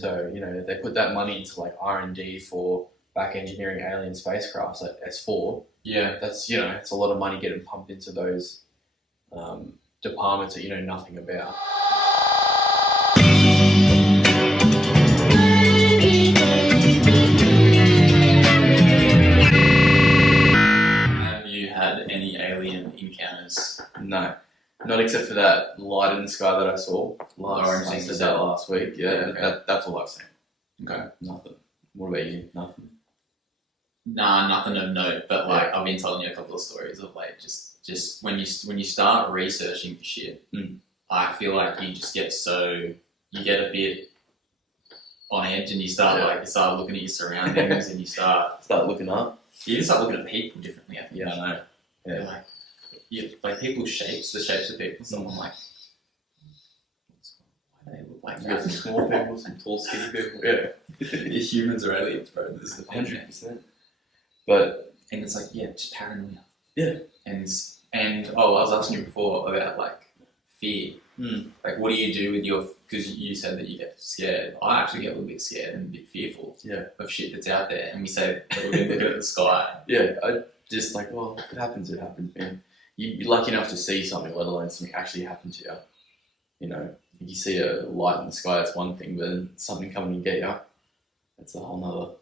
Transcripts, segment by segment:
So, they put that money into like R&D for back engineering alien spacecrafts like S4. Yeah. That's, it's a lot of money getting pumped into those departments that you know nothing about. Have you had any alien encounters? No. Not except for that light in the sky that I saw last week. Yeah, okay. That's all I've seen. Okay. Nothing. What about you? Nothing? Nah, nothing of note. But like, I've been telling you a couple of stories of like just when you start researching the shit, I feel like you just get you get a bit on edge, and you start looking at your surroundings, and you start looking up. You start looking at people differently. I think. Yeah, I know. Yeah. Like people's shapes, the shapes of people. Someone like, why do they look like that? Some small people, some tall, skinny people. Yeah, humans are aliens, bro. This is the 100%. But it's like, just paranoia. Yeah, and I was asking you before about like fear. Like, what do you do with your? Because you said that you get scared. I actually get a little bit scared and a bit fearful. Of shit that's out there, and we say that we're looking at the sky. Yeah, I just like, well, if it happens, man. You'd be lucky enough to see something, let alone something actually happen to you. If you see a light in the sky, that's one thing, but then something coming to get you, that's a whole nother.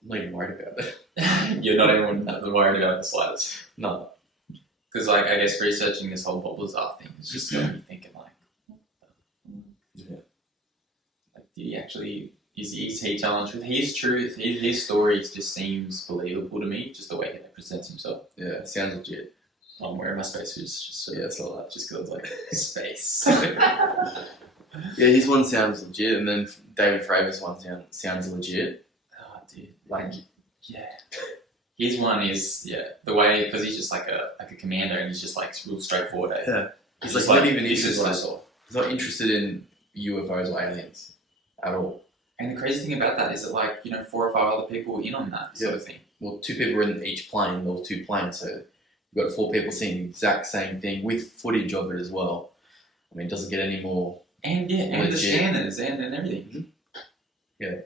I'm not even worried about it. You're not even worried about it the slightest? No. Because, like, I guess researching this whole Bob Lazar thing is just got me thinking, like, like, did he actually, is he telling the truth? His story just seems believable to me, just the way he presents himself. Yeah, sounds legit. I'm wearing my spacesuits just so I saw that. Just because I was like, space. Yeah, his one sounds legit, and then David Fravor's one sounds legit. Oh, dude, like, his one is the way, because he's just like a commander, and he's just like real straightforward. Yeah, he's like not even this is what what I I saw. saw. He's not interested in UFOs or aliens at all. And the crazy thing about that is that, like, 4 or 5 other people were in on that sort of thing. Well, 2 people were in each plane. There was 2 planes, so you've got 4 people seeing the exact same thing with footage of it as well. I mean, it doesn't get any more. And and the scanners and everything. Mm-hmm. Yeah.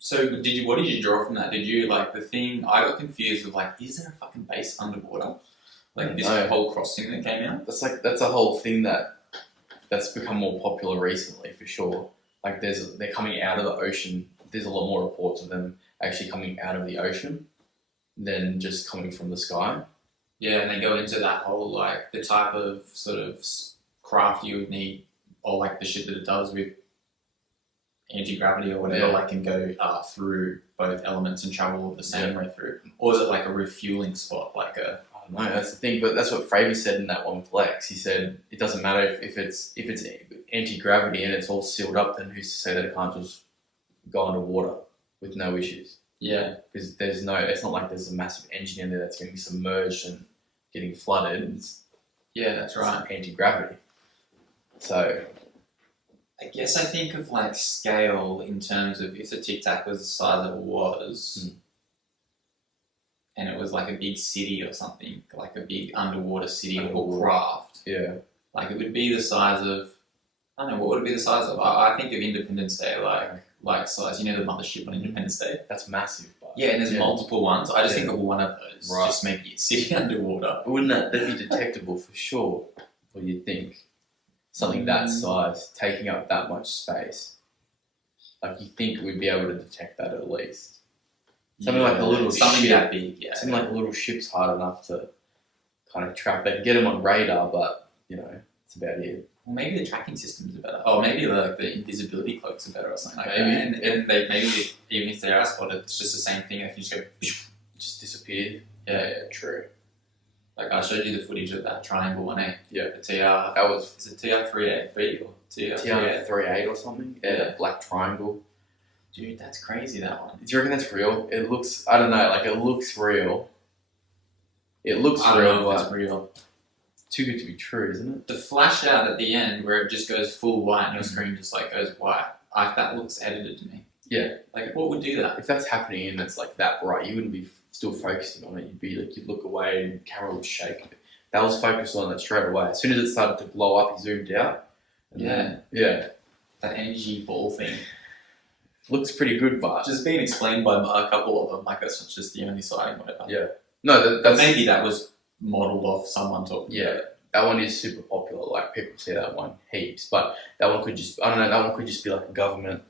So what did you draw from that? Did you, like, the thing, I got confused with, like, is there a fucking base underwater? Like, this whole crossing that came out? That's a whole thing that's become more popular recently, for sure. Like, they're coming out of the ocean. There's a lot more reports of them actually coming out of the ocean than just coming from the sky. Yeah, and they go into that whole, like, the type of sort of craft you would need, or like the shit that it does with anti-gravity or whatever, like, can go through both elements and travel the same way through. Or is it like a refueling spot, like a... I don't know, that's the thing, but that's what Fravor said in that one with Lex. He said it doesn't matter if it's anti-gravity and it's all sealed up, then who's to say that it can't just go underwater with no issues? Yeah. Because it's not like there's a massive engine in there that's going to be submerged and getting flooded. That's right. It's anti-gravity. So... I guess I think of, like, scale in terms of if the Tic Tac was the size it was, and it was like a big city or something, like a big underwater city or craft. Yeah. Like, it would be the size of, I don't know, what would it be the size of? I think of Independence Day, like size, the mothership on Independence Day. That's massive. But yeah, and there's multiple ones. I just think of one of those, just maybe a city underwater. Wouldn't that'd be detectable for sure? What do you think? Something that size, taking up that much space. Like, you think we'd be able to detect that at least. Something like a little ship. That big, Something like a little ship's hard enough to kind of track. They can get them on radar, but, it's about it. Well, maybe the tracking systems are better. Oh, maybe the invisibility cloaks are better or something like that. And maybe even if they are spotted, it's just the same thing. They can just go... Just disappear. Yeah, true. Like, I showed you the footage of that triangle one, eh? Yeah. The TR... That was... Is it TR-383 or TR-38 or something? Yeah, black triangle. Dude, that's crazy, that one. Do you reckon that's real? It looks... I don't know, like, it looks real. It looks real, I don't know if it's real. Too good to be true, isn't it? The flash out at the end where it just goes full white and your screen just, like, goes white, that looks edited to me. Yeah. Like, what would do that? If that's happening and it's, like, that bright, you wouldn't be still focusing on it. You'd look away and the camera would shake. That was focused on it straight away. As soon as it started to blow up, he zoomed out. And yeah. Then, that energy ball thing. Looks pretty good, but Just being explained by a couple of them, like that's just the only sighting, whatever. yeah. No, that's maybe that was modelled off someone talking. Yeah, about it. that one is super popular. Like people see that one heaps, but that one could just I don't know. That one could just be like a government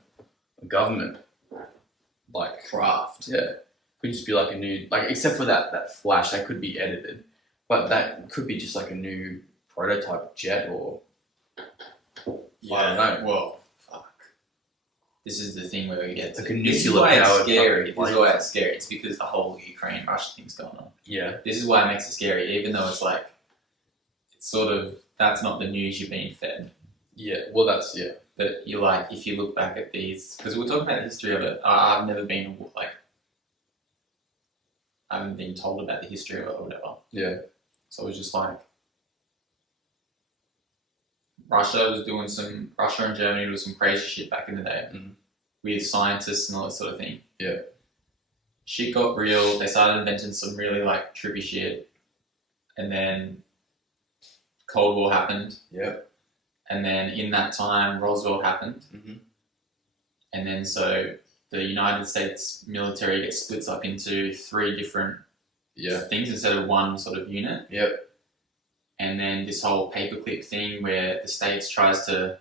like Craft. Yeah, could just be like a new except for that flash that could be edited, but that could be just like a new prototype jet or Yeah. I don't know. Well, fuck. This is the thing where we get. Like a this is why it's nuclear-powered scary. fucking This is why it's scary. It's because the whole Ukraine-Russia thing's going on. Yeah, This is why it makes it scary, even though it's like, it's sort of that's not the news you're being fed. yeah. Well, that's yeah. But you're like, if you look back at these, because we're talking about the history of it. I've never been like, I haven't been told about the history of it or whatever. Yeah. So it was just like, Russia and Germany was some crazy shit back in the day with scientists and all that sort of thing. Yeah. Shit got real. They started inventing some really like trippy shit, and then Cold War happened. Yeah. And then in that time, Rosweld happened. Mm-hmm. And then so the United States military gets splits up into 3 different things instead of one sort of unit. Yep. And then this whole paperclip thing where the States tries to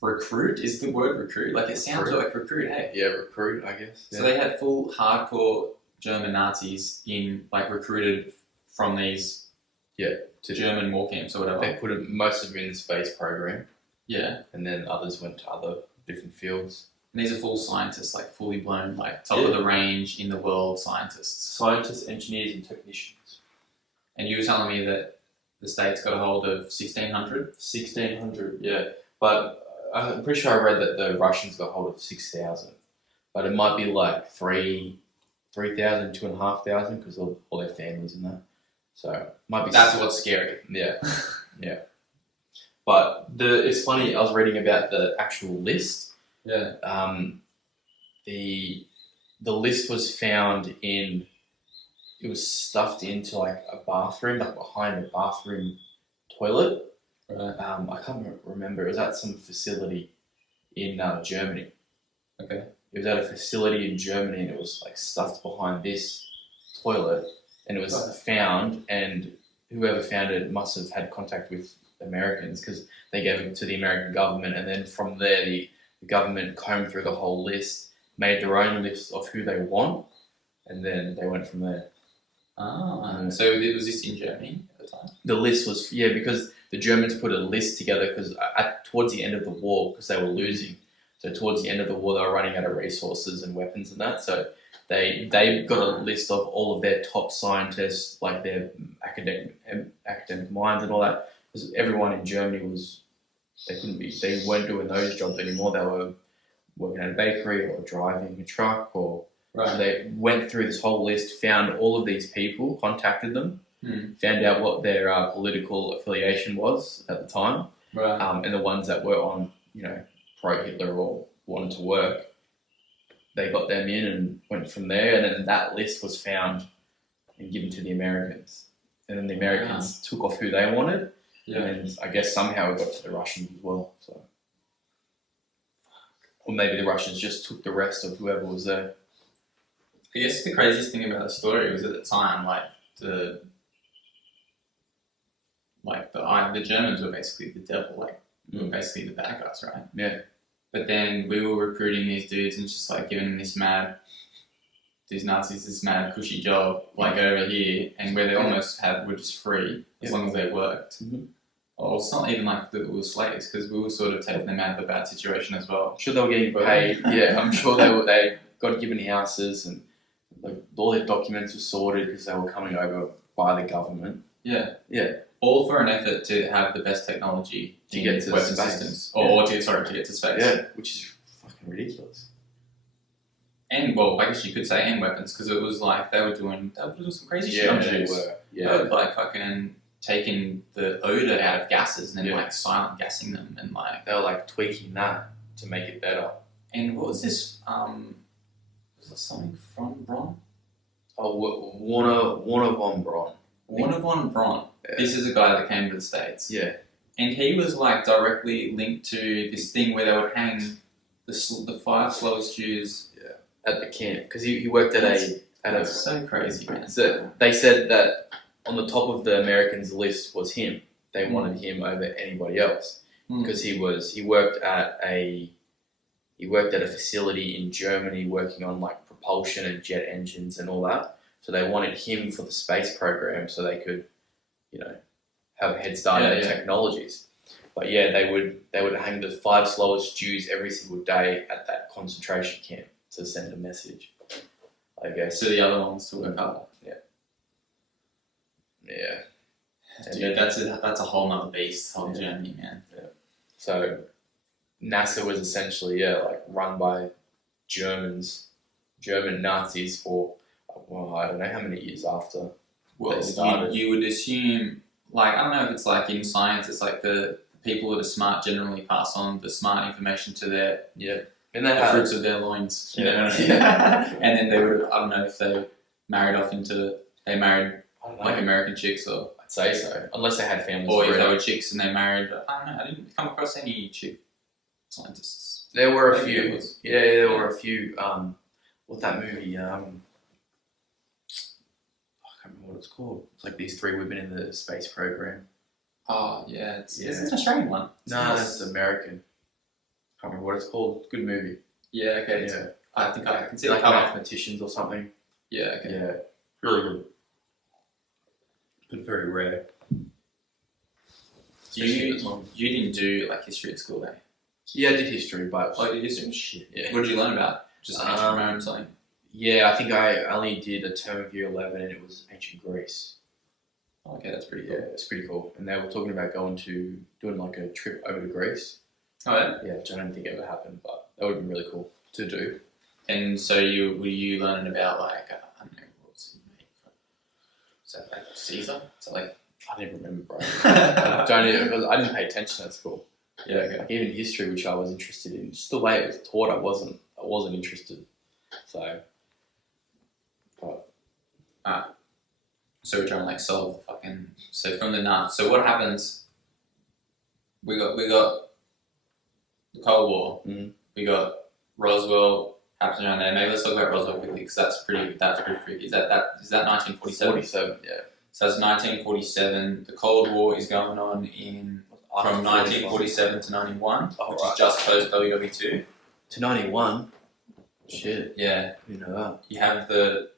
recruit, is the word recruit? Like it sounds like recruit, hey? Yeah, recruit, I guess. So they had full hardcore German Nazis recruited from these to German war camps or whatever. They put most of them in the space program. Yeah. And then others went to other different fields. And these are full scientists, like fully blown, like top of the range in the world scientists. Scientists, engineers and technicians. And you were telling me that the States got a hold of 1,600? 1,600, yeah. But I'm pretty sure I read that the Russians got hold of 6,000. But it might be like 3,000, 2,500 because of all their families and that. So it might be. That's what's scary. Yeah, yeah. But it's funny. I was reading about the actual list. Yeah. The list was found in. It was stuffed into like a bathroom, like behind a bathroom toilet. Right. I can't remember. It was at some facility in Germany. Okay. It was at a facility in Germany, and it was like stuffed behind this toilet, and it was found. And whoever found it must have had contact with Americans because they gave it to the American government, and then from there, the government combed through the whole list, made their own list of who they want, and then they went from there. So it was this in Germany at the time? The list was, because the Germans put a list together because towards the end of the war, because they were losing, so towards the end of the war they were running out of resources and weapons and that, so they got a list of all of their top scientists, like their academic minds and all that, because everyone in Germany they weren't doing those jobs anymore. They were working at a bakery or driving a truck or. Right. So they went through this whole list, found all of these people, contacted them, found out what their political affiliation was at the time, and the ones that were on, pro-Hitler or wanted to work, they got them in and went from there, and then that list was found and given to the Americans. And then the Americans took off who they wanted, and I guess somehow it got to the Russians as well. So, or maybe the Russians just took the rest of whoever was there. I guess the craziest thing about the story was at the time, the Germans were basically the devil, we were basically the bad guys, right? Yeah. But then we were recruiting these dudes and just giving them these Nazis this mad cushy job, over here, and where they almost were just free as long as they worked. Mm-hmm. Or it's not even that we were slaves, because we were sort of taking them out of a bad situation as well. I'm sure they were getting paid. Yeah, I'm sure they got given houses and all their documents were sorted because they were coming over by the government. Yeah. Yeah. All for an effort to have the best technology to get to weapon space. Systems. Or to get to space. Yeah, which is fucking ridiculous. And, I guess you could say and weapons, because it was they were doing some crazy shit on they ships. were. Yeah. They were fucking taking the odour out of gases and then silent gassing them and they were tweaking that to make it better. And what was this? Was it something from Braun? Oh, Warner von Braun. Warner von Braun. Yeah. This is a guy that came to the States. Yeah. And he was directly linked to this thing where they would hang the 5 slowest Jews. At the camp, because he worked at a. That's so crazy, man. So they said that on the top of the Americans' list was him. They wanted him over anybody else because he worked at a facility in Germany working on like propulsion and jet engines and all that. So they wanted him for the space program so they could, have a head start on technologies. But yeah, they would hang the 5 slowest Jews every single day at that concentration camp to send a message, I guess. So the other ones to work harder. Yeah. Dude, that's a whole nother beast, whole journey, man. Yeah. So NASA was essentially run by German Nazis for I don't know how many years after they started. You would assume, I don't know if it's like in science, it's like the people that are smart generally pass on the smart information to their and the fruits of their loins. You know what I mean? And then they would, I don't know if they married like American chicks or. I'd say so, unless they had families. Or if they were chicks and they married, I don't know, I didn't come across any chick scientists. There were a few. Yeah, there were a few. What's that movie? I can't remember what it's called. It's like these 3 women in the space program. Oh, yeah. It's an Australian one. No, it's American. Can't remember what it's called. Good movie. Yeah, okay. Yeah. I think I can see like the cover. mathematicians or something. Yeah, okay. Yeah. Really good. But very rare. You didn't do history at school, eh? Yeah, I did history, but... Oh, you did history? Shit, yeah. What did you learn about? Just ancient Rome or something? Yeah, I think I only did a term of year 11 and it was ancient Greece. Okay, that's pretty cool. Yeah, it's pretty cool. And they were talking about doing a trip over to Greece. Oh, yeah? Yeah, which I don't think ever happened, but that would have been really cool to do. And so were you learning about I don't know, what's his name? Is that Caesar? Is that I never remember, bro. I didn't pay attention at school. Yeah, okay. Even history, which I was interested in, just the way it was taught, I wasn't interested. So, but so we're trying to solve the fucking. So from the Nazis. So what happens? We got the Cold War. Mm-hmm. We got Roswell happening around there. Maybe let's talk about Roswell quickly because that's pretty freaky. Is that 1947? 47, yeah. So that's 1947. The Cold War is going on from 1947 to 91, which is just post WW2. To 91? Shit. Yeah. You know that. You have the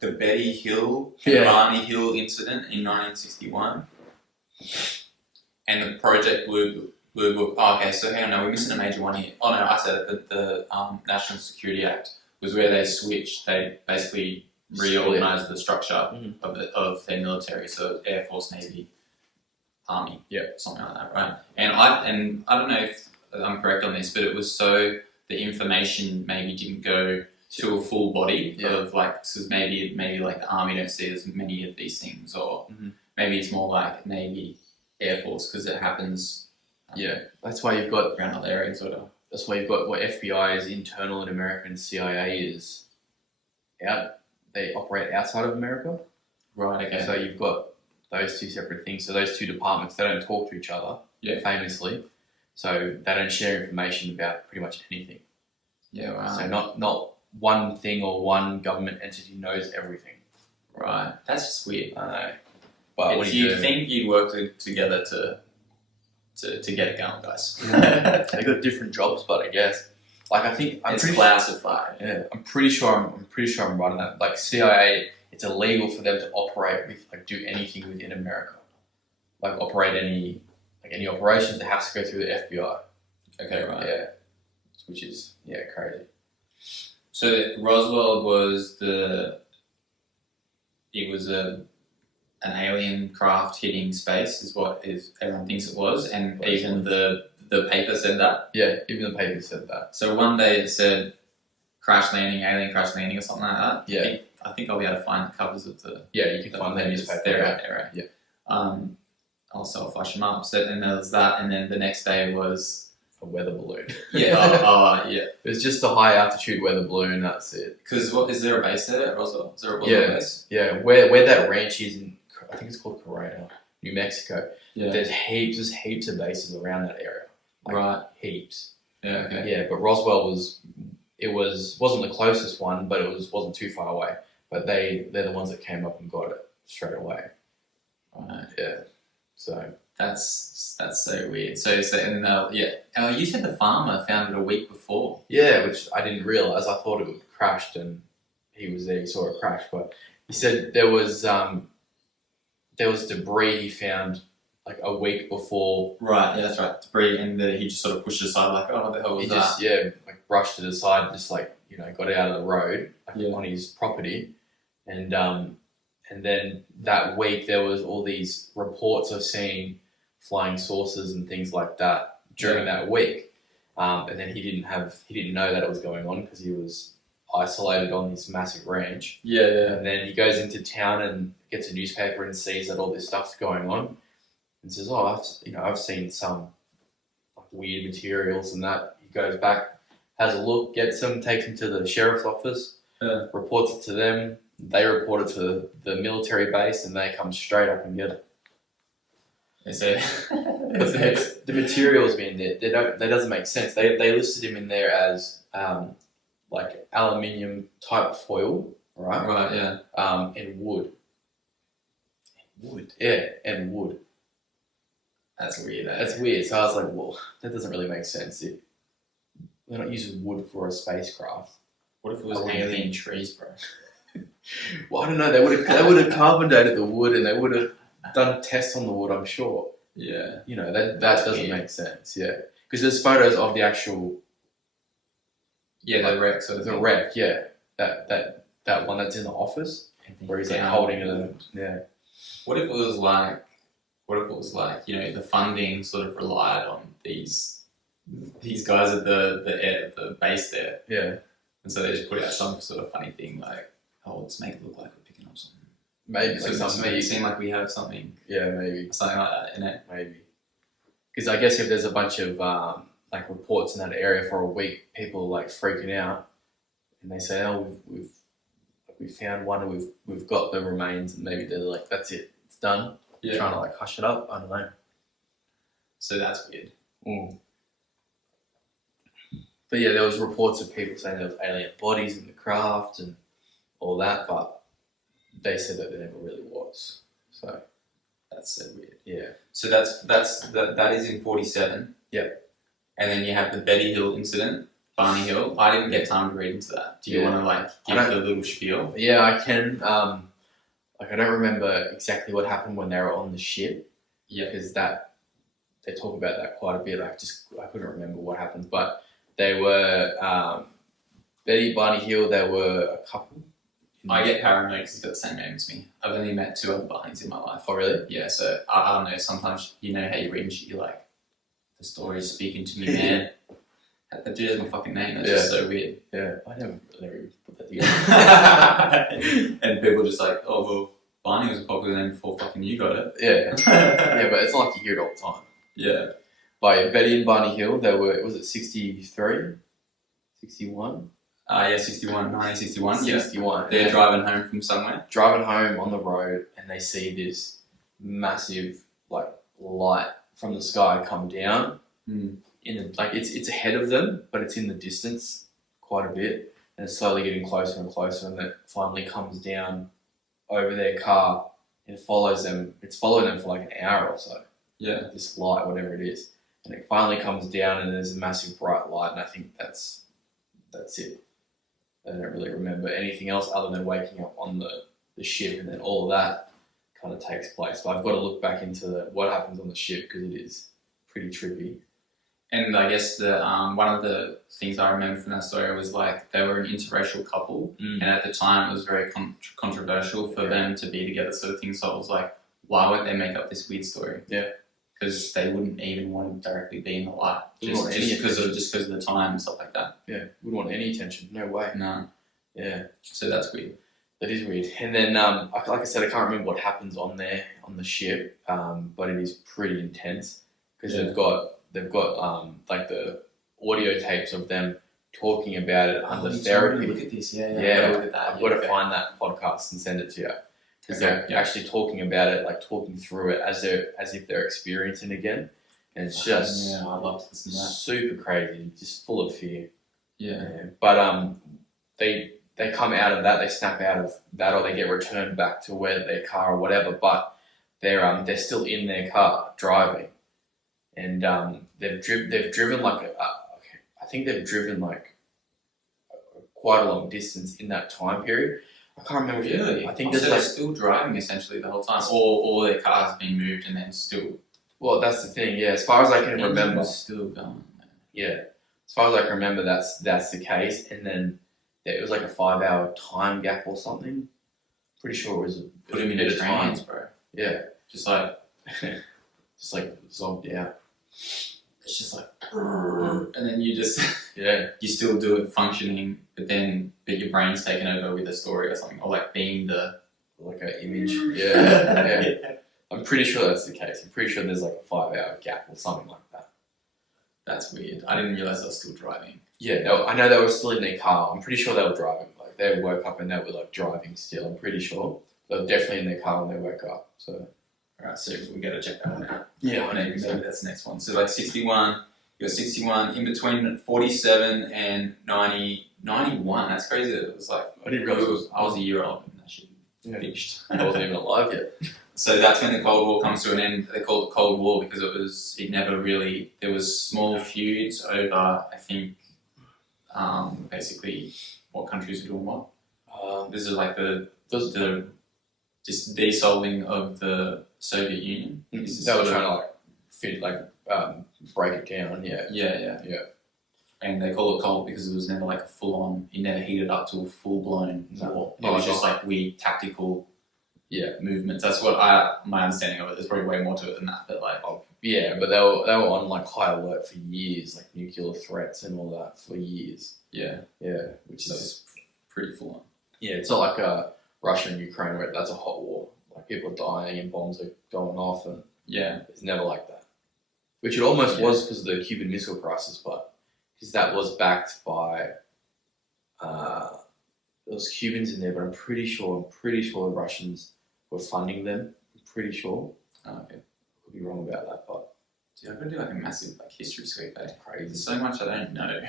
Betty Hill and Barney Hill incident in 1961. And the Project Blue Book. Oh, okay, so hang on, no, we're missing a major one here. Oh, no, I said it. The National Security Act was where they switched. They basically reorganised the structure of their military, so Air Force, Navy, Army, something like that, right? And I don't know if I'm correct on this, but it was so the information maybe didn't go to a full body of because maybe the Army don't see as many of these things, or maybe it's more like Navy, Air Force, because it happens. That's why you've got around other areas, sort of. That's why you've got what FBI is internal in America and CIA is out. They operate outside of America. Right. Okay. So you've got those 2 separate things. So those 2 departments, they don't talk to each other. Yeah. Famously, so they don't share information about pretty much anything. Yeah. Wow. So not one thing or one government entity knows everything. Right. That's just weird. I know. But what do you think you'd work together to get it going, guys? They got different jobs, but I guess it's classified. Yeah, I'm pretty sure I'm right on that. Like CIA, it's illegal for them to operate with do anything within America. Operate any operations, they have to go through the FBI. Okay, right. Yeah, which is crazy. So Roswell was an alien craft hitting space is what everyone thinks it was, and even the paper said that. Yeah, even the paper said that. So one day it said alien crash landing or something like that. Yeah. I think I'll be able to find the covers of the. Yeah, you can find the newspaper. They're out there, right? Yeah. Also, I'll flash them up. So, and there was that, and then the next day was a weather balloon. Yeah. Yeah. It was just a high altitude weather balloon. That's it. Because is there a base there at Roswell? Is there a Roswell base? Yeah. Where that ranch is in, I think it's called Corona, New Mexico. Yeah. There's heaps of bases around that area. Right. Heaps. Yeah, okay. Yeah, but Roswell wasn't the closest one, but wasn't too far away. But they're the ones that came up and got it straight away. Right. Yeah. So that's so weird. So and you said the farmer found it a week before. yeah, which I didn't realize. I thought it would crashed and he was there. He saw it crash, but he said there was debris he found like a week before. Right. Yeah, that's right. Debris, and he just sort of pushed it aside, like, oh, what the hell was that? He just like brushed it aside, just like got out of the road on his property, and then that week there was all these reports of seeing flying saucers and things like that during that week, and then he didn't know that it was going on because he was isolated on this massive ranch. Yeah. And then he goes into town and gets a newspaper and sees that all this stuff's going on, and says, "Oh, I've seen some like weird materials," and that. He goes back, has a look, gets them, takes them to the sheriff's office, reports it to them. They report it to the military base, and they come straight up and get it. They say the materials being there, that doesn't make sense. They listed him in there as like aluminium type foil, right? Right. Yeah. And wood. Wood. Yeah, and wood. That's weird. That's weird. So I was like, well, that doesn't really make sense. They're not using wood for a spacecraft. What if it was alien trees, bro? Well, I don't know. They would have carbon dated the wood, and they would have done tests on the wood. I'm sure. Yeah. That doesn't make sense. Yeah, because there's photos of the actual. Yeah, the wreck. So the wreck. Yeah, that one that's in the office where he's like holding it. Yeah. What if it was like? The funding sort of relied on these guys at the base there. Yeah. And so they just put out some sort of funny thing like, oh, let's make it look like we're picking up something. Maybe so something. Make it seem like we have something. Yeah, maybe something like that in it. Maybe because I guess if there's a bunch of like reports in that area for a week, people are like freaking out, and they say, "Oh, we've found one, and we've got the remains," and maybe they're like, "That's it, it's done." Yeah. Trying to like hush it up. I don't know. So that's weird. But yeah, there was reports of people saying there was alien bodies in the craft and all that, but they said that there never really was. So that's so weird. Yeah. So that is in 47. Yep. And then you have the Betty Hill incident, Barney Hill. I didn't get time to read into that. Do you want to give the little spiel? Yeah, I can. I don't remember exactly what happened when they were on the ship. Yeah. Because they talk about that quite a bit. I couldn't remember what happened, but they were Barney Hill. They were a couple. I get paranoid because he's got the same name as me. I've only met 2 other Barneys in my life. Oh, really? Yeah. So I don't know. Sometimes how you read and shit, you're like, the story's speaking to me, man. That dude has my fucking name. That's just so weird. Yeah, I never even put that together. And people just like, oh well, Barney was a popular name before fucking you got it. Yeah. Yeah, but it's not like you hear it all the time. Yeah. By Betty and Barney Hill, they were, was it 63? 61? Yeah, 61, 1961. 61. They're driving home from somewhere. Driving home on the road, and they see this massive light from the sky come down. It's ahead of them, but it's in the distance quite a bit, and it's slowly getting closer and closer, and it finally comes down over their car and follows them. It's following them for like an hour or so. Yeah. This light, whatever it is, and it finally comes down, and there's a massive bright light, and I think that's it. I don't really remember anything else other than waking up on the ship, and then all of that kind of takes place. But I've got to look back into what happens on the ship because it is pretty trippy. And I guess the one of the things I remember from that story was like they were an interracial couple, and at the time it was very controversial for them to be together, sort of thing. So it was like, why would they make up this weird story? Yeah, because they wouldn't even want to directly be in the light, just because of the time and stuff like that. Yeah, wouldn't want any attention. No way. No. Yeah. So that's weird. That is weird. And then, like I said, I can't remember what happens on the ship, but it is pretty intense because they've got like the audio tapes of them talking about it under therapy. Look at this, yeah. I've got to find that podcast and send it to you because they're actually talking about it, like talking through it as if they're experiencing it again. And it's just I love to listen to that. super crazy, just full of fear. Yeah. But they come out of that, they snap out of that, or they get returned back to where their car or whatever. But they're still in their car driving, and they've driven like I think they've driven like quite a long distance in that time period. I can't remember. Really? I think so there's they're like still driving essentially the whole time, or their car's been moved and then still. well, that's the thing. Yeah, as far as I can remember, still going. yeah, as far as I can remember, that's the case. And then it was like a 5-hour time gap or something. Pretty sure it was Put him in bit the of time. trains, bro. Yeah, Just like zombed out. it's just like, and then you just Yeah, you still do it functioning, but your brain's taken over with a story or something, or like being the like an image. Yeah. I'm pretty sure that's the case. I'm pretty sure there's like a 5-hour gap or something like that. That's weird. I didn't realize I was still driving. Yeah, I know they were still in their car. I'm pretty sure they were driving. Like they woke up and they were like driving still. I'm pretty sure they were definitely in their car when they woke up. So Alright, so we gotta check that one out. yeah, Maybe that's the next one. So like 61, you got 61 in between 47 and 90, 91. That's crazy. That it was like I didn't realize I was a year old when that shit Yeah. finished. I wasn't even alive yet. So that's when the Cold War comes to an end. They call it the Cold War because it never really, there was small feuds over, I think, basically what countries are doing what. This is like the just desoling of the Soviet Union. They were trying to break it down. Yeah. Yeah. And they call it cold because it was never like a full on, it never heated up to a full blown war. It was just like weird tactical movements. That's what my understanding of it. There's probably way more to it than that, but like Yeah, but they were on like high alert for years, like nuclear threats and all that for years. yeah, Which so is it's pretty full on. yeah, it's not like Russia and Ukraine where that's a hot war. Like people are dying and bombs are going off, and Yeah, it's never like that. Which it almost was because of the Cuban Missile Crisis, but because that was backed by there was Cubans in there, but I'm pretty sure the Russians were funding them. I'm pretty sure. okay. Could be wrong about that, but Dude, I'm gonna do like a massive like history sweep. crazy. There's so much I don't know.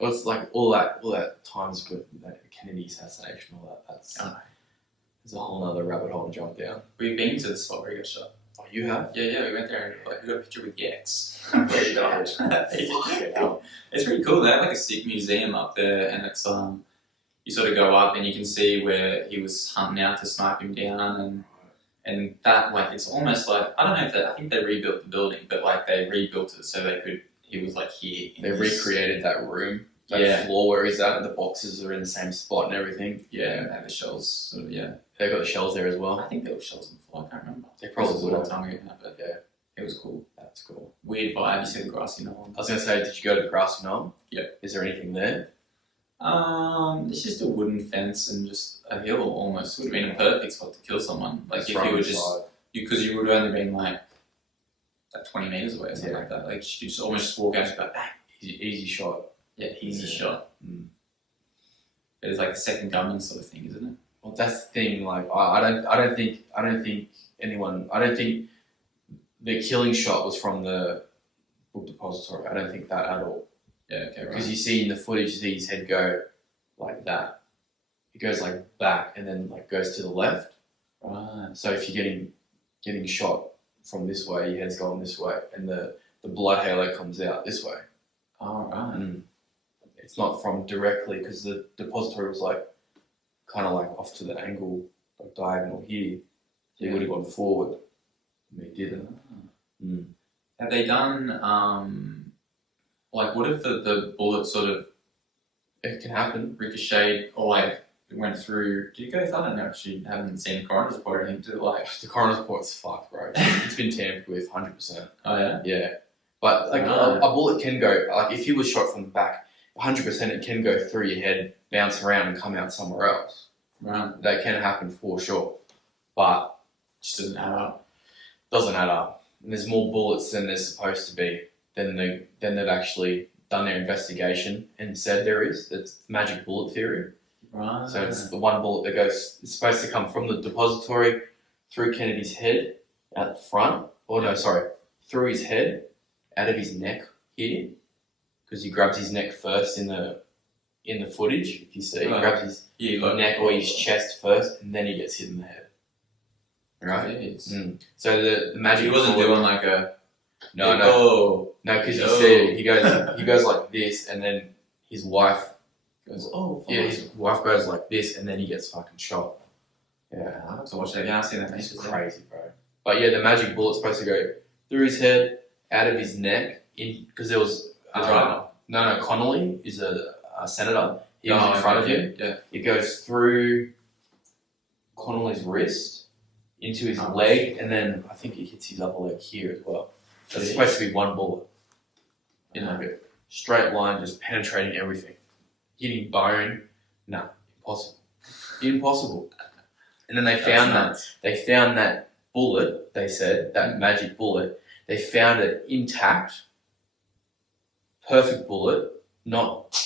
Well, it's like all that times with that Kennedy assassination, all that. That's there's a whole other rabbit hole to jump down. We've been to the spot where he got shot. Oh, you have? Yeah, we went there and we got a picture with Gex. Where he died. It's pretty cool. They have like a sick museum up there, and it's you sort of go up and you can see where he was hunting out to snipe him down, and that like it's almost like I don't know if I think they rebuilt the building, but like they rebuilt it so he was like here. They recreated that room, that floor where he's at, and the boxes are in the same spot and everything. Yeah, and they have the shells. Sort of, They got the shells there as I well. think there were shells on the floor. I can't remember. They probably was a would long have. time ago, but it was cool. That's cool. Weird vibe. You see the grassy knoll. I was gonna say, did you go to the grassy knoll? Yeah. Is there anything there? It's just a wooden fence and just a hill almost. Would have been a perfect spot to kill someone. Like if you were just because you would have only been like 20 meters away or something like that. Like you just almost walk out and go bang. Easy shot. Yeah, easy shot. Mm. But it's like a second coming sort of thing, isn't it? Well, that's the thing. Like I don't think the killing shot was from the book depository. I don't think that at all. Yeah, okay, right. Because you see in the footage, you see his head go like that. It goes like back and then like goes to the left. Right. So if you're getting shot from this way, your head's going this way, and the blood halo comes out this way. Oh, right. Mm. It's not from directly because the depository was like kind of like off to the angle, like diagonal here. So he would have gone forward. And he didn't. Mm. Have they done like what if the bullet sort of It can happen. ricocheted or like it went through? Do you guys? I don't know. Actually, haven't seen the coroner's report or anything. Did it like? The coroner's report's fucked, bro. It's been tampered with 100%. Oh yeah. Yeah. But like a bullet can go, like if he was shot from the back, 100% it can go through your head, bounce around and come out somewhere else. Right. That can happen for sure. But Just doesn't add up. doesn't add up. And there's more bullets than there's supposed to be. Then they've actually done their investigation and said there is. It's magic bullet theory. Right. So it's the one bullet that goes, it's supposed to come from the depository through Kennedy's head at the front. Or no, sorry, through his head out of his neck here, because he grabs his neck first in the footage. If you see, he grabs his neck or his chest first, and then he gets hit in the head. Right. So the magic. He wasn't doing like a. No, because you see it. He goes like this, and then his wife goes, his wife goes like this, and then he gets fucking shot. Yeah, I have to watch that again. I've seen that. It's crazy, bro. But yeah, the magic bullet's supposed to go through his head, out of his neck, because there was Connolly is a senator. He was in front of him. Yeah. It goes through Connolly's wrist into his leg, and then I think it hits his upper leg here as well. So it's supposed to be one bullet in like a straight line, just penetrating everything, hitting bone. No, impossible. And then they found that bullet. They said that magic bullet. They found it intact, perfect bullet, not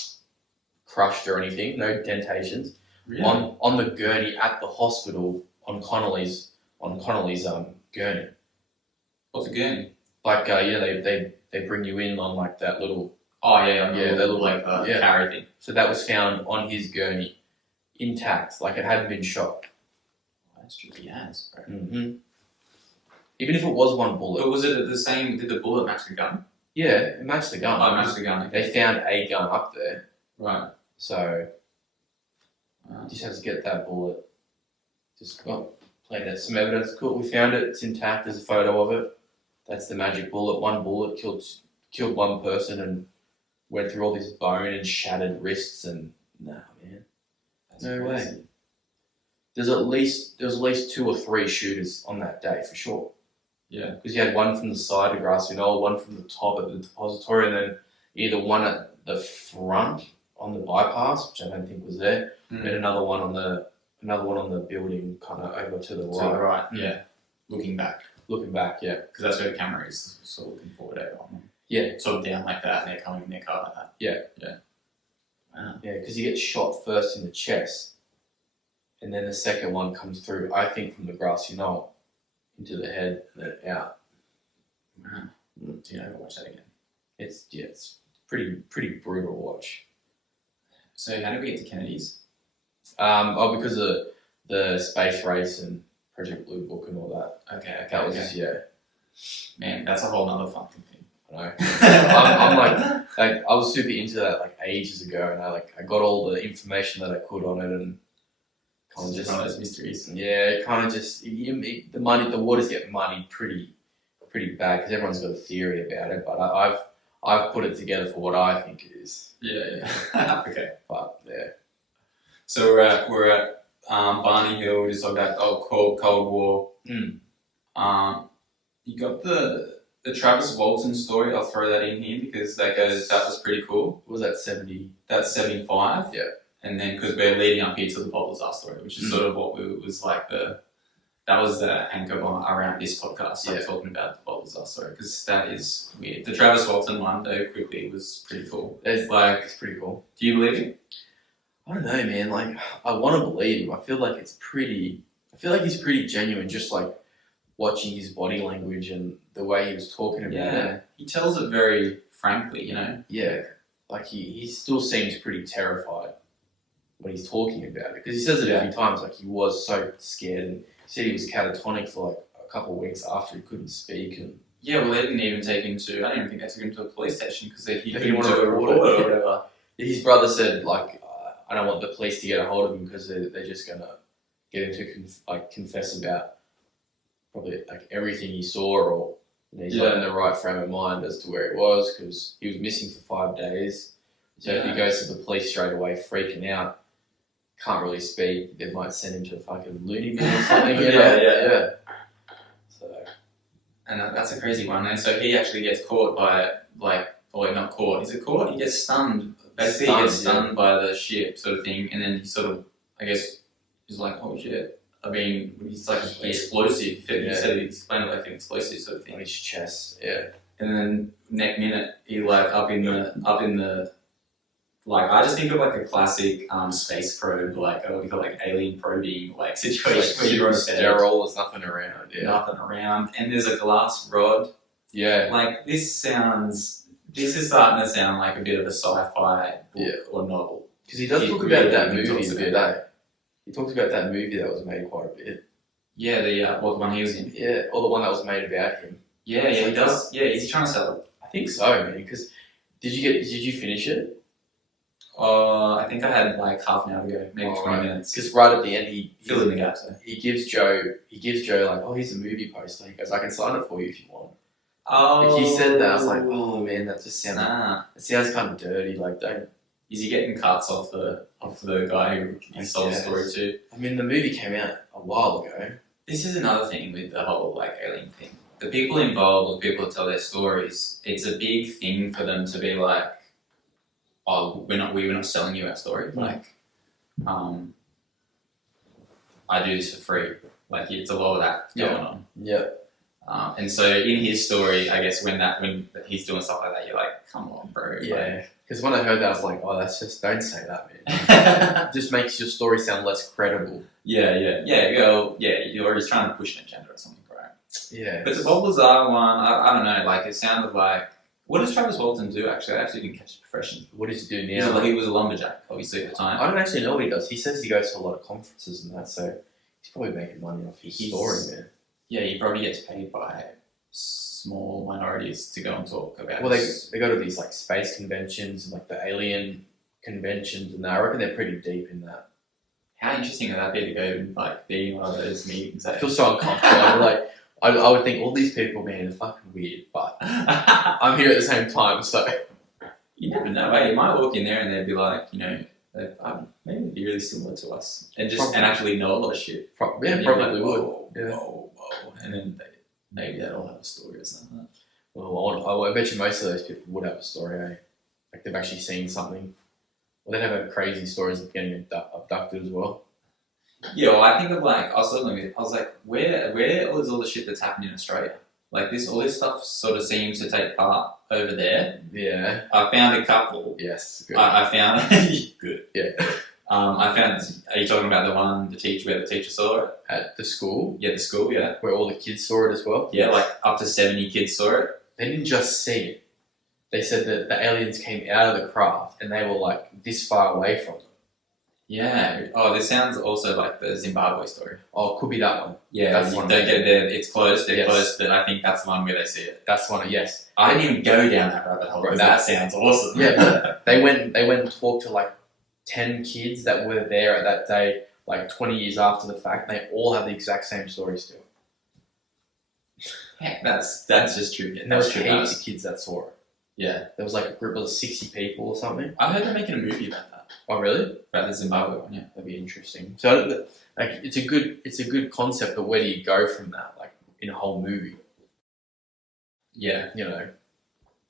crushed or anything, no dentations. Really? On the gurney at the hospital on Connolly's gurney. What's a gurney? Like they bring you in on like that little. Oh yeah, they look like carry thing. So that was found on his gurney, intact, like it hadn't been shot. Oh, that's tricky as, bro. Mm-hmm. Even if it was one bullet. But was it the same? Did the bullet match the gun? Yeah, it matched the gun. Oh, it matched the gun. They found a gun up there. Right. So just have to get that bullet. Just played out some evidence. Cool, we found it. It's intact. There's a photo of it. That's the magic bullet. One bullet killed one person and went through all this bone and shattered wrists and man, That's no crazy. way. There was at least 2 or 3 shooters on that day for sure. Yeah. Because you had one from the side of Grassy Knoll, one from the top at the depository, and then either one at the front on the bypass, which I don't think was there, and another one on the building, kind of over to the right. To the right, yeah. Looking back. Yeah. Because that's where the camera is, sort of looking forward over on them. Yeah. Sort of down like that, and they're coming in their car like that. Yeah. Wow. Yeah, because you get shot first in the chest, and then the second one comes through, I think, from the Grassy Knoll into the head and then out. Wow. Do you ever watch that again? It's pretty brutal to watch. So how did we get to Kennedy's? Because of the space race and Project Blue Book and all that. Okay. That was Man, that's a whole nother fun thing. I know. I'm like I was super into that like ages ago, and I got all the information that I could on it, and kind of just one of those mysteries. Yeah, kind of just the waters get muddied pretty bad because everyone's got a theory about it, but I've put it together for what I think it is. Yeah. Okay. But yeah. So we're at Barney Hill. We just talked about Cold War. You got the Travis Walton story. I'll throw that in here because that was pretty cool. What was that 70? That's 75. Yeah. And then because we're leading up here to the Bob Lazar story, which is sort of what was like that was the anchor around this podcast. So talking about the Bob Lazar story because that is weird. The Travis Walton one, though, quickly was pretty cool. It's pretty cool. Do you believe him? I don't know, man. Like, I want to believe him. I feel like he's pretty genuine. Just like watching his body language and the way he was talking about it. He tells it very frankly, you know. Yeah, like he still seems pretty terrified when he's talking about it because he says it a few times. Like he was so scared and he said he was catatonic for like a couple of weeks after he couldn't speak and. Yeah, well, they didn't even take him to. I don't even think they took him to a police station because he didn't want to report it or whatever. His brother said like. I don't want the police to get a hold of him because they're just gonna get him to confess about probably like everything he saw, or he's not in the right frame of mind as to where he was because he was missing for 5 days. So if he goes to the police straight away, freaking out, can't really speak, they might send him to a fucking loony bin or something. Yeah. So, and that's a crazy one. And so he actually gets caught by not caught. Is it caught? He gets stunned. Basically, he gets stunned by the ship, sort of thing, and then he sort of, I guess, he's like, "Oh shit!" I mean, he's like explosive. He said he explained it like an explosive sort of thing on his chest. Yeah. And then next minute, he like up in the like I just think of like a classic space probe, like what we call like alien probing like situation where you're on a sterile, there's nothing around. Yeah. Nothing around, and there's a glass rod Yeah. Like, this is starting to sound like a bit of a sci-fi book or novel. Because he does talk about that movie a bit, eh? He talks about that movie that was made quite a bit. Yeah, the one he was in. Yeah, or the one that was made about him. Yeah, he does. Yeah, is he trying to sell it? I think so, man. Because did you finish it? I think I had like half an hour to go, maybe 20 minutes. Because right at the end, he fill in the gaps. He gives Joe like, oh, here's a movie poster. He goes, I can sign it for you if you want. Oh. Like, he said that, I was like, oh man, that just sounds. It sounds kind of dirty. Like, don't. Is he getting cuts off the guy who he sold the story to? I mean, the movie came out a while ago. This is another thing with the whole like alien thing. The people involved, or people who tell their stories, it's a big thing for them to be like, oh, we're not selling you our story. Like, I do this for free. Like, it's a lot of that going on. Yeah. And so in his story, I guess when he's doing stuff like that, you're like, come on, bro. Yeah. Because when I heard that, I was like, oh, that's just, don't say that, man. It just makes your story sound less credible. Yeah. You're already trying to push an agenda or something, right? Yeah. But the Bob Lazar one, I don't know. Like, it sounded like, what does Travis Walton do? Actually, I actually didn't catch the profession. What does he do now? He was a lumberjack, obviously, at the time. I don't actually know what he does. He says he goes to a lot of conferences and that, so he's probably making money off his story, man. Yeah, he probably gets paid by small minorities to go and talk about. Well, they go to these like space conventions, like the alien conventions, and I reckon they're pretty deep in that. How interesting would that be to go and like be in one of those meetings? I feel so uncomfortable. Like I would think all these people, man, are fucking weird, but I'm here at the same time, so you never know. Hey, you might walk in there and they'd be like, you know, maybe they'd be really similar to us, and actually know a lot of shit. Probably like, would. Whoa, and then maybe they'd all have a story or something. Well, I bet you most of those people would have a story, eh? Like they've actually seen something. Well, they'd have crazy stories of getting abducted as well. Yeah, well, I think of like, I was like, where is all the shit that's happening in Australia? Like all this stuff sort of seems to take part over there. Yeah. I found a couple. Yes. Good. I found good. Yeah. I found. Are you talking about where the teacher saw it at the school? Yeah, the school. Yeah, where all the kids saw it as well. Yeah, like up to 70 kids saw it. They didn't just see it. They said that the aliens came out of the craft and they were like this far away from them. Yeah. Oh, this sounds also like the Zimbabwe story. Oh, it could be that one. Yeah, that's one. They get there. It's closed. They're closed, but I think that's the one where they see it. That's one. Yes. I didn't even go down that rabbit hole. Bro, that sounds awesome. Yeah, but they went and talked to like 10 kids that were there at that day, like 20 years after the fact. They all have the exact same story still. Heck, that's just true. And there was heaps of kids that saw it. Yeah. There was like a group of 60 people or something. I heard they're making a movie about that. Oh, really? About the Zimbabwe one, yeah. That'd be interesting. So, like, it's a good concept, but where do you go from that, like, in a whole movie? Yeah. You know,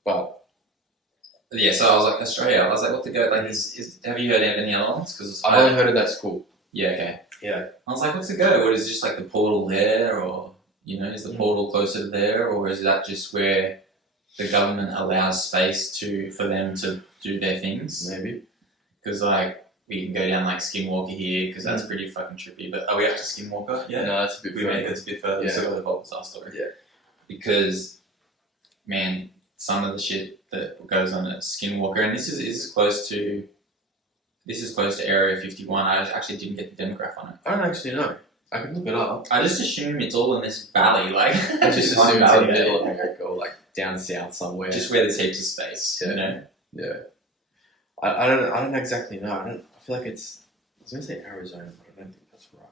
but... Yeah, so I was like, Australia, I was like, what to go, like, have you heard of any other ones? Cause I've only heard of that school. Yeah, okay. Yeah. I was like, what's to go? What is just like the portal there, or, you know, is the portal closer to there, or is that just where the government allows space for them to do their things? Maybe. Because, like, we can go down, like, Skinwalker here, because that's pretty fucking trippy. But are we up to Skinwalker? Yeah. No, that's a bit further. It's a bit further. Yeah. So got the Bob Lazar Story. Yeah. Because, man, some of the shit that goes on at Skinwalker, and this is close to Area 51. I actually didn't get the demograph on it. I don't actually know. I can look it up. I just assume it's all in this valley, like. I just assume it's in the middle of America, or like down south somewhere. Just where there's heaps of space, you know. Yeah. I don't exactly know. I feel like it's. I was gonna say Arizona, but I don't think that's right.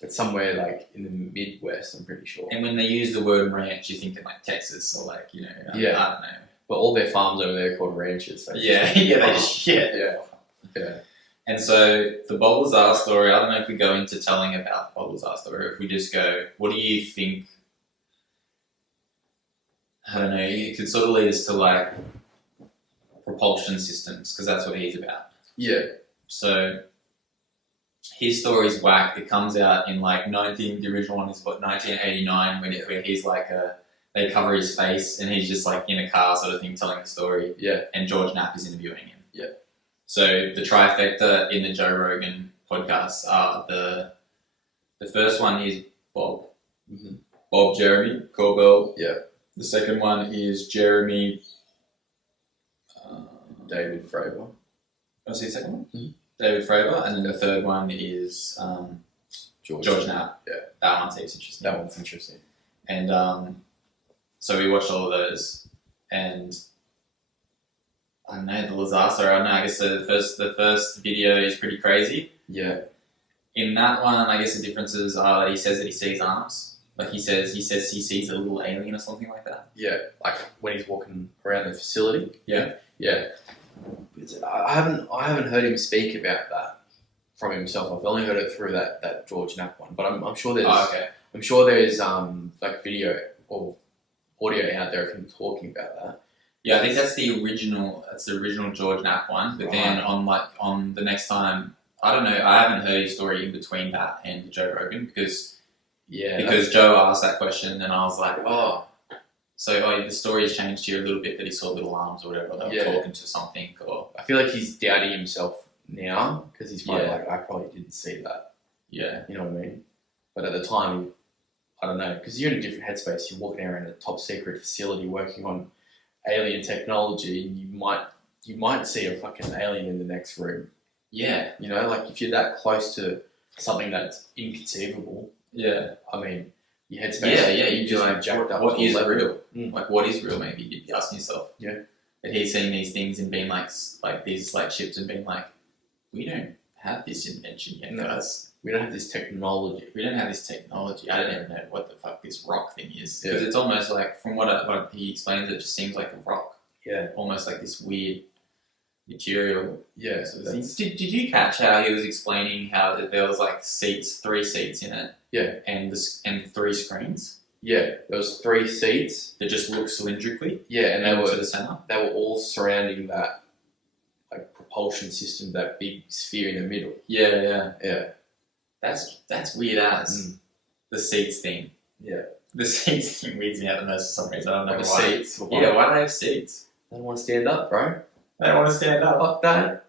But somewhere like in the Midwest, I'm pretty sure. And when they use the word ranch, you're thinking like Texas or like, you know. I don't know. But all their farms over there are called ranches. So yeah, they just Yeah. And so the Bob Lazar Story, I don't know if we go into telling about the Bob Lazar Story, or if we just go, what do you think? I don't know, you could sort of lead us to like propulsion systems, because that's what he's about. Yeah. So his story's whack. It comes out in like the original one is 1989, where he's like they cover his face and he's just like in a car sort of thing telling the story. Yeah. And George Knapp is interviewing him. Yeah. So the trifecta in the Joe Rogan podcast are the first one is Bob. Mm-hmm. Bob Jeremy, Corbell. Yeah. The second one is Jeremy. David Fravor. What's the second one? Mm-hmm. David Fravor, and then the third one is George Knapp. Yeah, that one seems interesting. That one's interesting. And so we watched all of those, and I don't know, the Lazar Story. I don't know. I guess the first video is pretty crazy. Yeah. In that one, I guess the differences are that he says that he sees arms. Like he says he sees a little alien or something like that. Yeah, like when he's walking around the facility. Yeah. Yeah. I haven't heard him speak about that from himself. I've only heard it through that George Knapp one. But I'm sure there's I'm sure there's like video or audio out there of him talking about that. Yeah, I think that's the original. That's the original George Knapp one. But then on the next time, I don't know. I haven't heard his story in between that and Joe Rogan because Joe asked that question and I was like, oh. So the story has changed here a little bit that he saw little arms or whatever. They were talking to something. Or I feel like he's doubting himself now because he's probably like, I probably didn't see that. Yeah. You know what I mean? But at the time, I don't know, because you're in a different headspace. You're walking around a top secret facility working on alien technology, and you might see a fucking alien in the next room. Yeah. You know, like if you're that close to something that's inconceivable. Yeah. I mean, your headspace. Yeah. You just like jacked up. What is real? Like what is real? Maybe you'd be asking yourself. Yeah. But he's seeing these things and being like these like ships and being like, we don't have this invention yet, guys. We don't have this technology. We don't have this technology. I don't even know what the fuck this rock thing is. Because it's almost like, from what he explains, it just seems like a rock. Yeah. Almost like this weird material. Yeah. Sort of thing. Did you catch how he was explaining how there was like 3 seats in it? Yeah. And 3 screens? Yeah. There was 3 seats. That just looked cylindrically? Yeah, and they were to the centre? They were all surrounding that like propulsion system, that big sphere in the middle. Yeah. That's weird as the seats thing. Yeah. The seats thing weirds me out the most for some reason. I don't know why. Seats. Yeah, why do they have seats? They don't want to stand up, bro. They don't want to stand up. Fuck that.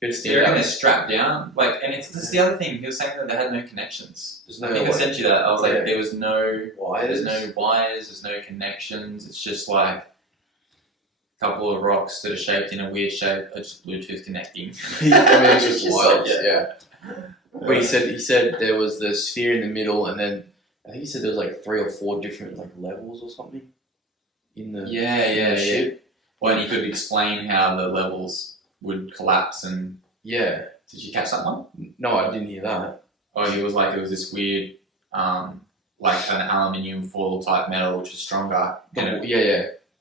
They're strapped down. Like, and it's the other thing. He was saying that they had no connections. I think I sent you that. I was like, there was no wires. There's no wires. There's no connections. It's just like a couple of rocks that are shaped in a weird shape. Are just Bluetooth connecting. I mean, it's just wild. Yeah. But he said there was the sphere in the middle, and then I think he said there was like 3 or 4 different like levels or something in the ship. Well, and he could explain how the levels would collapse and... Yeah. Did you catch that one? No, I didn't hear that. Oh, he was like, it was this weird, like an aluminium foil type metal, which was stronger. And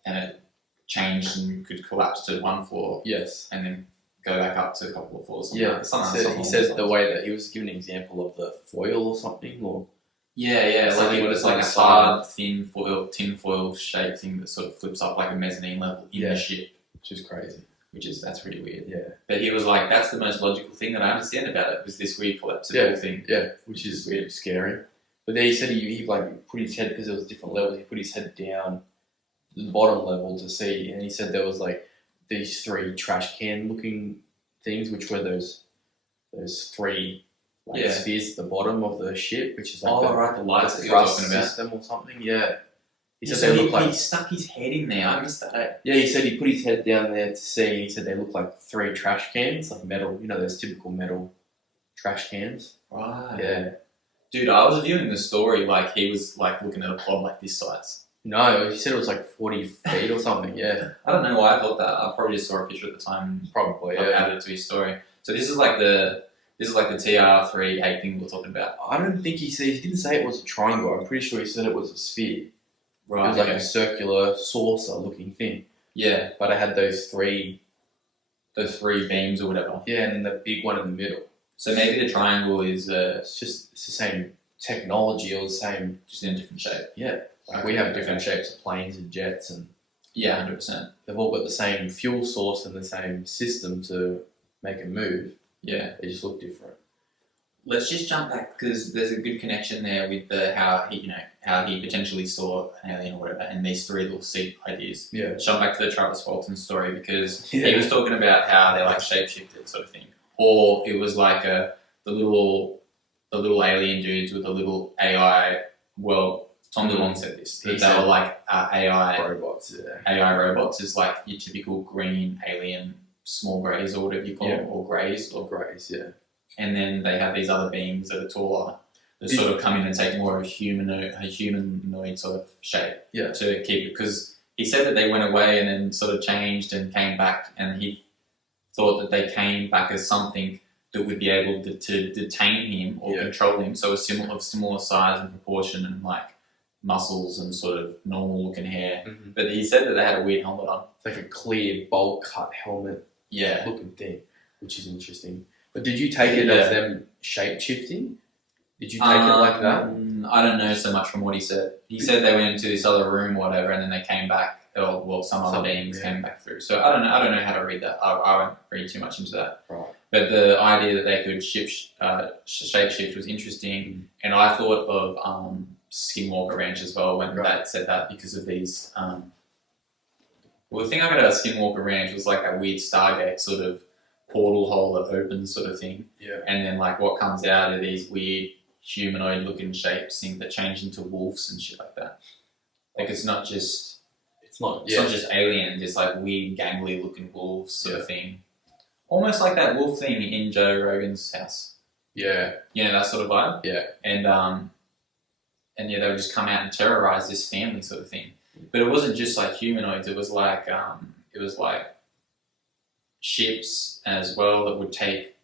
it changed and could collapse to 1 floor. Yes. And then go back up to a couple of floors. Yeah. He said the way that he was giving an example of the foil or something, or... Yeah, like it was like a hard, tin foil shaped thing that sort of flips up like a mezzanine level in the ship. Which is crazy. That's really weird. Yeah. But he was like, that's the most logical thing that I understand about it, was this weird collapsible thing. Yeah, which is weird, scary. But then he said he like put his head, because there was different levels, he put his head down the bottom level to see, and he said there was like these 3 trash can looking things, which were those 3 spheres at the bottom of the ship, which is like the lights that you're thrust talking about. system or something. Yeah. He said he stuck his head in there. I missed that. Yeah, he said he put his head down there to see. He said they look like 3 trash cans, like metal. You know, those typical metal trash cans. Right. Yeah. Dude, I was viewing the story like he was like looking at a pod like this size. No, he said it was like 40 feet or something. Yeah. I don't know why I thought that. I probably just saw a picture at the time. Probably. Added it to his story. So this is like the TR3 thing we're talking about. I don't think he didn't say it was a triangle. I'm pretty sure he said it was a sphere. Right. It was like a circular saucer-looking thing. Yeah. But it had those 3 beams or whatever. Yeah, and then the big one in the middle. So maybe the triangle is... it's the same technology or the same... Just in a different shape. Yeah. Like we have different shapes of planes and jets and... Yeah, 100%. They've all got the same fuel source and the same system to make it move. Yeah. They just look different. Let's just jump back, because there's a good connection there with how he potentially saw an alien or whatever, and these 3 little seat ideas. Yeah. Jump back to the Travis Walton story, because he was talking about how they're like shapeshifted sort of thing, or it was like the little alien dudes with a little AI. Well, Tom DeLonge said this. He That said they were like AI robots. Yeah. AI robots is like your typical green alien small greys or whatever you call them, or greys. Or greys, yeah. And then they have these other beings that are taller that sort of come in and take more of a humanoid sort of shape to keep it. Because he said that they went away and then sort of changed and came back, and he thought that they came back as something that would be able to detain him or control him. So of similar size and proportion and like muscles and sort of normal looking hair. Mm-hmm. But he said that they had a weird helmet on. It's like a clear bowl cut helmet Yeah. looking thing, which is interesting. But did you take it as them shape shifting? Did you take it like that? I don't know so much from what he said. He said they went into this other room or whatever, and then they came back. Or well, some other beings came back through. So I don't know how to read that. I won't read too much into that. Right. But the idea that they could shapeshift was interesting, and I thought of Skinwalker Ranch as well when that said that, because of these. Well, the thing I got about Skinwalker Ranch was like a weird Stargate sort of portal hole that opens sort of thing. Yeah. And then like what comes out are these weird humanoid looking shapes that change into wolves and shit like that. Like it's not just aliens, it's like weird gangly looking wolves sort of thing. Almost like that wolf thing in Joe Rogan's house. Yeah. You know, that sort of vibe? Yeah. And yeah, they would just come out and terrorize this family sort of thing. But it wasn't just like humanoids, it was like ships as well that would take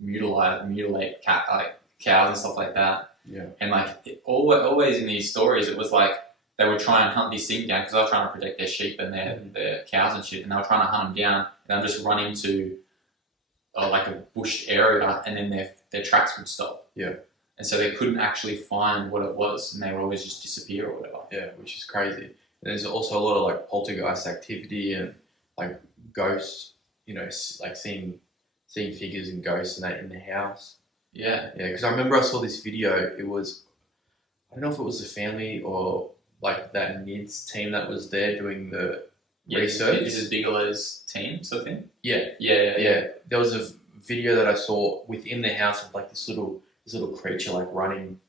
mutilate cows and stuff like that. Yeah. And like always in these stories, it was like they would try and hunt these things down because they were trying to protect their sheep and their cows and shit, and they were trying to hunt them down, and they'd just run into like a bushed area, and then their tracks would stop. Yeah. And so they couldn't actually find what it was, and they would always just disappear or whatever. Yeah, which is crazy. And there's also a lot of like poltergeist activity and like ghosts, you know, like seeing figures and ghosts and that in the house. Yeah. Yeah, because I remember I saw this video. It was, I don't know if it was the family or like that NIDS team that was there doing the research. This is Bigelow's team sort of thing? Yeah. There was a video that I saw within the house of like this little creature like running,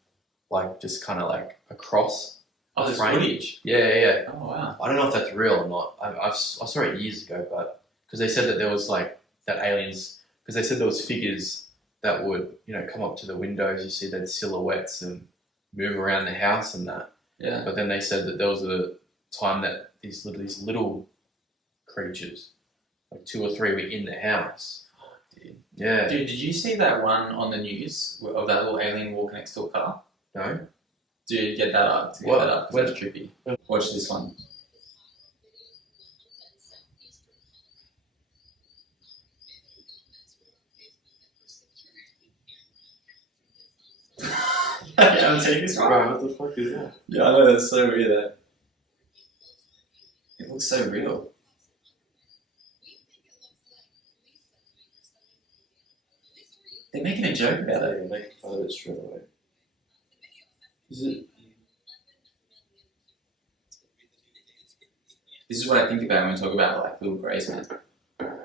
like just kind of like across. Oh, there's footage. Yeah. Oh wow. I don't know if that's real or not. I saw it years ago, but because they said that there was like that aliens, because they said there was figures that would, you know, come up to the windows. You see their silhouettes and move around the house and that. Yeah. But then they said that there was a time that these little creatures, like 2 or 3, were in the house. Yeah. Dude, did you see that one on the news of that little alien walking next to a car? No. Dude, get that up. Get that up. That's trippy. Watch this one. You haven't seen this one? Bro, what the fuck is that? Yeah, I know, that's so weird. It looks so real. They're making a joke about it. They're making fun of it straight away. Is it? This is what I think about when we talk about like little greys, man.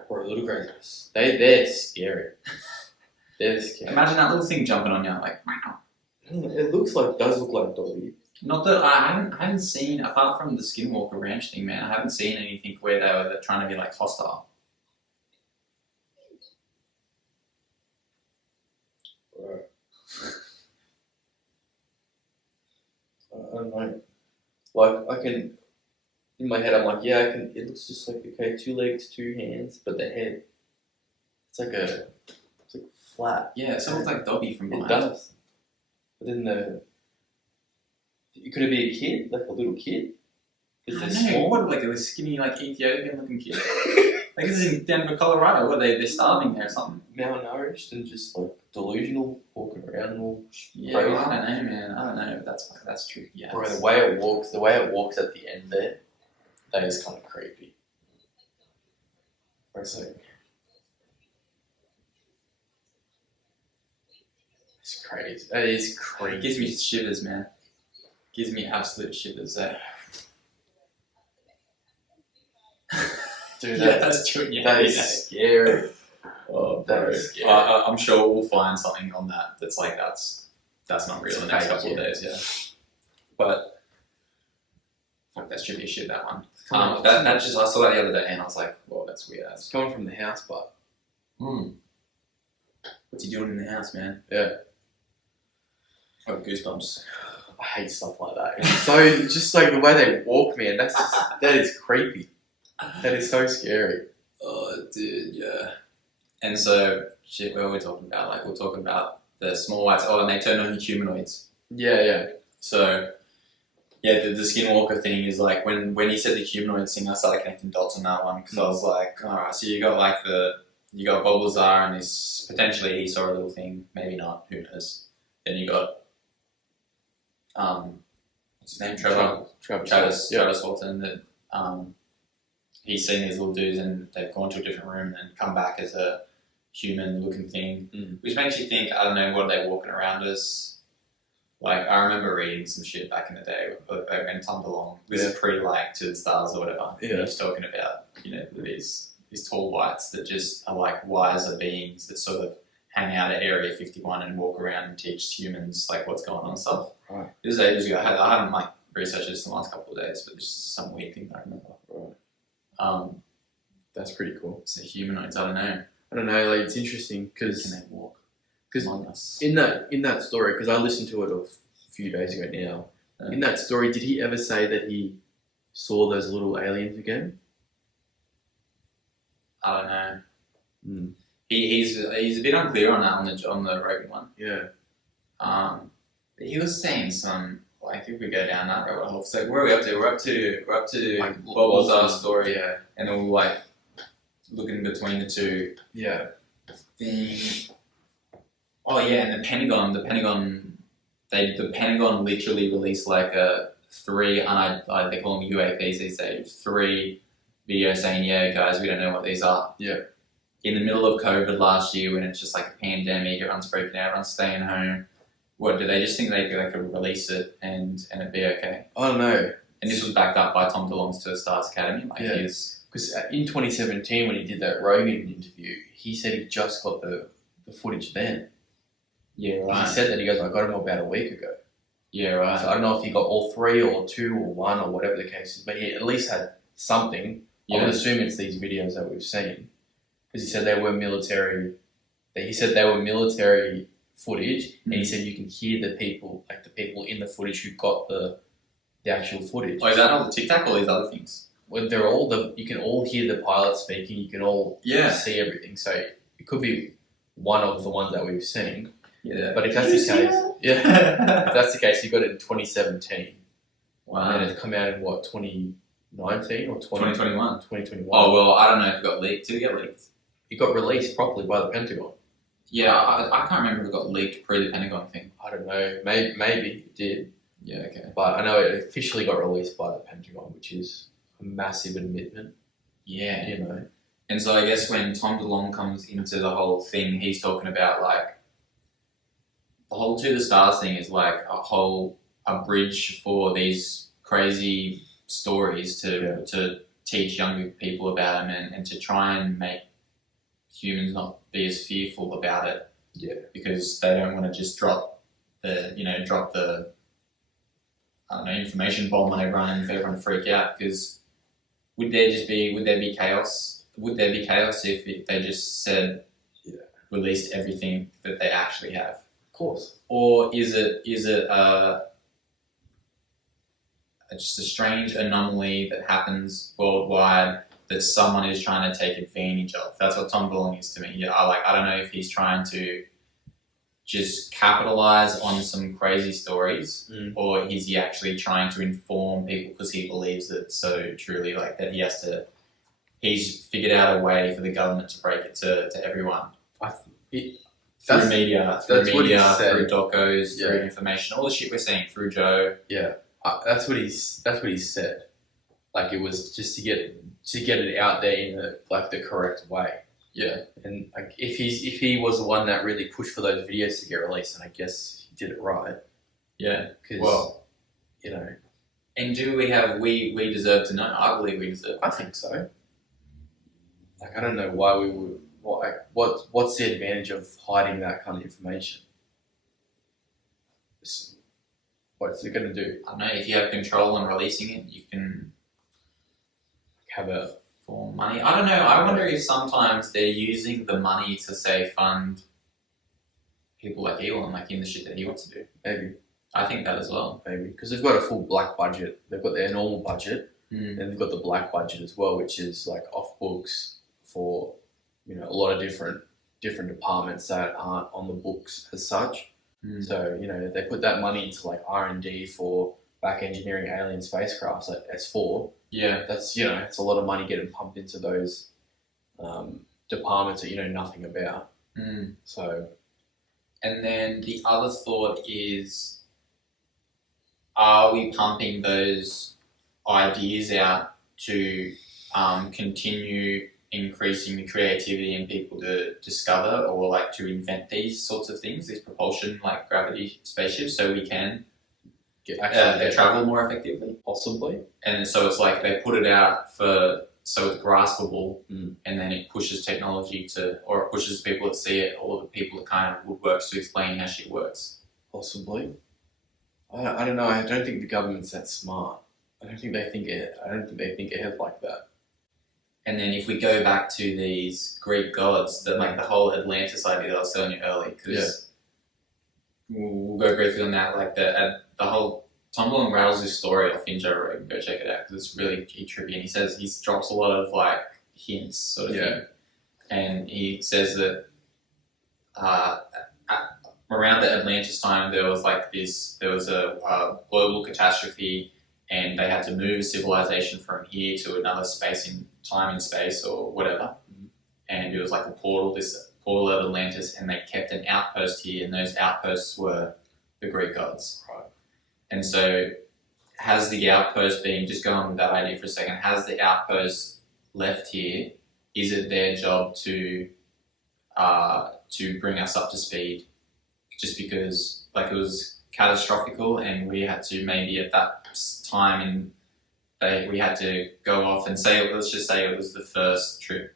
Or little greys. They're scary. They're scary. Imagine that little thing jumping on you, like, wow. It does look like Dobby. Not that I haven't seen, apart from the Skinwalker Ranch thing, man, I haven't seen anything where they're trying to be like hostile. Right. I don't know. Like, I can, in my head, I'm like, yeah, I can, it looks just like, okay, 2 legs, 2 hands, but the head, it's like flat. Yeah, it sounds like Dobby from behind. It does. But then could it be a kid? Like a little kid? I don't know. What, like a skinny, like Ethiopian looking kid? Like this is in Denver, Colorado. What, they're starving there or something? Malnourished and just like delusional, walking around all yeah, well, I don't know, man. I don't know. That's true. Yeah. Bro, the way it walks at the end there, that is kind of creepy. It's like, it's crazy. That is crazy. It gives me shivers, man. Gives me absolute shivers. Dude, yeah, that's true. Yeah, that is scary. Oh, that bro. is scary. I'm sure we'll find something on that that's like that's that's not real in It's the next fake, couple of yeah. days, yeah. But fuck, that should be shit, that one. Coming- That just, I saw that the other day and I was like, whoa, that's weird It's ass. coming from the house, but What's he doing in the house, man? yeah, Oh, goosebumps. I hate stuff like that. It's so just like the way they walk, man. That is creepy. That is so scary. Oh, dude, yeah. And so, shit, what were we talking about? Like, we're talking about the small whites. Oh, and they turned on humanoids. Yeah. So, yeah, the Skinwalker thing is like, when he said the humanoids thing, I started connecting dots on that one, because I was like, alright, so you got like you got Bob Lazar and this, potentially he saw a little thing, maybe not, who knows. Then you got, what's his name? Travis Walton, that, he's seen these little dudes and they've gone to a different room and come back as a human-looking thing, which makes you think, I don't know, what are they walking around as? Like, I remember reading some shit back in the day when Tom DeLonge was pretty like To the Stars or whatever. Yeah. He was talking about, you know, these tall whites that just are like wiser beings that sort of hang out at Area 51 and walk around and teach humans like what's going on and stuff. Right. This is ages ago. I haven't like researched this in the last couple of days, but this is some weird thing that I remember. Right. That's pretty cool. So humanoids, I don't know. I don't know. Like, it's interesting because Can they walk because among us? in that story, because I listened to it a few days ago now. In that story, did he ever say that he saw those little aliens again? I don't know. He's a bit unclear on that on the Rogan one. Yeah. But he was saying some, like, if we go down that rabbit hole, so where are we up to? We're up to Like Bob Lazar Story, Yeah. and then we're like looking between the two. Yeah. Oh yeah, and the Pentagon literally released like three, they call them UAPs these days, 3 videos saying, yeah guys, we don't know what these are. Yeah. In the middle of COVID last year, when it's just like a pandemic, everyone's freaking out, everyone's staying home. What, do they just think they could release it and it'd be okay? I don't know. And this was backed up by Tom DeLonge's To the Stars Academy. Like, Yeah. Because in 2017, when he did that Rogan interview, he said he just got the footage then. Yeah, right. He said that, he goes, I got him about a week ago. Yeah, right. So I don't know if he got all 3 or 2 or 1 or whatever the case is, but he at least had something. Yeah. I would assume it's these videos that we've seen. Because he said they were military. He said they were military footage, and he said you can hear the people in the footage who got the actual footage. Oh, is that all the Tic Tac or these other things? Well, you can all hear the pilot speaking. You can all see everything. So it could be one of the ones that we've seen. Yeah. But if that's the case, if that's the case, you got it in 2017. Wow. And then it's come out in what, 2019 or 2021? 2021. Oh, well, I don't know if it got leaked. Did it get leaked? It got released properly by the Pentagon. Yeah, I can't remember if it got leaked pre the Pentagon thing. I don't know. Maybe it did. Yeah, okay. But I know it officially got released by the Pentagon, which is a massive admittance. Yeah. You know. And so I guess when Tom DeLonge comes into the whole thing, he's talking about like the whole To the Stars thing is like a bridge for these crazy stories to teach younger people about them and to try and make humans not be as fearful about it. Yeah. Because they don't want to just drop the I don't know, information bomb on everyone and everyone freak out. Because would there be chaos? Would there be chaos if they just said released everything that they actually have? Of course. Or is it just a strange anomaly that happens worldwide that someone is trying to take advantage of? That's what Tom DeLonge is to me. Yeah, I don't know if he's trying to just capitalize on some crazy stories, or is he actually trying to inform people because he believes it so truly, like that he's figured out a way for the government to break it to everyone. Through media, through docos, through information, all the shit we're seeing through Joe. Yeah, that's what he said. Like, it was just to get it out there in the correct way. Yeah, and like if he was the one that really pushed for those videos to get released, then I guess he did it right. Yeah, because you know. And do we deserve to know? I believe we deserve. I think so. Like, I don't know why we would. What's the advantage of hiding that kind of information? What's it going to do? I don't know, if you have control on releasing it, you can Have a form money. I don't know, I wonder if sometimes they're using the money to, say, fund people like Elon, like in the shit that he wants to do. maybe. I think that as well. Maybe because they've got a full black budget. They've got their normal budget, and they've got the black budget as well, which is like off books for a lot of different departments that aren't on the books as such. So they put that money into like R&D for back engineering alien spacecrafts like S4. Yeah. That's it's a lot of money getting pumped into those departments that you know nothing about. So, and then the other thought is, are we pumping those ideas out to continue increasing the creativity in people to discover or like to invent these sorts of things, these propulsion like gravity spaceships, so we can travel more effectively? Possibly. And so it's like they put it out so it's graspable, and then it pushes technology or it pushes people that see it, or the people that kind of woodworks to explain how shit works. Possibly. I don't know. I don't think the government's that smart. I don't think they think ahead like that. And then if we go back to these Greek gods, like the whole Atlantis idea that I was telling you earlier, because we'll go briefly on that, like the whole Tom Long rattles his story off in Joe Rogan. Go check it out because it's really trippy. And he drops a lot of like hints sort of thing. And he says that around the Atlantis time, there was a global catastrophe, and they had to move a civilization from here to another time and space or whatever. And it was like this portal of Atlantis, and they kept an outpost here, and those outposts were the Greek gods. Right. And so, has the outpost been, just going with that idea for a second, has the outpost left here? Is it their job to bring us up to speed? Just because like it was catastrophical, and we had to maybe at that time we had to go off and let's just say it was the first trip.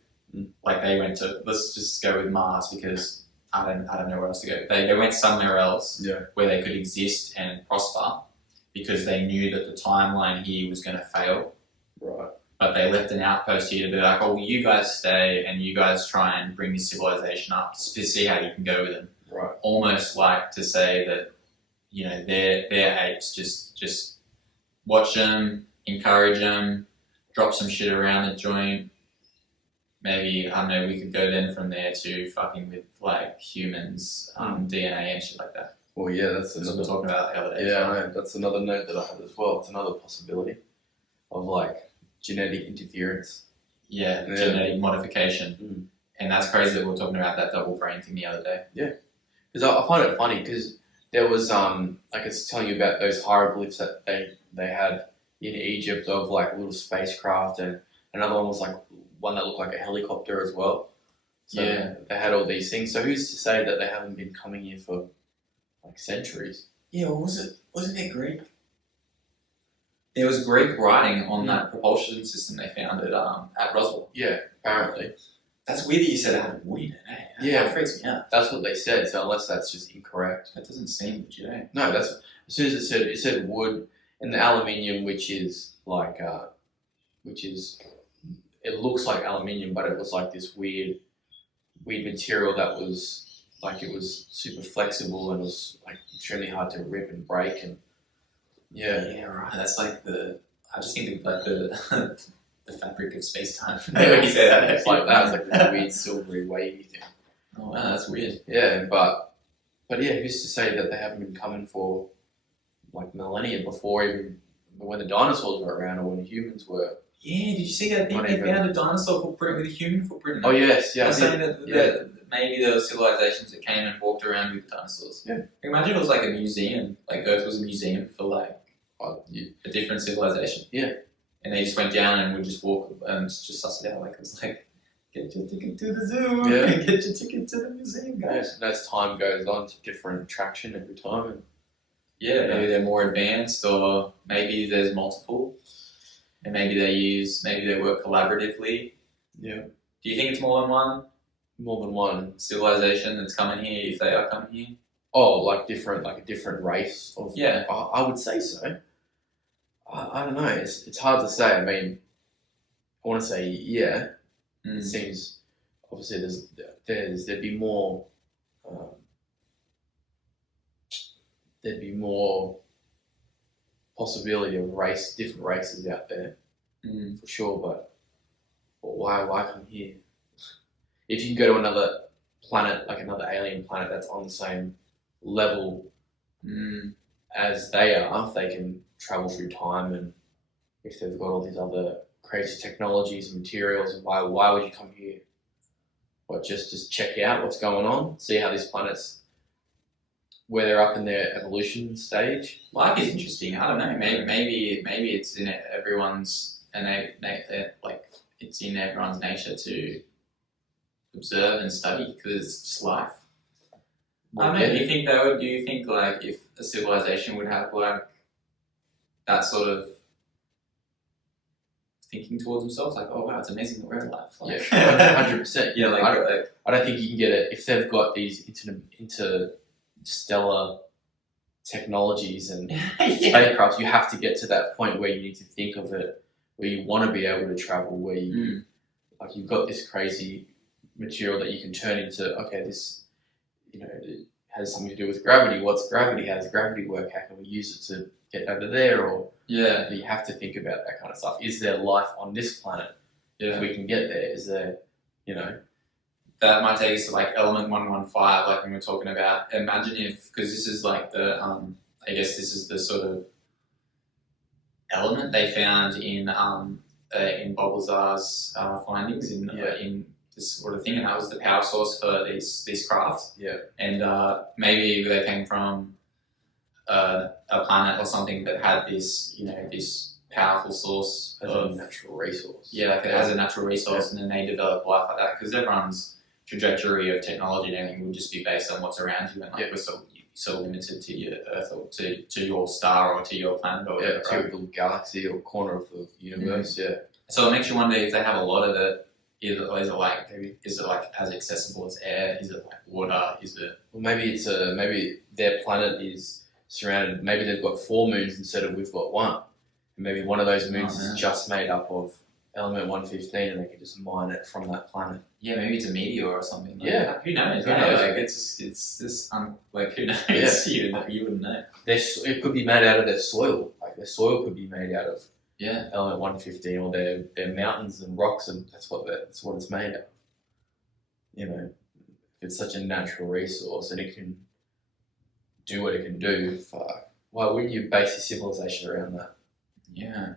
Like they went to, let's just go with Mars because I don't know where else to go. They went somewhere else where they could exist and prosper because they knew that the timeline here was going to fail. Right. But they left an outpost here to be like, oh, well, you guys stay and you guys try and bring this civilization up to see how you can go with them. Right. Almost like to say that, they're apes, just watch them, encourage them, drop some shit around the joint. Maybe, I don't know, we could go then from there to fucking with like humans, DNA and shit like that. Well, yeah, that's what we were talking about the other day. Yeah, I know. That's another note that I had as well. It's another possibility of like genetic interference. Yeah, genetic modification. And that's crazy that we were talking about that double brain thing the other day. Yeah. Because I find it funny because there was, I was telling you about those hieroglyphs that they had in Egypt of like little spacecraft, and another one was like one that looked like a helicopter as well. So they had all these things. So who's to say that they haven't been coming here for like centuries? Yeah, wasn't it Greek? There was Greek writing on that propulsion system they found at Roswell. Yeah, apparently. That's weird that you said it had wood in it, eh? That freaks me out. That's what they said, so unless that's just incorrect. That doesn't seem legit, eh? No, that's, as soon as it said wood, and the aluminium, which is like, it looks like aluminium, but it was like this weird material that was, like, it was super flexible and was like extremely hard to rip and break, and yeah, right. That's like I just think of like the fabric of space-time. When you say that, it's like that. It's like this weird silvery wavy thing. Oh wow, that's weird. Yeah, but yeah, who's to say that they haven't been coming for like millennia before even when the dinosaurs were around or when the humans were? Yeah, did you see that thing they found a dinosaur footprint with a human footprint? Oh yes, yeah. I was saying that maybe there were civilizations that came and walked around with dinosaurs. Yeah. Imagine it was like a museum, like Earth was a museum for like a different civilization. Yeah. And they just went down and would just walk and just suss it out. Like, it was like, get your ticket to the zoo, get your ticket to the museum, guys. Yeah, as time goes on, it's a different attraction every time. And maybe they're more advanced, or maybe there's multiple, and maybe they work collaboratively. Yeah. Do you think it's more than one? More than one civilization that's coming here, if they are coming here? Oh, like a different race of. Yeah. I would say so. I don't know. It's hard to say. I mean, I want to say yeah. It seems obviously there'd be more. There'd be more possibility of different races out there for sure. But why come here? If you can go to another planet, like another alien planet that's on the same level as they are, if they can travel through time, and if they've got all these other crazy technologies and materials, why would you come here? What, just check out what's going on, see how these planets, where they're up in their evolution stage? Life is interesting. I don't know. Maybe it's in everyone's it's in everyone's nature to observe and study because it's just life. I don't know. Do you think they would? Do you think like if a civilization would have like that sort of thinking towards themselves, like, oh wow, it's amazing that we're alive. Like, yeah, 100%. Yeah, I don't think you can get it if they've got these interstellar technologies and spacecraft. You have to get to that point where you need to think of it, where you want to be able to travel, where you like you've got this crazy material that you can turn into. Okay, this it has something to do with gravity. What's gravity? How does gravity work? How can we use it to get over there? Or you have to think about that kind of stuff. Is there life on this planet? If we can get there, is there, that might take us to like element 115, like when we're talking about. Imagine if, because this is like the, I guess this is the sort of element they found in Bob Lazar's findings in this sort of thing, and that was the power source for these crafts. Yeah. And maybe they came from a planet or something that had this, this powerful source as a natural resource. Yeah, like it has a natural resource, and then they develop life like that. Because everyone's trajectory of technology and everything would just be based on what's around you, and like we're so limited to your Earth or to your star or to your planet or whatever, to a little galaxy or corner of the universe. So it makes you wonder if they have a lot of it. Is it like as accessible as air? Is it like water? Is it? Well, maybe their planet is surrounded. Maybe they've got 4 moons instead of we've got 1. And maybe one of those moons is just made up of element 115, and they can just mine it from that planet. Yeah, maybe it's a meteor or something. Like that. Who knows? Like it's just like who knows? Yeah. You wouldn't know. It could be made out of their soil. Like their soil could be made out of element 115, or their mountains and rocks, and that's what it's made of. If it's such a natural resource and it can do what it can do, why wouldn't you base your civilization around that? Yeah.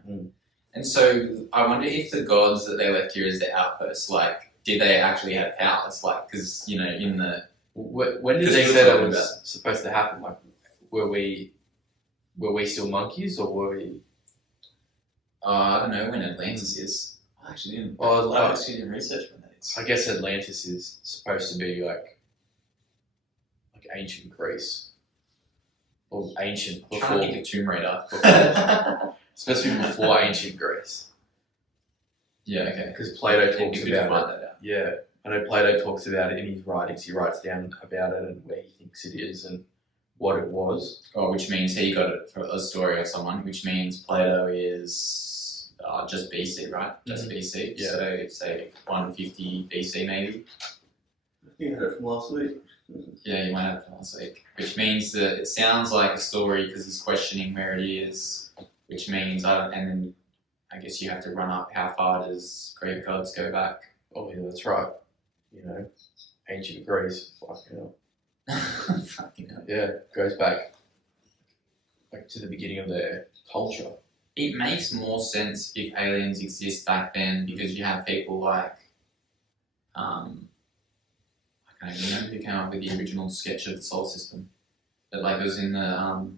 And so I wonder if the gods that they left here as the outposts, like, did they actually have powers? Like, because in the when did they say that was supposed to happen? Like, were we still monkeys, or were we? I don't know when Atlantis is. I actually didn't research when that is. I guess Atlantis is supposed to be like ancient Greece, or ancient before. I'm trying to think of Tomb Raider. It's supposed to be before ancient Greece. Yeah, okay. Because Plato talks about it. Yeah, I know Plato talks about it in his writings. He writes down about it and where he thinks it is and what it was. Oh, which means he got it from a story of someone, which means Plato is just BC, right? Just BC. Yeah. So say 150 BC maybe. I think I heard it from last week. Yeah, you might have it from last week. Which means that it sounds like a story because he's questioning where it is, which means, and then I guess you have to run up how far does Greek gods go back. Oh yeah, that's right. Ancient Greece, fucking hell. Fucking hell. Yeah, goes back to the beginning of their culture. It makes more sense if aliens exist back then because you have people like, I can't even remember who came up with the original sketch of the solar system. But like it was in the,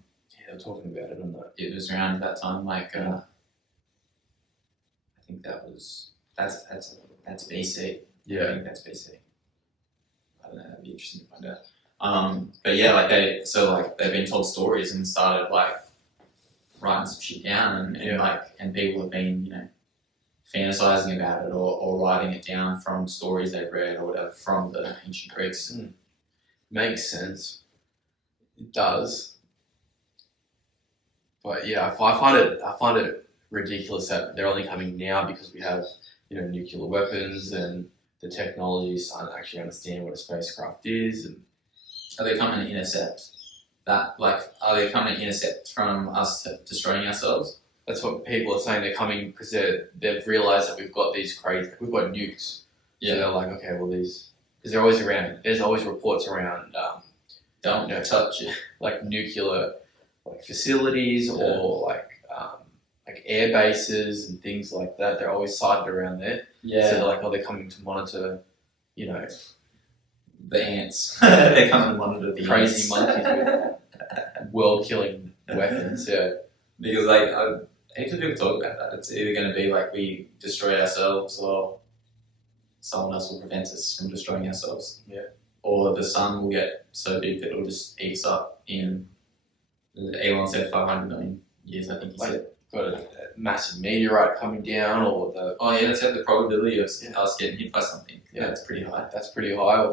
they were talking about it on that. It was around that time, like, I think that's BC. Yeah. I think that's BC. I don't know, that'd be interesting to find out. But yeah, like they've been told stories and started like writing some shit down and people have been, fantasizing about it or writing it down from stories they've read or whatever from the ancient Greeks. Makes sense. It does. But yeah, I find it ridiculous that they're only coming now because we have, nuclear weapons and the technology is starting to actually understand what a spacecraft is. And Are they coming to intercept that? Like, are they coming to intercept from us destroying ourselves? that's what people are saying. They're coming because they've realised that we've got we've got nukes. Yeah. So they're like, okay, well because they're always around. There's always reports around. Don't touch it. Like nuclear facilities or like air bases and things like that. They're always sighted around there. Yeah. So they're like, they're coming to monitor, The ants. They're coming to monitor the crazy ants. monkeys with world-killing weapons. Yeah. Because heaps of people talk about that. It's either going to be like we destroy ourselves or someone else will prevent us from destroying ourselves. Yeah. Or the sun will get so big that it'll just eat us up in, Elon said 500 million years, I think he said. Got a massive meteorite coming down, or That's the probability of us getting hit by something. Yeah, that's pretty high. That's pretty high. Or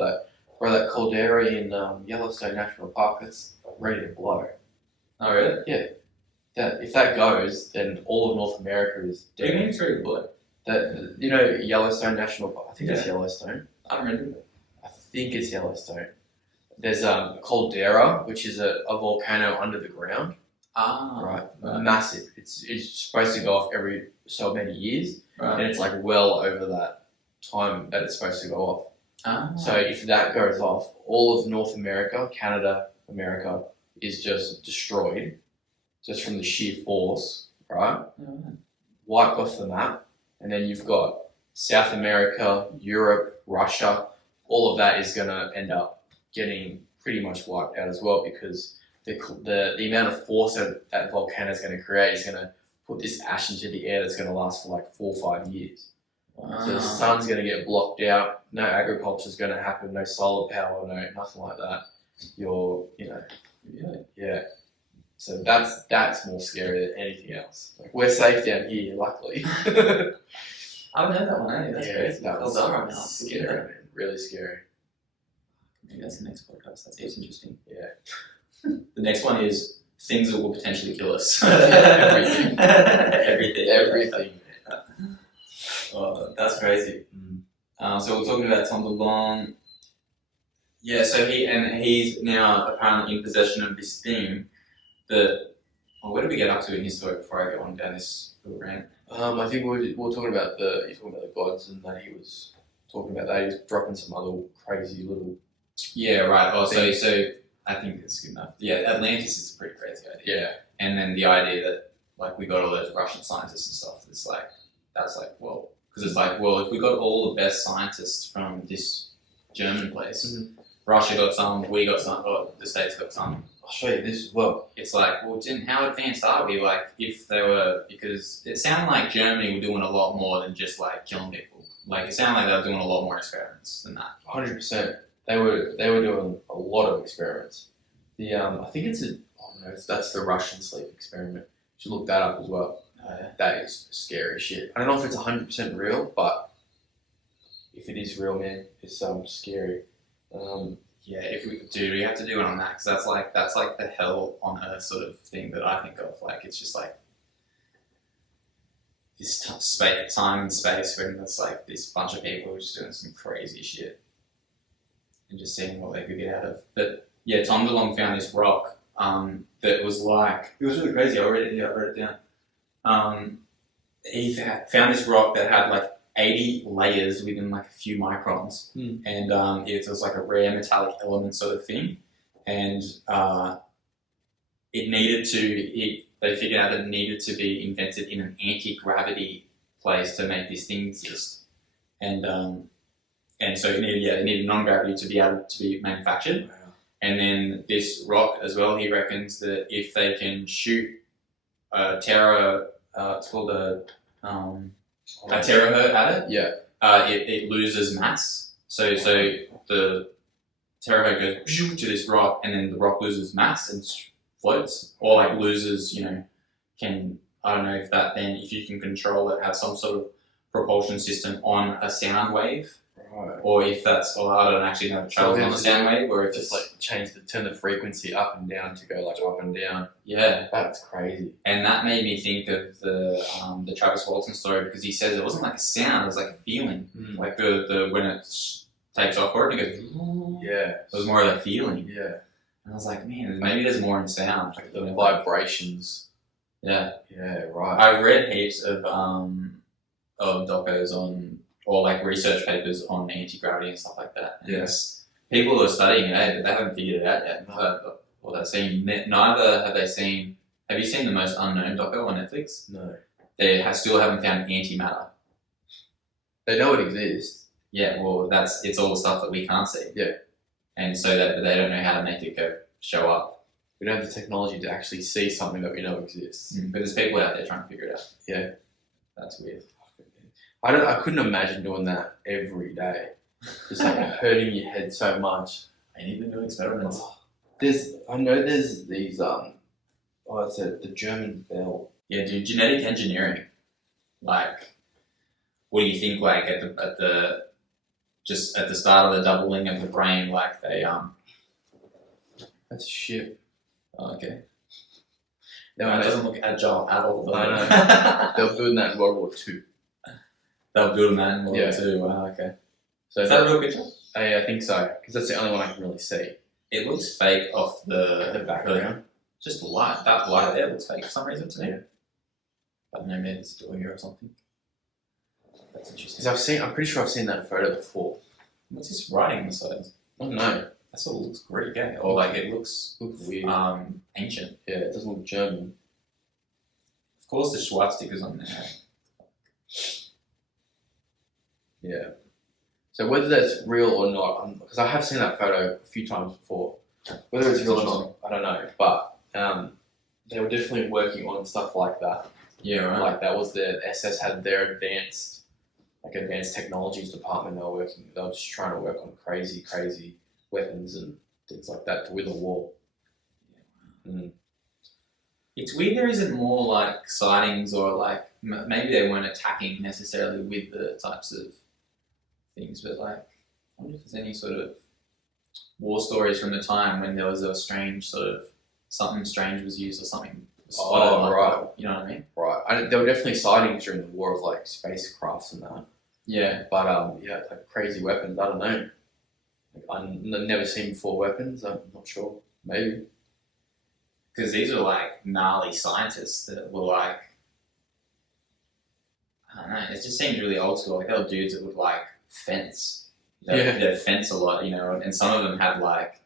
that caldera in Yellowstone National Park, that's ready to blow. Oh, really? Yeah. If that goes, then all of North America is Do you dead. mean it's ready to blow? Yellowstone National Park. I think it's Yeah. Yellowstone. I don't remember. I think it's Yellowstone. There's caldera, which is a volcano under the ground. Right. Massive. It's supposed to go off every so many years, and it's like well over that time that it's supposed to go off. So if that goes off, all of North America, Canada, America, is just destroyed, just from the sheer force, right? Wiped off the map, and then you've got South America, Europe, Russia. All of that is going to end up getting pretty much wiped out as well, because the amount of force that volcano is going to create is going to put this ash into the air that's going to last for like 4 or 5 years. Wow. So the sun's going to get blocked out. No agriculture is going to happen. No solar power. No nothing like that. Yeah. So that's more scary than anything else. Like, we're safe down here, luckily. I haven't heard that one, eh? That's crazy. That was Well done right now. scary, man. Really scary. Maybe that's the next podcast. That's interesting. Yeah. The next one is things that will potentially kill us. Everything. Everything. Oh, that's crazy. So we're talking about Tom DeLonge. Yeah, so he's now apparently in possession of this thing that. Oh, where did we get up to in his story before I go on down this little rant? I think we're talking about the gods, and that he was talking about that. He was dropping some other crazy little. Yeah, right. Oh, so things. I think it's good enough. Yeah, Atlantis is a pretty crazy idea. Yeah. And then the idea that we got all those Russian scientists and stuff, because it's like, well, if we got all the best scientists from this German place, Russia got some, we got some, the States got some. I'll show you this as well. It's like, well, how advanced are we? Like, if they were, because it sounded like Germany were doing a lot more than just like killing people. Like, it sounded like they were doing a lot more experiments than that. 100%. They were doing a lot of experiments. I think that's the Russian sleep experiment. You should look that up as well. That is scary shit. I don't know if it's 100% real, but if it is real, man, it's scary. Yeah, we have to do it on that, because that's like the hell on earth sort of thing that I think of. Like, it's just like this time and space when there's like this bunch of people just doing some crazy shit and just seeing what they could get out of. But yeah, Tom DeLonge found this rock that was like, it was really crazy. I wrote it down. He found this rock that had like 80 layers within like a few microns, and it was like a rare metallic element sort of thing, and they figured out that it needed to be invented in an anti-gravity place to make this thing exist, and so it needed non-gravity to be able to be manufactured. Wow. And then this rock as well, he reckons that if they can shoot a it's called a terahertz at it. Yeah. It loses mass. So the terahertz goes to this rock, and then the rock loses mass and floats, or like loses. I don't know if you can control it, have some sort of propulsion system on a sound wave, Right. Or if that's, or I don't actually know if it travels on the sound wave, or if Just it's like turn the frequency up and down to go like up and down. yeah. That's crazy. And that made me think of the Travis Walton story, because he says it wasn't like a sound, it was like a feeling. Like the when it takes off for it, it goes, Yeah. it was more of a feeling. Yeah. And I was like, man, maybe there's more in sound. Like the vibrations. Yeah. Yeah, right. I read heaps of docos on, or like research papers on anti-gravity and stuff like that. And Yes. People who are studying it, but they haven't figured it out yet. What they've seen, neither have they seen. Have you seen The Most Unknown doco on Netflix? No. They still haven't found antimatter. They know it exists. Yeah, well, it's all the stuff that we can't see. Yeah. And so that they don't know how to make it show up. We don't have the technology to actually see something that we know exists. But there's people out there trying to figure it out. Yeah. That's weird. I couldn't imagine doing that every day. Just like hurting your head so much. I need to do experiments. I know there's these it's the German bell. Yeah, dude, genetic engineering. Like, what do you think? Like at the start of the doubling of the brain, like they That's shit. Oh, okay. No, It doesn't look agile at all. I know. They were doing that in World War II. They'll build a man in World War Yeah. II. Wow, okay. So Is that a real picture? I think so, because that's the only one I can really see. It looks fake off The background. Just the light. That light there looks fake for some reason to me. Yeah. I don't know, maybe it's still here or something. That's interesting. Because I'm pretty sure I've seen that photo before. What's this writing on the sides? I don't know. That sort of looks Greek, eh? Or like it looks Weird. ancient. Yeah, it doesn't look German. Of course, the swastikas on there. Yeah. So whether that's real or not, because I have seen that photo a few times before. Whether it's real or not, I don't know. But they were definitely working on stuff like that. Yeah, right. Like that was the SS had their advanced technologies department. They were just trying to work on crazy weapons and things like that to win the war. It's weird there isn't more like sightings, or like maybe they weren't attacking necessarily with the types of things, but like I wonder if there's any sort of war stories from the time when there was a strange sort of something strange was used or something was spotted. Oh, right. You know what I mean? Right. There were definitely sightings during the war of like spacecrafts and that. Yeah. But like crazy weapons. I don't know. Like, I've never seen before weapons. I'm not sure. Maybe. Because these are like gnarly scientists that were like, I don't know, it just seems really old school. Like they were dudes that would like fence. They'd fence a lot, you know, and some of them had like,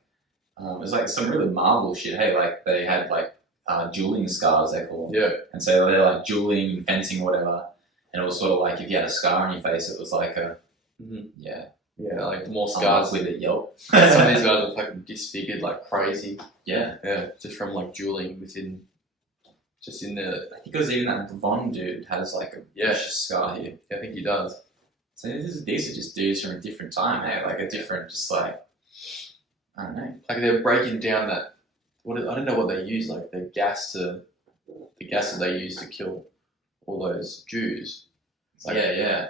it was like some really Marvel shit, hey, like they had like dueling scars, they call them. Yeah. And so they're like dueling and fencing or whatever. And it was sort of like if you had a scar on your face, it was like a, yeah, like more scars. With a yelp. Some of these guys are fucking disfigured like crazy. Yeah. Yeah, just from like dueling just in the... I think it was even that Von dude has like a vicious scar here. I think he does. So these are just dudes from a different time, eh? Like a different, just like, I don't know. Like they're breaking down that... I don't know what they use, like the gas that they used to kill all those Jews. Like, yeah.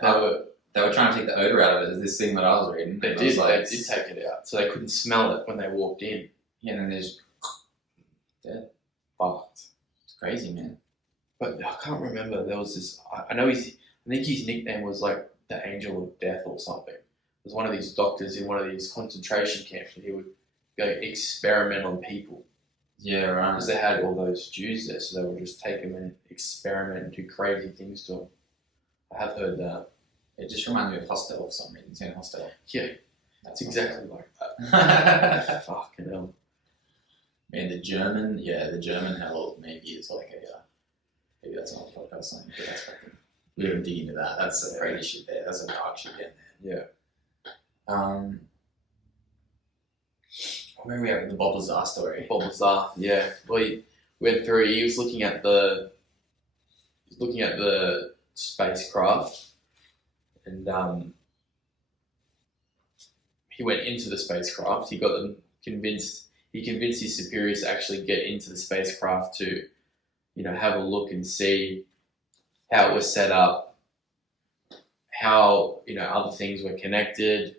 They were trying to take the odor out of it. This thing that I was reading. They did take it out, so they couldn't smell it when they walked in. Yeah, and then there's dead. Fucked. It's crazy, man. But I can't remember. There was this. I think his nickname was like the Angel of Death or something. It was one of these doctors in one of these concentration camps, and he would go experiment on people. Yeah, right. Because they had all those Jews there, so they would just take them and experiment and do crazy things to them. I have heard that. It just reminds me of Hostel for some reason. Seen Hostel? Yeah, that's exactly like that. Fucking hell. Man, the German hell maybe is like a, maybe that's another podcast something, but that's fucking, we don't dig into that. That's some crazy shit there. That's some dark shit there, man. Yeah. Where are we at with the Bob Lazar story? Bob Lazar, yeah. Well, he went through. He was looking at the spacecraft, and he went into the spacecraft. He got them convinced. He convinced his superiors to actually get into the spacecraft to, have a look and see how it was set up, how other things were connected,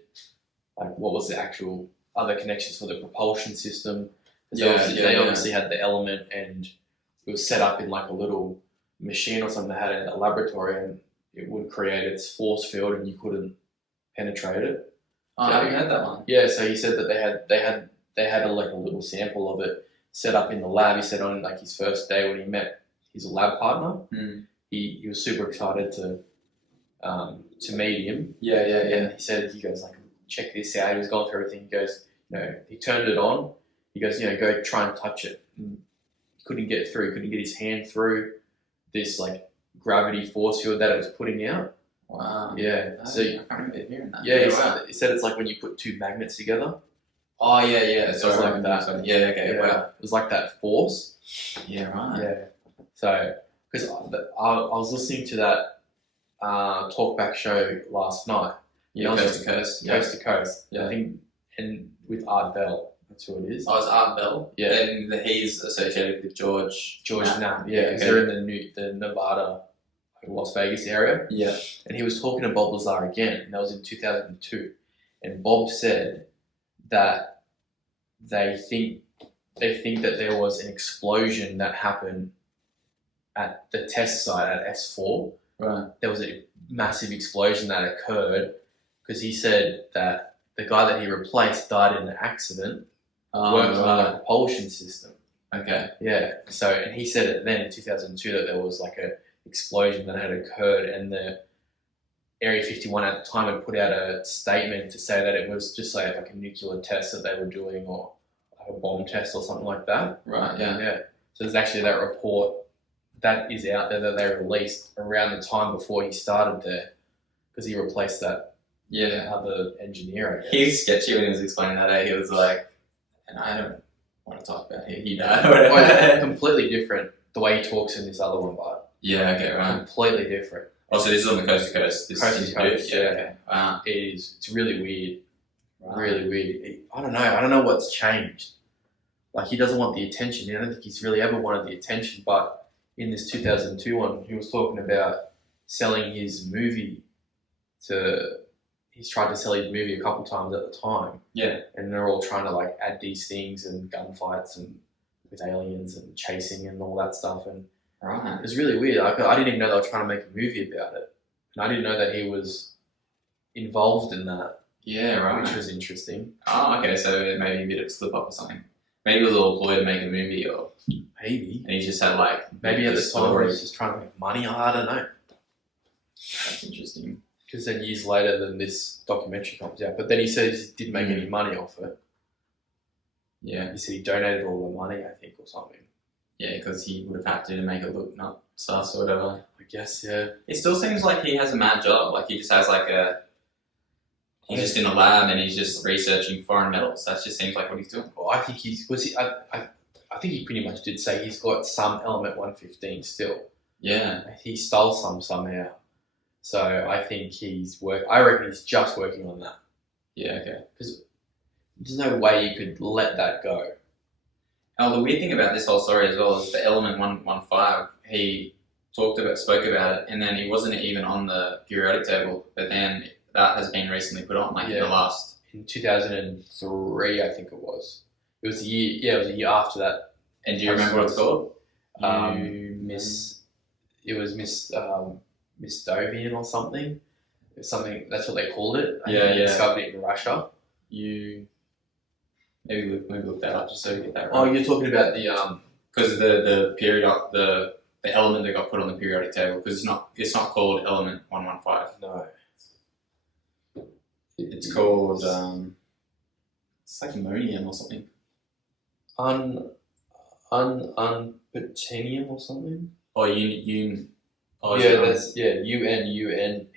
like what was the actual other connections for the propulsion system. They obviously had the element, and it was set up in like a little machine or something that had in a laboratory, and it would create its force field, and you couldn't penetrate it. Oh, I haven't heard that one. Yeah, so he said that they had like a little sample of it set up in the lab. He said on like his first day when he met his lab partner, he was super excited to meet him. Yeah. And he goes like, check this out. He was going through everything. He goes, he turned it on. He goes, go try and touch it. And he couldn't get through. He couldn't get his hand through this like gravity force field that it was putting out. Wow. Yeah. So I can't remember hearing that. Yeah, he said it's like when you put two magnets together. Oh yeah. So it's like that. Yeah. Okay. Yeah. Wow. It was like that force. Yeah. Right. Yeah. So because I was listening to that talkback show last night. Yeah. Coast to coast. Coast to coast. Yeah. I think, and with Art Bell. That's who it is. Oh, it's Art Bell. Yeah. And he's associated with George Knapp. Yeah, because they're in the Nevada, Las Vegas area. Yeah. And he was talking to Bob Lazar again, and that was in 2002. And Bob said that they think that there was an explosion that happened at the test site at S4. Right. There was a massive explosion that occurred because he said that the guy that he replaced died in an accident working on the propulsion system. Okay. Yeah. So, and he said it then in 2002 that there was like a explosion that had occurred, and the Area 51 at the time had put out a statement to say that it was just like a nuclear test that they were doing, or like a bomb test or something like that. Right. Yeah. Yeah. So there's actually that report that is out there that they released around the time before he started there, because he replaced that other engineer, I guess. He's sketchy when he was explaining that. He was like, and I don't want to talk about he died. Well, completely different the way he talks in this other one, but yeah, okay, right. Completely different. Oh, so this is on the coast to coast. This coast to coast, yeah. Okay. Wow. It's really weird. Right. Really weird. I don't know what's changed. Like, he doesn't want the attention. I don't think he's really ever wanted the attention, but in this 2002 one, he was talking about selling his movie he's tried to sell his movie a couple times at the time. Yeah. And they're all trying to like add these things and gunfights and with aliens and chasing and all that stuff. And right. it was really weird. I didn't even know they were trying to make a movie about it. And I didn't know that he was involved in that. Yeah, right. Which was interesting. Oh, okay. So maybe a bit of a slip up or something. Maybe it was all a ploy to make a movie, or maybe. And he just had like maybe at the time he was just trying to make money. I don't know. That's interesting. Because then years later, then this documentary comes out. But then he says he didn't make any money off it. Yeah. He said he donated all the money, I think, or something. Yeah, because he would have had to make it look not sus or whatever. I guess, yeah. It still seems like he has a mad job. Like he just has like he's just in a lab and he's just researching foreign metals. That just seems like what he's doing. Well, I think I think he pretty much did say he's got some element 115 still. Yeah. He stole some somehow. So I think I reckon he's just working on that. Yeah, okay. Because there's no way you could let that go. Oh, the weird thing about this whole story as well is the element 115, he spoke about it, and then he wasn't even on the periodic table, but then that has been recently put on, in the last... In 2003, I think it was. It was a year after that. And do you remember what it's called? It was Miss Dovian or something. It was something, that's what they called it. They discovered it in Russia. Maybe look that up just so you get that right. Oh, you're talking about the because the period the element that got put on the periodic table, because it's not called element 115. No. It's called it's like ammonium or something. Unptenium or something. Oh, un. Oh, that's UNPNTIU.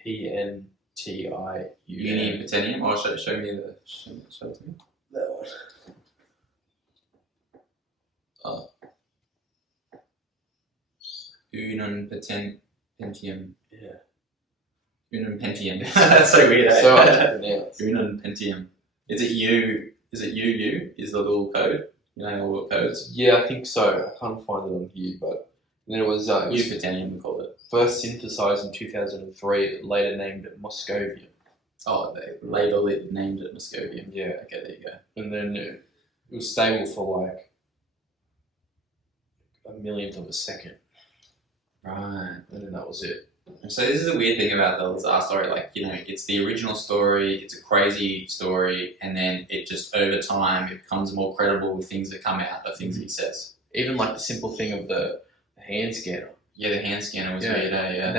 Uniptenium. Oh, show me the. Show it to me. That one. Ununpentium. Yeah. Ununpentium. That's so weird. So hard to pronounce. Ununpentium. Is it U? Is it UU? Is the little code? You know all the codes? Yeah, I think so. I can't find it on here, but And then it was Euphotanium, we call it. first synthesized in 2003, later named Moscovium. Oh, they later named it Moscovium. Yeah. Okay, there you go. And then it was stable for like a millionth of a second. Right. And then that was it. So this is the weird thing about the Lazar story. Like, you know, it's the original story, it's a crazy story, and then it just, over time, it becomes more credible with things that come out of things that he says. Even like the simple thing of the hand scanner. Yeah, the hand scanner was weird, yeah.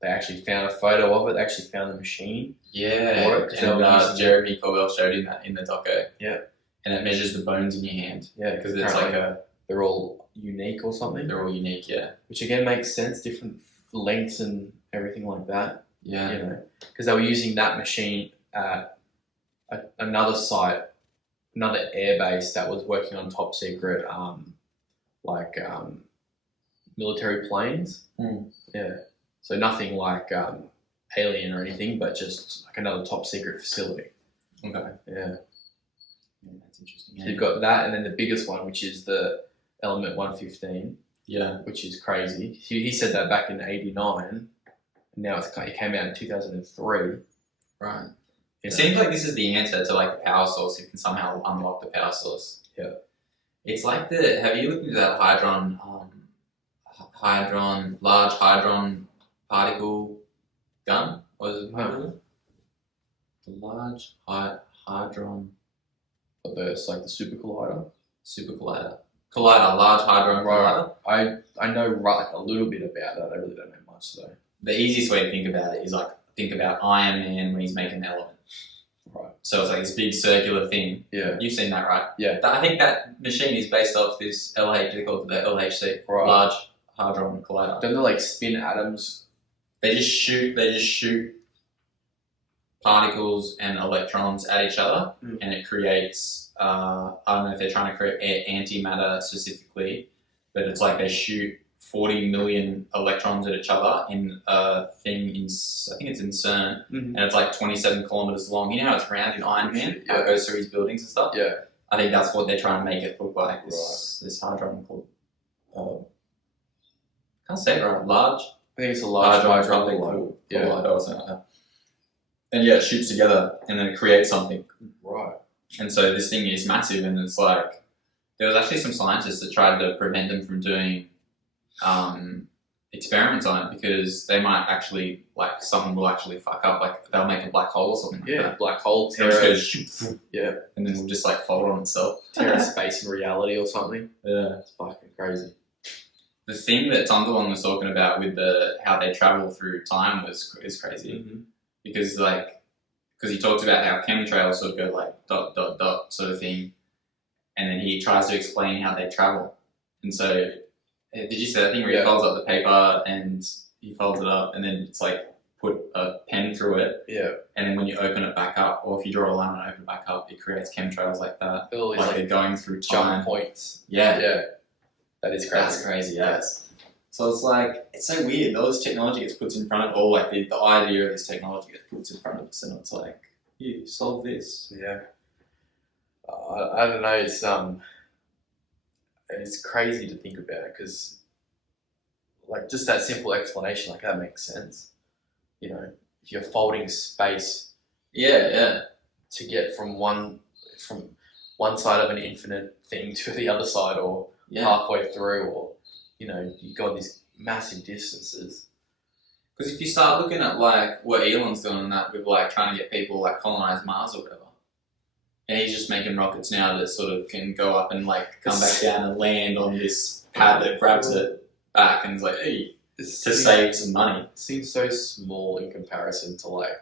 They actually found a photo of it. They actually found the machine. Yeah, For it, and Jeremy Corbell showed him that in the doco. Yeah. And it measures the bones in your hand. Yeah, because it's like they're all unique or something. They're all unique, yeah. Which again makes sense, different lengths and everything like that. Yeah. You know, because they were using that machine at another site, another air base that was working on top secret, military planes. Mm. Yeah. So nothing like alien or anything, but just like another top secret facility. Okay. Yeah. That's interesting. So you've got that, and then the biggest one, which is the Element 115. Yeah. Which is crazy. He said that back in '89, and now it came out in 2003. Right. It seems like this is the answer to like the power source. You can somehow unlock the power source. Yeah. It's like have you looked into that large Hadron particle gun? What is it? No. The large Hadron. But it's like the super collider. Large Hadron collider. I know like a little bit about that. I really don't know much though. The easiest way to think about it is like think about Iron Man when he's making the element. Right. So it's like this big circular thing. Yeah. You've seen that, right? Yeah. I think that machine is based off this they call it the LHC, Right. Large Hadron Collider. Don't they like spin atoms? They just shoot particles and electrons at each other, and it creates. I don't know if they're trying to create antimatter specifically, but it's like they shoot 40 million electrons at each other in a thing I think it's in CERN, and it's like 27 kilometers long. You know how it's round in Iron Man? How it goes through his buildings and stuff? Yeah. I think that's what they're trying to make it look like. This hadron called. Can't say it right. Large. I think it's a large hadron collider. Collider or something like that. And yeah, it shoots together and then it creates something. Right. And so this thing is massive, and it's like there was actually some scientists that tried to prevent them from doing experiments on it because they might actually something will actually fuck up, like they'll make a black hole or something. Yeah, like that. black hole And it just goes shoop, yeah, and then it'll just like fold on itself. Terra space in reality or something. Yeah, it's fucking crazy. The thing that Tundalong was talking about with how they travel through time is crazy. Because he talks about how chemtrails sort of go like ... sort of thing, and then he tries to explain how they travel. And so, did you see that thing where he folds up the paper and he folds it up, and then it's like put a pen through it, and then when you open it back up, or if you draw a line and open it back up, it creates chemtrails like that, like they're going through time. Jump points. Yeah, that is crazy. That's crazy. Yes. So it's like, it's so weird. All this technology gets put in front of, or like the idea of this technology gets put in front of us, and it's like, you solve this. Yeah. I don't know. It's crazy to think about because, like, just that simple explanation, like that makes sense. You know, if you're folding space. Yeah. To get from one side of an infinite thing to the other side, or halfway through, or you know, you go these massive distances. Because if you start looking at like what Elon's doing and that with like trying to get people like colonize Mars or whatever, and he's just making rockets now that sort of can go up and like come back down and land on this pad that grabs it back and is like, hey, to save some money. It seems so small in comparison to like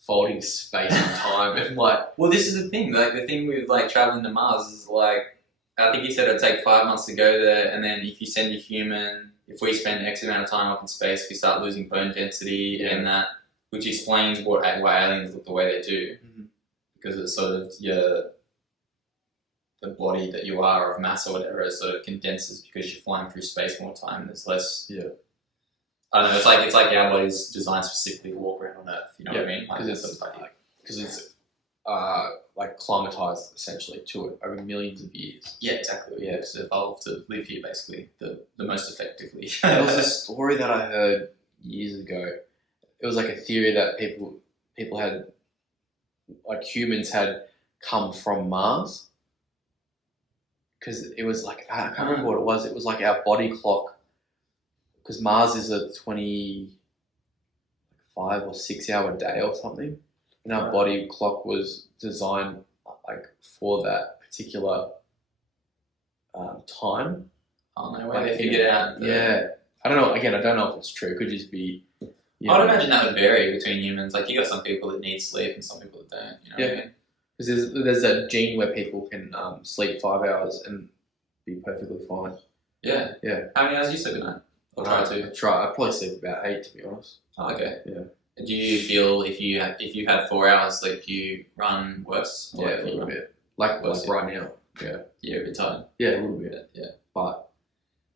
folding space and time and like. Well, this is the thing. Like the thing with like traveling to Mars is like, I think he said it'd take 5 months to go there, and then if you send a human, if we spend X amount of time up in space, we start losing bone density and that, which explains why aliens look the way they do. Because it's sort of the body that you are of mass or whatever, it sort of condenses because you're flying through space more time. There's less. Yeah. I don't know. It's like our body's designed specifically to walk around on Earth. You know what I mean? Because it's like climatized essentially to it over millions of years. Yeah, exactly. Yeah, it's evolved to live here basically the most effectively. There was a story that I heard years ago. It was like a theory that people had, like humans had come from Mars. Because it was like, I can't remember what it was. It was like our body clock. Because Mars is a 25 or 6 hour day or something. And our body clock was designed like for that particular time. Oh, no way. They figured out. Yeah. I don't know. Again, I don't know if it's true. It could just be. I'd imagine that would vary between humans. Like, you got some people that need sleep and some people that don't. You know what I mean? Because there's that gene where people can sleep 5 hours and be perfectly fine. Yeah. Yeah. How many hours do you sleep a night? Or try to? I probably sleep about 8, to be honest. Oh, okay. Yeah. Do you feel if you had 4 hours sleep, do you run worse? Or a little bit. Like right now. Yeah. You're a bit tired. Yeah, a little bit. Yeah. But,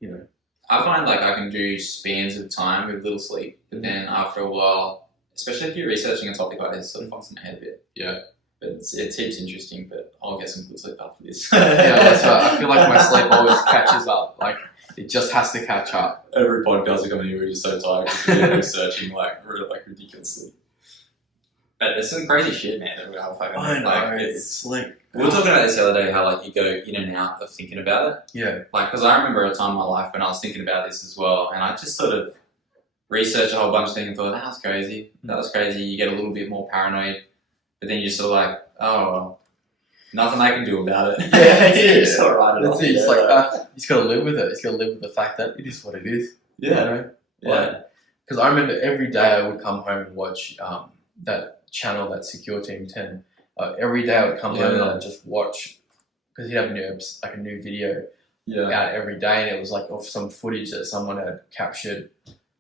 you know. I find like I can do spans of time with little sleep, but then after a while, especially if you're researching a topic like this, it sort of fucks in my head a bit. Yeah. But it seems interesting, but I'll get some good sleep after this. Yeah, that's right. I feel like my sleep always catches up. Like, it just has to catch up. Every podcast we come in here, we're just so tired because we're researching like ridiculously. But there's some crazy shit, man, that we're fucking I know, like, it's like... We were talking about this the other day, how like you go in and out of thinking about it. Yeah. Like, because I remember a time in my life when I was thinking about this as well, and I just sort of researched a whole bunch of things and thought, that was crazy. That was crazy. You get a little bit more paranoid, but then you're sort of like, oh, well, nothing I can do about it. Yeah, You just sort of write it off. It's like, you just got to live with it. You just got to live with the fact that it is what it is. Yeah. You know? Yeah. Because I remember every day I would come home and watch that channel, that Secure Team 10. Every day I would come home and I'd just watch, because he'd have a new video out every day, and it was like of some footage that someone had captured,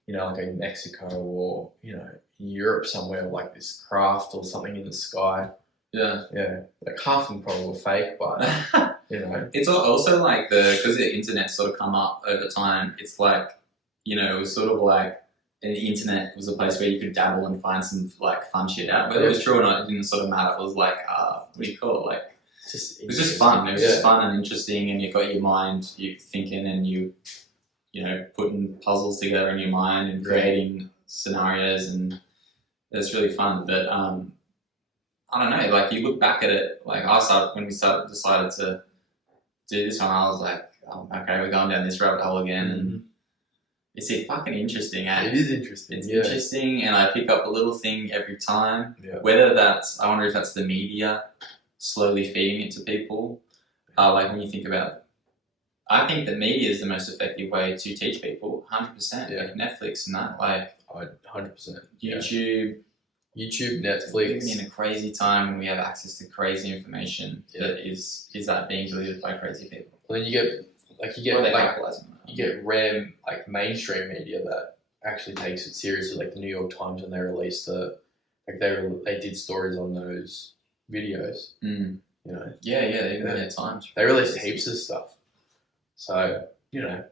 you know, like in Mexico or, you know, in Europe somewhere, like this craft or something in the sky. Yeah. Yeah. Like half of them probably were fake, but, you know. It's also like because the internet sort of come up over time, it's like, you know, it was sort of like, and the internet was a place where you could dabble and find some like fun shit out. Whether it was true or not, it didn't sort of matter. It was like, what do you call it? Like, it was just fun. It was just fun and interesting, and you got your mind, you thinking, and you know, putting puzzles together in your mind and creating scenarios, and it's really fun. But I don't know. Like, you look back at it. Like, when we decided to do this one, I was like, oh, okay, we're going down this rabbit hole again, and it's fucking interesting, eh? It is interesting. It's interesting, and I pick up a little thing every time. Yeah. Whether that's, I wonder if that's the media slowly feeding it to people. Like, when you think about it, I think that media is the most effective way to teach people, 100%. Yeah. Like Netflix and that, like 100%. YouTube, Netflix. We're living in a crazy time when we have access to crazy information that is that being delivered by crazy people. Well, then you get rare like mainstream media that actually takes it seriously, like the New York Times when they released they did stories on those videos. You know. Yeah, they had times. They released heaps of stuff. So, you know,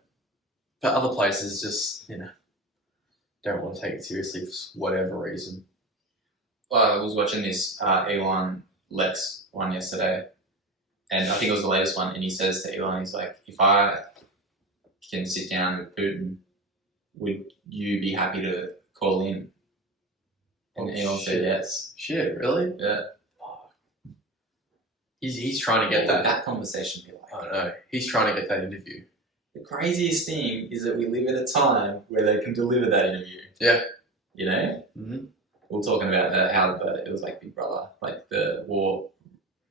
but other places just, you know, don't want to take it seriously for whatever reason. Well, I was watching this Elon Lex one yesterday, and I think it was the latest one, and he says to Elon, he's like, if I can sit down with Putin, would you be happy to call in? And Elon said yes. Shit, really? Yeah. He's trying to get What would that conversation be like? I don't know. He's trying to get that interview. The craziest thing is that we live at a time where they can deliver that interview. Yeah. You know? Mm-hmm. We were talking about how it was like Big Brother, like the war,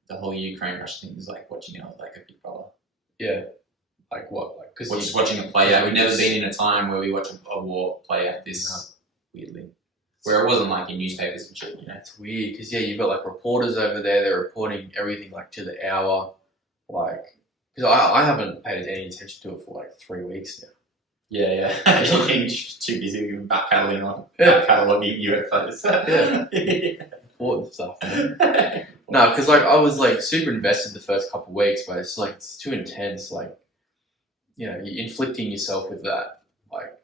the whole Ukraine-Russia thing is like watching it like a Big Brother. Yeah. Like what? Like, we're just watching it play out. We've never been in a time where we watch a war play out this weirdly. Where it wasn't like in newspapers and shit, you know. It's weird because you've got like reporters over there. They're reporting everything like to the hour, like because I haven't paid any attention to it for like 3 weeks now. Yeah. You're getting too busy backpedaling on cataloging UFOs. Important stuff. Man. No, because like I was like super invested the first couple of weeks, but it's like it's too intense. Like, you know, you're inflicting yourself with that. Like,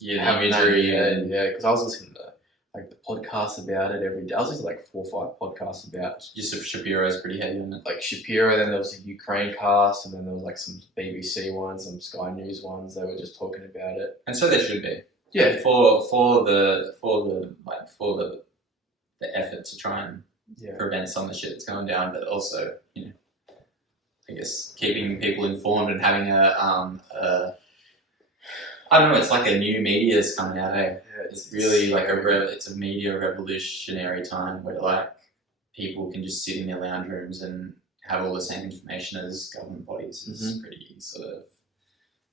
the imagery. Yeah, because I was listening to like the podcasts about it every day. I was listening to like 4 or 5 podcasts about Just Shapiro's pretty heavy on it. like Shapiro. Then there was a Ukraine cast, and then there was like some BBC ones, some Sky News ones. They were just talking about it. And so there should be. Yeah, For the effort to try and prevent some of the shit that's going down, but also, you know, I guess keeping people informed and having I don't know, it's like a new media's coming out, eh? Yeah, It's really like it's a media revolutionary time where like people can just sit in their lounge rooms and have all the same information as government bodies. It's pretty sort of,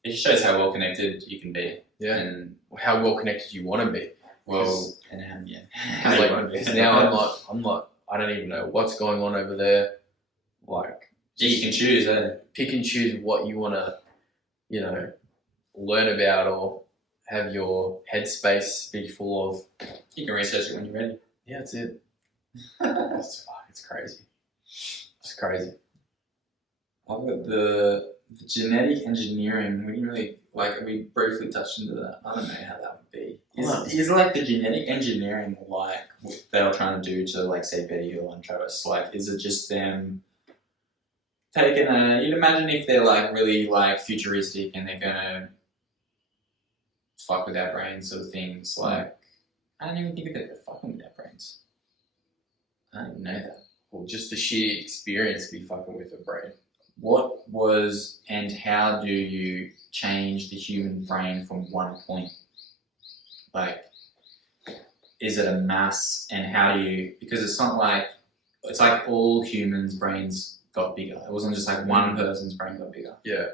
it just shows how well connected you can be. Yeah. And how well connected you want to be. well, and yeah. How you Like, want to be. 'cause now I'm not, I don't even know what's going on over there. Like, Yeah, you can choose, eh? pick and choose what you want to, you know, learn about or have your headspace be full of. You can research it when you're ready. Yeah, that's it. It's crazy. It's crazy. I've got the genetic engineering. We didn't really, like, we briefly touched into that. I don't know how that would be. Is like the genetic engineering like what they were trying to do to, like, say, Betty Hill and Travis? Like, is it just them taking you'd imagine if they're like really like futuristic and they're gonna fuck with our brains sort of things, like, I don't even think that they're fucking with our brains. I don't even know that. Well, just the sheer experience be fucking with the brain. What was and how do you change the human brain from one point? Like, is it a mass, and how do you, because it's not like, it's like all humans' brains got bigger. It wasn't just like one person's brain got bigger. Yeah.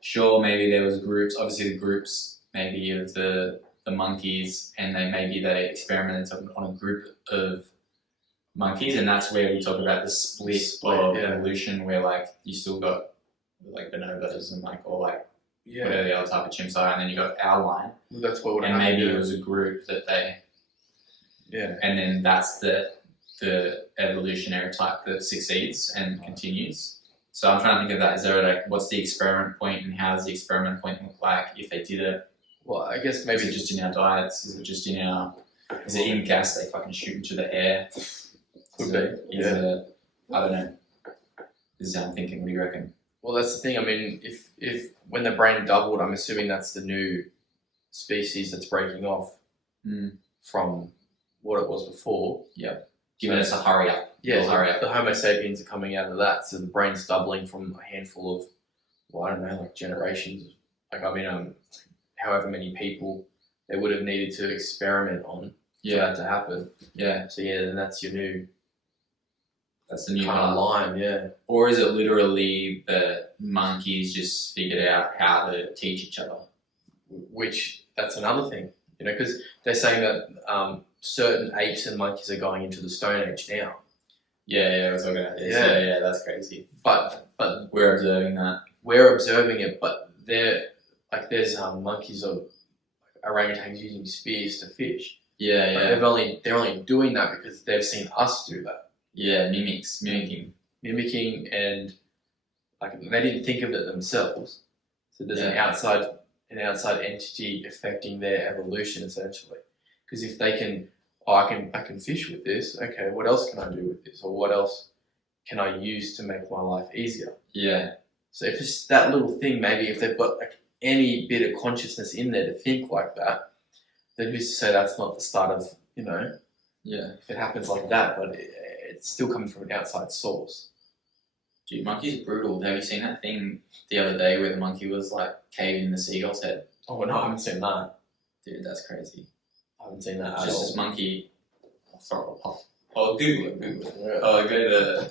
Sure, maybe there was groups, obviously the groups maybe of the monkeys, and they experimented on a group of monkeys, and that's where we talk about the split of evolution, where like you still got like bonobos and like, or like whatever the other type of chimps are, and then you got our line. Well, that's what would and happen. maybe it was a group that they, and then that's the evolutionary type that succeeds and continues. So I'm trying to think of that. Is there like, what's the experiment point, and how does the experiment point look like if they did it? Well, I guess maybe is it just in our diets? Is it just in our? Is it in gas they fucking shoot into the air? Could be. Yeah. I don't know. This is how I'm thinking. What do you reckon? Well, that's the thing. I mean, if when the brain doubled, I'm assuming that's the new species that's breaking off from what it was before. Yeah. Giving us a hurry up. Yeah, hurry up. The Homo sapiens are coming out of that. So the brain's doubling from a handful of, well, I don't know, like generations. Like, I mean, however many people they would have needed to experiment on for that to happen. Yeah. So yeah, then that's your new. That's the new kind of line, yeah. Or is it literally the monkeys just figured out how to teach each other? Which, that's another thing, you know, because they're saying that certain apes and monkeys are going into the Stonehenge now. Yeah, we're talking about this. Yeah, that's crazy. But we're observing that. We're observing it, but there's monkeys or orangutans using spears to fish. Yeah. They're only doing that because they've seen us do that. Yeah, mimicking, and like they didn't think of it themselves. So there's an outside entity affecting their evolution essentially. Because if they can, I can fish with this. Okay, what else can I do with this, or what else can I use to make my life easier? Yeah. So if it's that little thing, maybe if they've got like any bit of consciousness in there to think like that, then who's to say that's not the start of, you know? Yeah. If it happens like that, but it's still coming from an outside source. Dude, monkeys are brutal. Have you seen that thing the other day where the monkey was like caving in the seagull's head? Oh no, I haven't seen that. Dude, that's crazy. I haven't seen that it's at just all. This monkey. Oh, Google it. Yeah. Oh, go to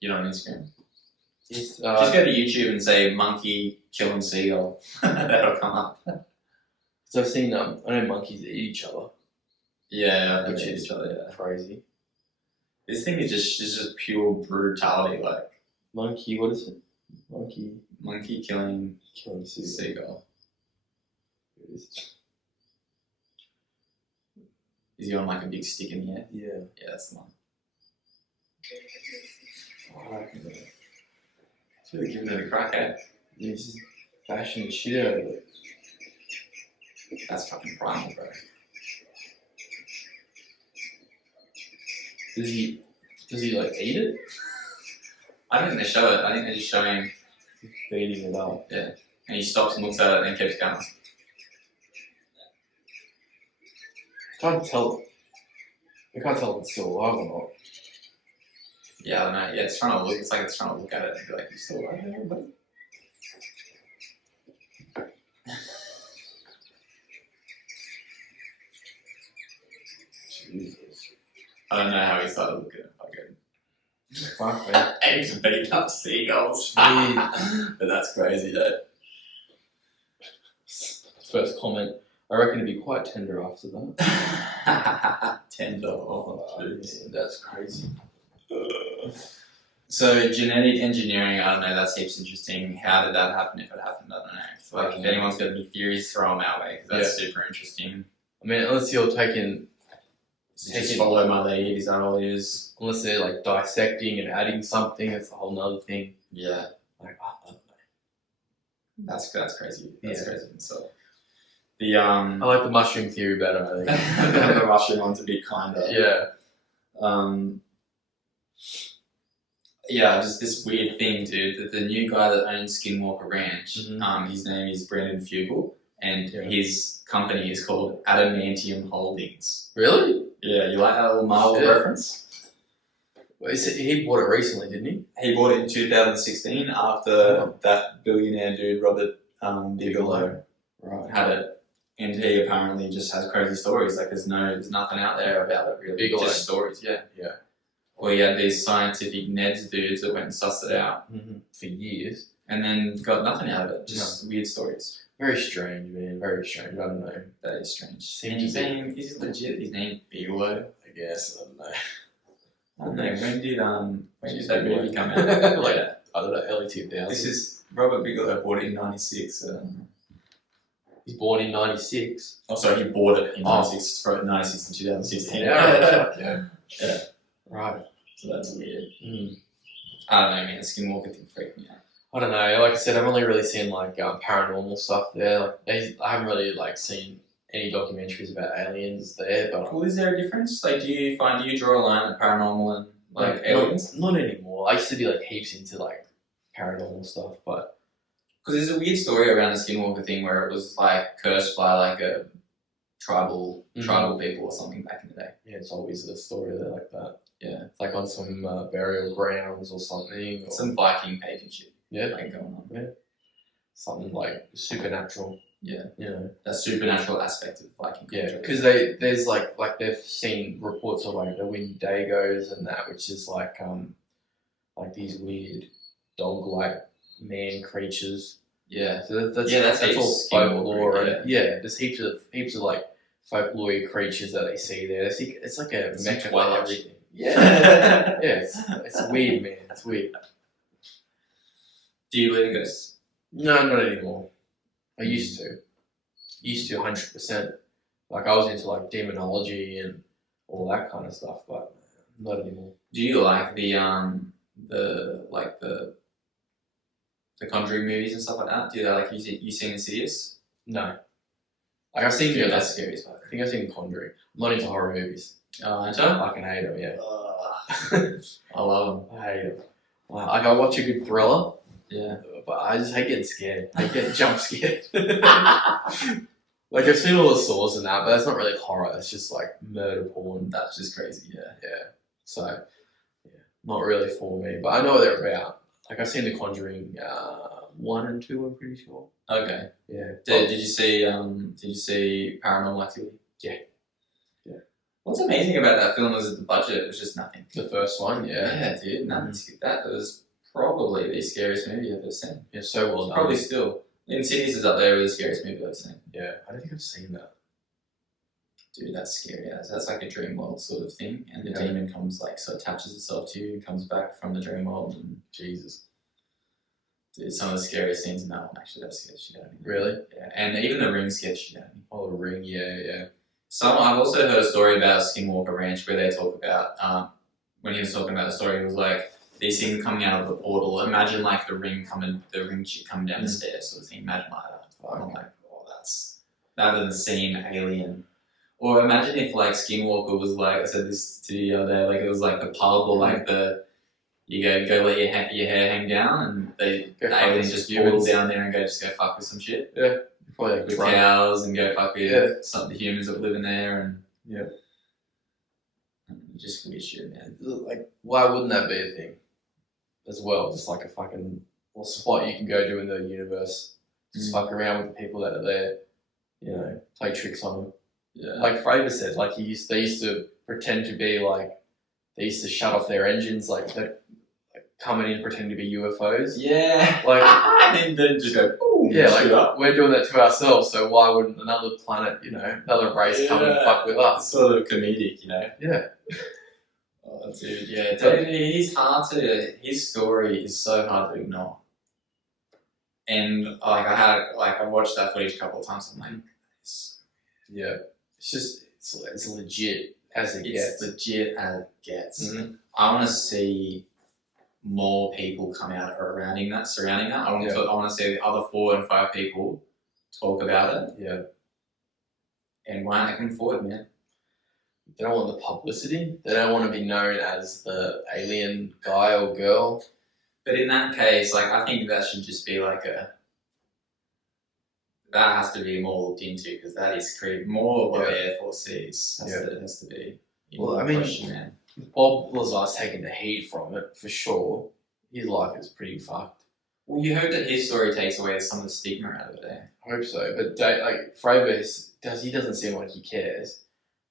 you know, on Instagram. Just go to YouTube and say monkey killing seagull. That'll come up. So I've seen I know monkeys eat each other. Yeah, which is crazy. This thing is just pure brutality. Like monkey, what is it? Monkey killing seagull. Is he on like a big stick in the air? Yeah. Yeah, that's the one. It's really giving it a crack, eh? Yeah, he's just bashing the shit out of it. That's fucking primal, bro. Does he like eat it? I don't think they show it. I think they just show him. Beating it up. Yeah. And he stops and looks at it and keeps going. I can't tell if it's still alive or not. Yeah, I don't know. Yeah, it's trying to look. It's like it's trying to look at it and be like, "You still alive there, buddy?" Jesus. I don't know how he started looking at fucking. Fuck, man. Apes beating up seagulls. Jeez. But that's crazy, though. First comment. I reckon it'd be quite tender after that. $10. Oh, man, that's crazy. So genetic engineering, I don't know, that's heaps interesting. How did that happen if it happened? I don't know. So, like, if anyone's got any theories, throw them our way, because that's super interesting. I mean, unless you're taking... Just follow my lead, is that all it is? Unless they're like dissecting and adding something, that's a whole nother thing. Yeah. Like, I don't know. That's crazy. That's crazy. So, I like the mushroom theory better, I think. the Russian one's a bit kinder. Yeah. Yeah, just this weird thing, dude. The new guy that owns Skinwalker Ranch, his name is Brendan Fugel, and his company is called Adamantium Holdings. Really? Yeah, you like that little Marvel reference? Well, he bought it recently, didn't he? He bought it in 2016 after that billionaire dude, Robert Bigelow, had it. And he apparently just has crazy stories. Like, there's nothing out there about it, really. Bigelow. Just stories, yeah. Yeah. Well, he had these scientific Neds dudes that went and sussed it out. For years. And then got nothing out of it, just weird stories. Very strange, man. Very strange. I don't know. That is strange. Seems And his name, is it legit? His name Bigelow? I guess. I don't know. I don't know. When did that Bigelow. movie come out? Like, Yeah. I don't know, early 2000s. This is Robert Bigelow bought it in 96. He's born in 96. Oh, sorry, he bought it in 96 for 96 to 2016. Yeah. Yeah. Right. So that's weird. Mm. I don't know, man. The Skinwalker thing freaked me out. I don't know. Like I said, I've only really seen like paranormal stuff there. Like, I haven't really like seen any documentaries about aliens there. But Well, is there a difference? Like, do you draw a line at paranormal and like aliens? Not anymore. I used to be like heaps into like paranormal stuff, but Because there's a weird story around the Skinwalker thing where it was like cursed by like a tribal people or something back in the day. yeah, it's always a story there like that. Yeah. It's like on some burial grounds or something. Or, Some Viking pagan shit yeah, like going on. yeah, something like supernatural. Yeah. You know. That supernatural aspect of Viking culture. Yeah, because there's like they've seen reports of like the Wendigos and that, which is like these weird dog-like man creatures. Yeah. So that's heaps all folklore. Skinwalker, And, yeah, there's heaps of like folklore creatures that they see there. It's like a mecca for Twilight. everything. Yeah, yeah, it's weird, man. It's weird. Do you believe in ghosts? No, not anymore. I used to 100%. Like I was into like demonology and all that kind of stuff, but not anymore. Do you like the Conjuring movies and stuff like that? Do you like you seen Insidious? No. Like I've seen that's scary as fuck. I think I've seen Conjuring. I'm not into horror movies. Oh, I fucking hate them. Yeah. I love them. I hate them. Like I watch a good thriller. Yeah. But I just hate getting scared. I hate getting jump scared. Like I've seen all the Saws and that, but that's not really horror. It's just like murder porn. That's just crazy. Yeah. Yeah. So, yeah, not really for me. But I know what they're about. Like I've seen The Conjuring 1 and 2. I'm pretty sure. Okay. Yeah. Did you see Paranormal Activity? Yeah. Yeah. What's amazing about that film is that the budget was just nothing. The first one, yeah. Yeah, dude. Nothing to skip that. It was probably the scariest movie I've ever seen. Yeah, so well done. Probably still. Insidious is up there with the scariest movie I've ever seen. Yeah, I don't think I've seen that. Dude, that's scary. That's like a dream world sort of thing, and the demon comes like so attaches itself to you and comes back from the dream world. And Jesus, dude, some of the scariest scenes in that one actually that scared shit out of me. Really? Yeah, and even the Ring scared shit out of me. Oh, The Ring, yeah. I've also heard a story about Skinwalker Ranch where they talk about when he was talking about the story, it was like these things coming out of the portal. Imagine like the ring shit coming down the stairs sort of thing. Imagine like that. I'm like, oh, that's rather than seeing alien. Or imagine if like Skinwalker was like, I said this to you the other day, like it was like the pub or like you go let your hair hang down and the aliens just portal down there and just go fuck with some shit. Yeah. Probably with cows and go fuck with some of the humans that live in there and just weird shit, man. Like, why wouldn't that be a thing as well? Just like a fucking spot you can go to in the universe. Just fuck around with the people that are there, you know, play tricks on them. Yeah. Like Fravor said, like they used to pretend to be like, they used to shut off their engines, like they're coming in pretending to be UFOs. Yeah. Like, and then just go, ooh, yeah, like we're doing that to ourselves, so why wouldn't another planet, you know, another race come and fuck with us? It's sort of comedic, you know? Yeah. Oh, dude, yeah. Dude, his story is so hard to ignore. And like I watched that footage a couple of times. I'm like, yeah, it's legit as it gets. It's legit as it gets. Mm-hmm. I want to see more people come out surrounding that. I want to see the other 4 and 5 people talk about it. Yeah. And why aren't they coming forward, man? They don't want the publicity. They don't want to be known as the alien guy or girl. But in that case, like, I think that should just be like that has to be more looked into because that is more of what the Air Force sees. Has to be. Well, I mean, man. Bob Lazar's taking the heat from it for sure. His life is pretty fucked. Well, you hope that his story takes away some of the stigma out of it. I hope so, but like Fravor doesn't seem like he cares.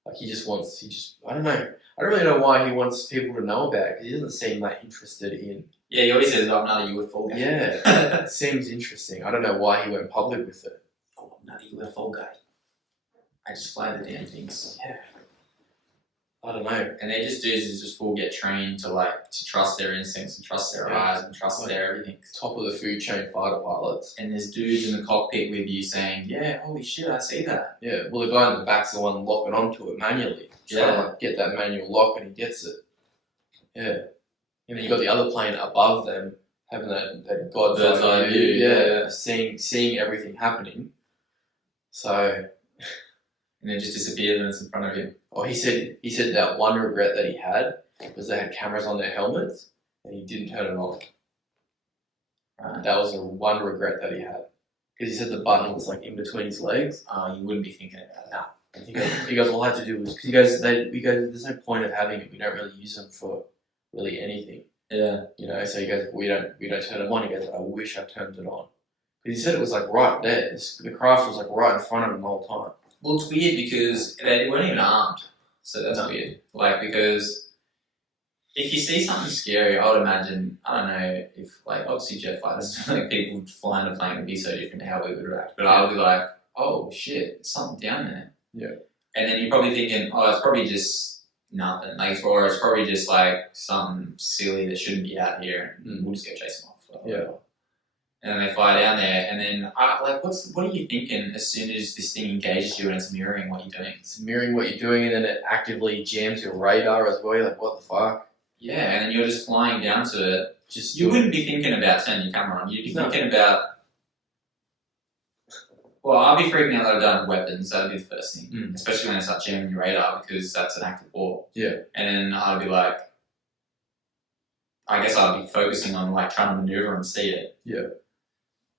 Like I don't know. I don't really know why he wants people to know about it because he doesn't seem that interested in. Yeah, he always says, "I'm not a UFO guy." Yeah, it seems interesting. I don't know why he went public with it. Oh, I'm not a UFO guy. I just fly the damn things. Yeah. I don't know. And they just full get trained to trust their instincts and trust their eyes and trust their everything. Top of the food chain fighter pilots. And there's dudes in the cockpit with you saying, yeah, holy shit, I see that. Yeah, well the guy in the back's the one locking onto it manually. Trying to get that manual lock and he gets it. Yeah. And then you got the other plane above them having that God's eye view. Yeah. Seeing everything happening. So and then just disappeared and it's in front of him. Oh, he said that one regret that he had was they had cameras on their helmets and he didn't turn it on. Right. That was the one regret that he had. Because he said the button was like in between his legs. Oh, you wouldn't be thinking about it. Nah. He goes, all I had to do was, because there's no point of having it. We don't really use them for really anything. Yeah. You know, so he goes, we don't turn it on. He goes, I wish I turned it on. Because he said it was like right there. The craft was like right in front of him the whole time. Well, it's weird because they weren't even armed, so that's weird. Like, because if you see something scary, I would imagine, I don't know, if, like, obviously jet fighters, like, people flying a plane would be so different to how we would react, but I would be like, oh, shit, there's something down there. Yeah. And then you're probably thinking, oh, it's probably just nothing, like, or it's probably just, like, something silly that shouldn't be out here, and we'll just go chase them off. Yeah. And then they fly down there, and then, what are you thinking as soon as this thing engages you and it's mirroring what you're doing? It's mirroring what you're doing, and then it actively jams your radar as well. You're like, what the fuck? Yeah, and then you're just flying down to it. You wouldn't be thinking about turning your camera on. You'd be thinking about... Well, I'd be freaking out that I've done weapons. That'd be the first thing. Especially when it starts jamming your radar, because that's an active war. Yeah. And then I'd be like... I guess I'd be focusing on, like, trying to maneuver and see it. Yeah.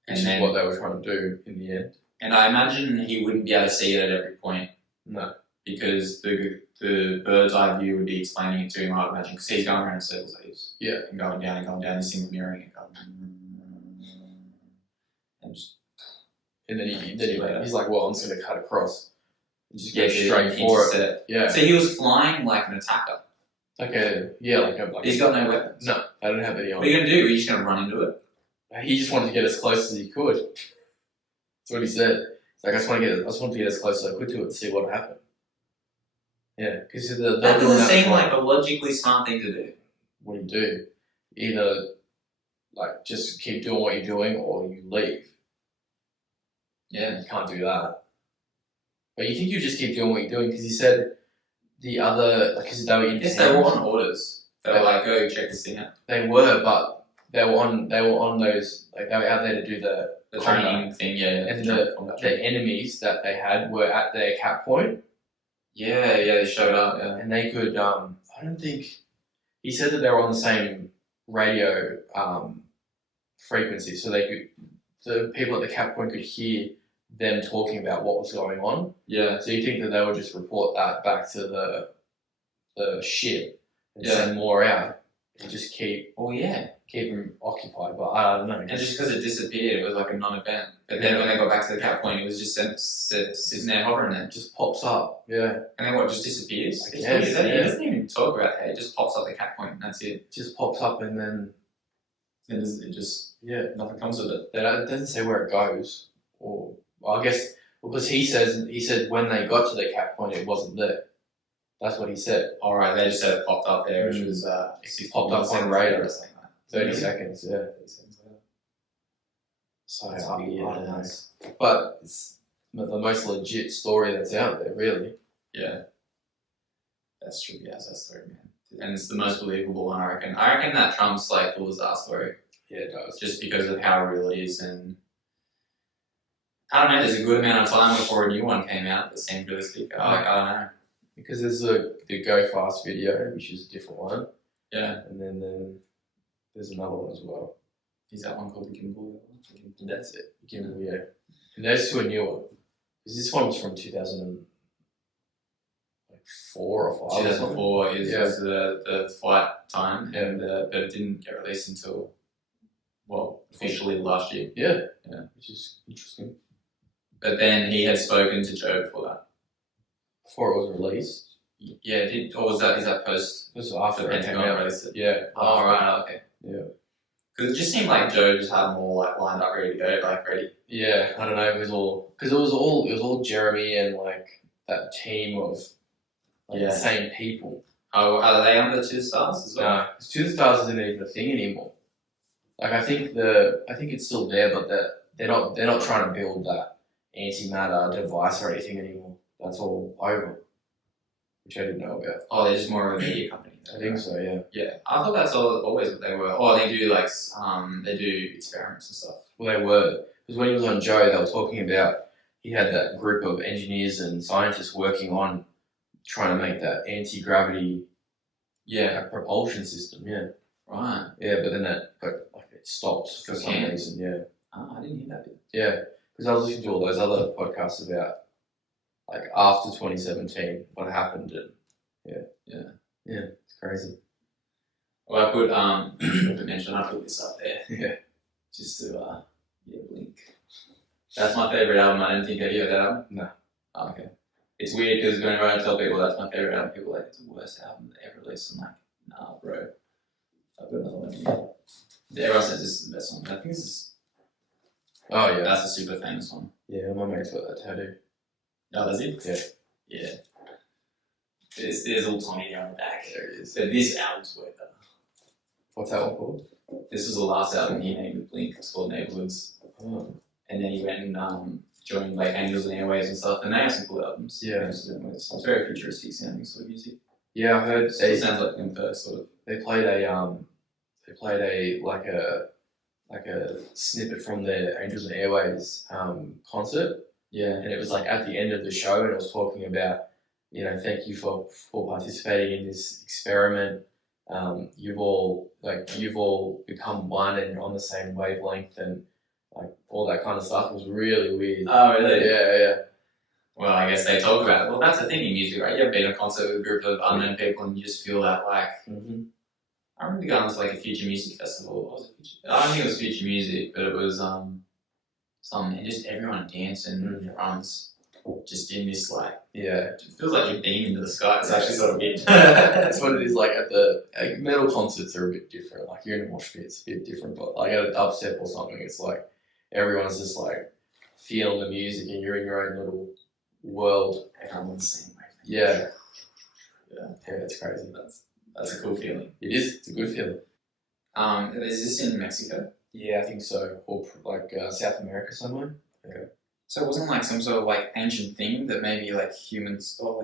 And Which then, is what they were trying to do in the end. And I imagine he wouldn't be able to see it at every point. No. Because the bird's eye view would be explaining it to him, I'd imagine, because he's going around in circles, and going down, this thing's mirroring it, and then he's like, well, I'm just going to cut across. And just go straight for it. Yeah. So he was flying like an attacker. He's got no weapons. No, they don't have any on. What are you going to do? Are you just going to run into it? He just wanted to get as close as he could. That's what he said. It's like, I just wanted to get as close as I could to it and see what would happen. Yeah, because that doesn't seem like a logically smart thing to do. What do? Either like just keep doing what you're doing, or you leave. Yeah, you can't do that. But you think you just keep doing what you're doing, because he said the other, because they were in. Yes, they were on orders. They were like, go check this thing out. They were, but they were on those, like they were out there to do the training thing, and the enemies that they had were at their cap point. Yeah, they showed up, and they could. I don't think he said that they were on the same radio frequency, so the people at the cap point could hear them talking about what was going on. Yeah. So you think that they would just report that back to the ship and send more out and just keep them occupied, but I don't know. And just because it disappeared, it was like a non-event. But then when they got back to the cap point, it was just sitting there hovering there. It just pops up, yeah. And then what, just disappears? I guess, He doesn't even talk about it. It just pops up the cap point and that's it. It just pops up and then it just, nothing comes of it. It doesn't say where it goes. Or, well, I guess, because he said when they got to the cap point, it wasn't there. That's what he said. All right, they just said it popped up there, which was it popped up on radar. 30 seconds, yeah. 30 seconds later. So I don't know. But it's the most legit story that's out there, really. Yeah. That's true, yeah, that's that story, man. And it's the most believable one, I reckon. I reckon that trumps like the Lazar story. Yeah, it does. Just because of how real it is, and I don't know, there's a good amount of time before a new one came out that seemed realistic. I don't know. Because there's the Go Fast video, which is a different one. Yeah. And then there's another one as well. Is that one called the Gimbal? That's it. The Gimbal, yeah. And those two are newer. Because this one was from 2004 or 5. 2004 was the flight time, and but it didn't get released until, officially last year. Yeah. Which is interesting. But then he had spoken to Joe before that. Before it was released? Yeah, is that post? It was after the Pentagon released it. Yeah. Oh, right, okay. Yeah. Because it just seemed like Joe just had them all like lined up, ready to go, ready. Yeah, I don't know. It was all Jeremy and like that team of the same people. Oh, are they under the Two Stars as well? No, because Two Stars isn't even a thing anymore. Like I think it's still there, but they're not trying to build that antimatter device or anything anymore. That's all over, which I didn't know about. Oh, they're just more of a media company. I think so, yeah. Yeah, I thought that's always what they were. Oh, they do they do experiments and stuff. Well, they were, because when he was on Joe, they were talking about he had that group of engineers and scientists working on trying to make that anti-gravity propulsion system. Yeah. Right. Yeah, but then it stopped for some reason. Yeah. Oh, I didn't hear that bit. Yeah, because I was listening to all those other podcasts about like after 2017 what happened and it's crazy. Well, I put mention. I put this up there. Yeah. Just to blink. That's my favorite album. I don't think you heard that album. No. Oh, okay. It's weird because whenever I tell people that's my favorite album, people are like, it's the worst album they ever released. I'm like, nah, bro. I've got another one here. Everyone says this is the best one. I think this is. Oh yeah. That's a super famous one. Yeah, my mate's got that tattoo. Oh, does he? Yeah. Yeah. There's all Tommy there on the back. There it is. But this album's way better. What's that one called? This was the last album he named with Blink. It's called Neighborhoods. Oh. And then he went and joined like Angels and Airwaves and stuff. And they have some cool albums. Yeah. It's very futuristic sounding sort of music. Yeah, I heard. It sounds like Them First sort of. They played a like a snippet from the Angels and Airwaves concert. Yeah. And it was like at the end of the show, and it was talking about, thank you for participating in this experiment. You've all become one and on the same wavelength and like all that kind of stuff. It was really weird. Oh, really? Yeah. Well, I guess they talk about it. Well, that's the thing in music, right? You ever been in a concert with a group of unknown people and you just feel that like. Mm-hmm. I remember going to like a Future Music Festival. What was it? I don't think it was Future Music, but it was something, and just everyone dancing and everyone's just in this like. Yeah. It feels like you're beaming into the sky. It's actually sort of weird. That's what it is. Like metal concerts are a bit different. Like you're in a mosh pit, it's a bit different. But like at a dubstep or something, it's like everyone's just like feeling the music and you're in your own little world. Everyone's on the same way. Yeah, it's crazy. That's a cool feeling. It is. It's a good feeling. Is this in Mexico? Yeah, I think so. Or like South America somewhere. Okay. So it wasn't like some sort of like ancient thing that maybe like humans were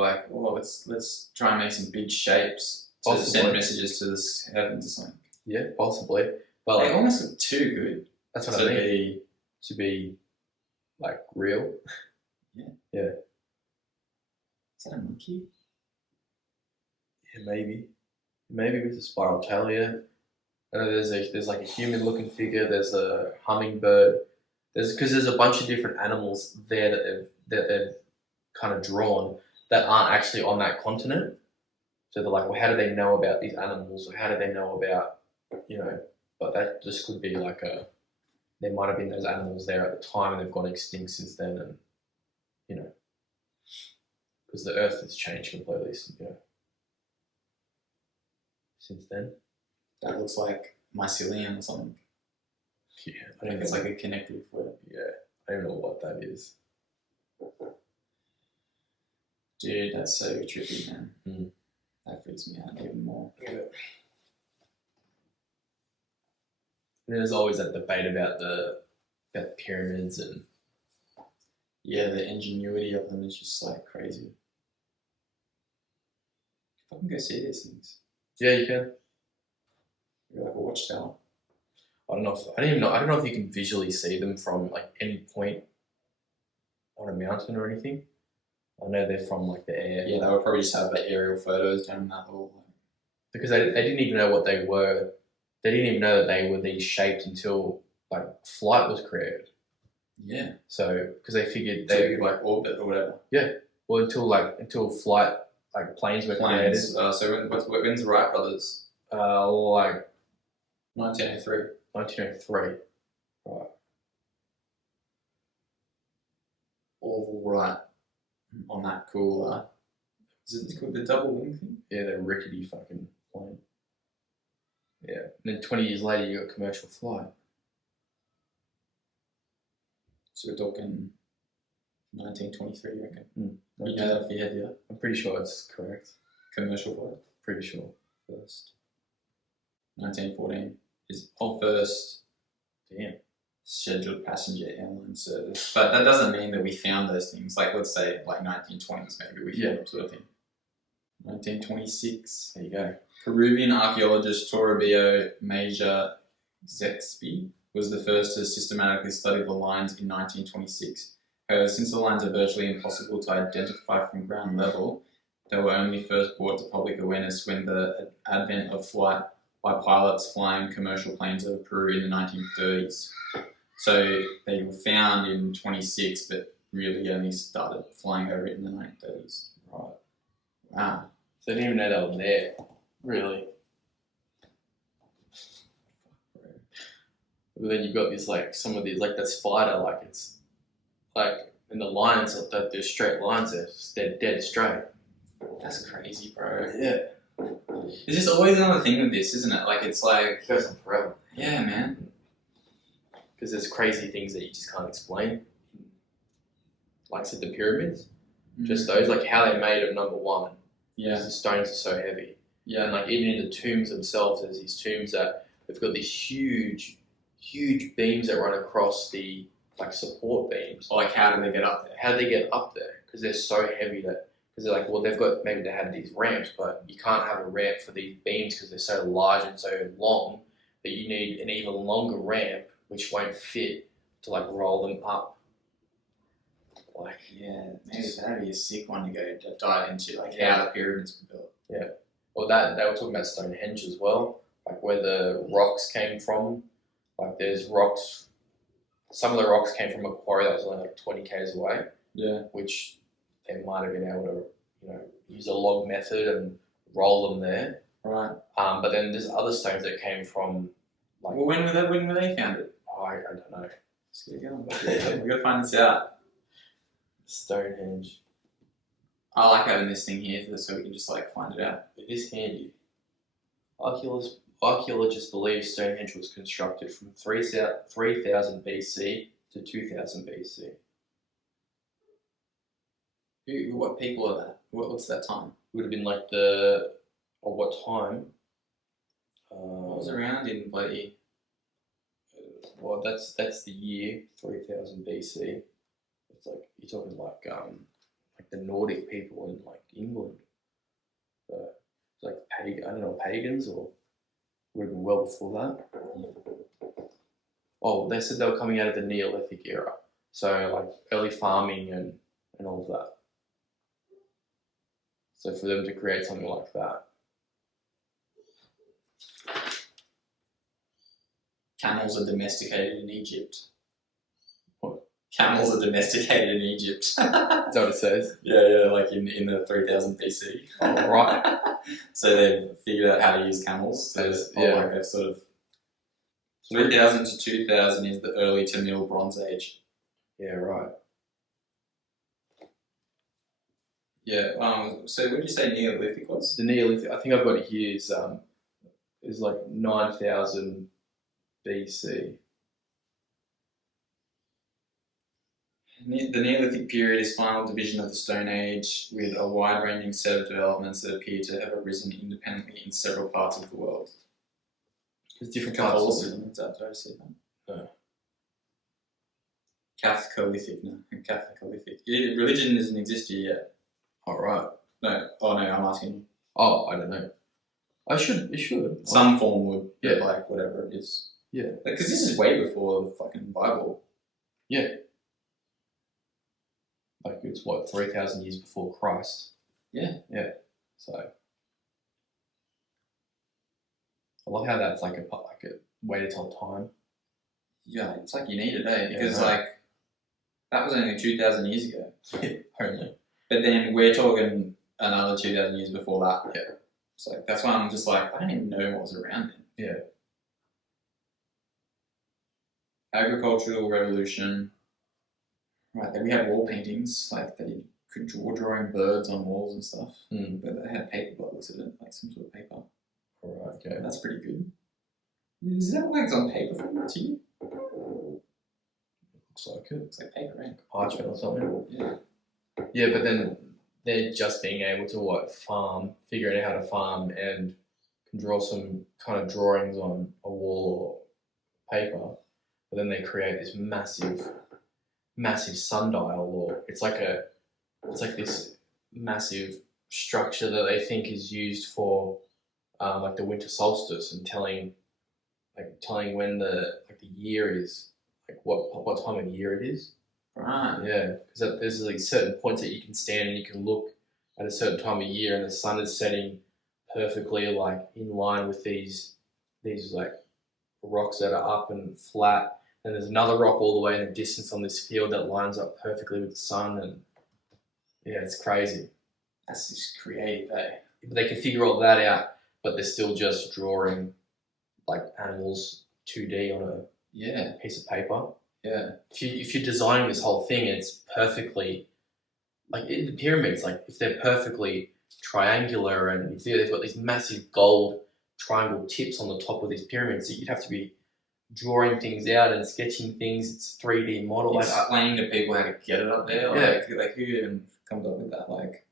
like, oh, let's try and make some big shapes to send messages to the heavens or something. Yeah, possibly. But They like, almost look too good. that's what to I mean. be. To be like real. Yeah. Yeah. Is that a monkey? Yeah, maybe with a spiral tail. Yeah. I know there's like a human looking figure. There's a hummingbird. There's a bunch of different animals there that they've kind of drawn that aren't actually on that continent. So they're like, well, how do they know about these animals, or how do they know about, But that just could be like there might have been those animals there at the time, and they've gone extinct since then, and because the Earth has changed completely, since then. That looks like mycelium or something. Yeah, I think it's like a connective word. Yeah, I don't know what that is. Dude, that's so trippy, man. Mm. That freaks me out even more. Yeah. And there's always that debate about the pyramids and Yeah, the ingenuity of them is just like crazy. I can go see these things. yeah, you can. You're like a watchtower. I don't know if you can visually see them from like any point on a mountain or anything. I know they're from like the air. Yeah, they would probably just have like aerial photos down in that little. Because they didn't even know what they were. They didn't even know that they were these shaped until like flight was created. Yeah. So because they figured They could like orbit or whatever. Yeah. Well, until flight like planes were created. So when's the Wright brothers? Like 1903. 1903. Right. All right. On that cool. Is it called the double wing thing? Yeah, the rickety fucking plane. Yeah. And then 20 years later, you got commercial flight. So we're talking 1923, you reckon? Mm. You know that off your head, yeah? I'm pretty sure it's correct. Commercial flight. Pretty sure. First. 1914 is first. Damn. Scheduled passenger airline service. But that doesn't mean that we found those things. Like, let's say, like 1920s, maybe we found them sort of thing. 1926. There you go. Peruvian archaeologist Toribio Major Zexpi was the first to systematically study the lines in 1926. However, since the lines are virtually impossible to identify from ground level, they were only first brought to public awareness when the advent of flight by pilots flying commercial planes over Peru in the 1930s. So they were found in 26, but really only started flying over it in the 1930s. Right. Wow. So they didn't even know they were there. Really. But then you've got this like some of these like the spider, like it's like in the lines that there's straight lines there, they're dead straight. That's crazy, bro. Yeah. There's just always another thing with this, isn't it? Like it's like It goes on forever. yeah, man. Because there's crazy things that you just can't explain. Like I said, the pyramids, just those, like how they made it, number one. Yeah. Because the stones are so heavy. Yeah. And like even in the tombs themselves, there's these tombs that they've got these huge beams that run across the like support beams. Like how did they get up there? How do they get up there? Because they're so heavy that, because they're like, well, maybe they had these ramps, but you can't have a ramp for these beams because they're so large and so long that you need an even longer ramp, which won't fit to like roll them up. Like, Yeah, maybe that'd be a sick one to go to dive into, like how the pyramids were built. yeah. Well, that they were talking about Stonehenge as well, like where the rocks came from. Like there's rocks. Some of the rocks came from a quarry that was only like 20 k's away. Yeah. Which they might have been able to, use a log method and roll them there. Right. But then there's other stones that came from, like, Well, when were they founded? I don't know. Let's get going. We gotta find this out. Stonehenge. I like having this thing here so we can just like find it out. It is handy. Archaeologists believe Stonehenge was constructed from 3000 BC to 2000 BC. What people are that? What's that time? Would have been like what time? What was around in bloody? Well, that's the year 3000 BC. It's like you're talking like the Nordic people in like England. So it's like I don't know, pagans, or would have been well before that. Oh, they said they were coming out of the Neolithic era. So, like, early farming and all of that. So, for them to create something like that. Camels are domesticated in Egypt. What? Camels are domesticated in Egypt. Is that what it says? Yeah, like in the 3000 BC. Oh, right. So they've figured out how to use camels. So like a sort of 3000 to 2000 is the early to middle Bronze Age. Yeah, right. Yeah. So what did you say Neolithic was? The Neolithic, I think I've got it here, is like 9000 BC. The Neolithic period is final division of the Stone Age, with a wide-ranging set of developments that appear to have arisen independently in several parts of the world. There's different Catholicism. Is that what I said? No. Catholic. Religion doesn't exist here yet. Oh, right. No. Oh, no, I'm asking you. Oh, I don't know. It should. Some form would, yeah. Like, whatever it is. Yeah. Because this is way before the fucking Bible. Yeah. Like, it's what, 3,000 years before Christ? Yeah. Yeah. So, I love how that's like a way to tell time. Yeah, it's like you need it, eh? Because, Yeah, right. like, that was only 2,000 years ago. Only. But then we're talking another 2,000 years before that. Yeah. So that's why I'm just like, I don't even know what was around then. Yeah. Agricultural revolution. Right, then we had wall paintings, like they could drawing birds on walls and stuff. But they had paper by the looks of it, like some sort of paper. Alright, okay. That's pretty good. Is that like it's on paper to you? Looks like it. It's like paper, right? Parchment or something. Yeah. Yeah, but then they're just being able to farm, figuring out how to farm, and can draw some kind of drawings on a wall or paper. But then they create this massive sundial, or it's like this massive structure that they think is used for like the winter solstice and telling when the year is, like what time of year it is. Right. Yeah, because there's like certain points that you can stand and you can look at a certain time of year, and the sun is setting perfectly like in line with these like rocks that are up and flat. And there's another rock all the way in the distance on this field that lines up perfectly with the sun, and yeah, it's crazy. That's just creative, eh? But they can figure all that out, but they're still just drawing like animals 2D on a piece of paper. Yeah. If you're designing this whole thing, it's perfectly like in the pyramids. Like if they're perfectly triangular, and if they've got these massive gold triangle tips on the top of these pyramids, so you'd have to be drawing things out and sketching things. It's 3D model. Explaining to people how to get it up there. Like who even comes up with that? Like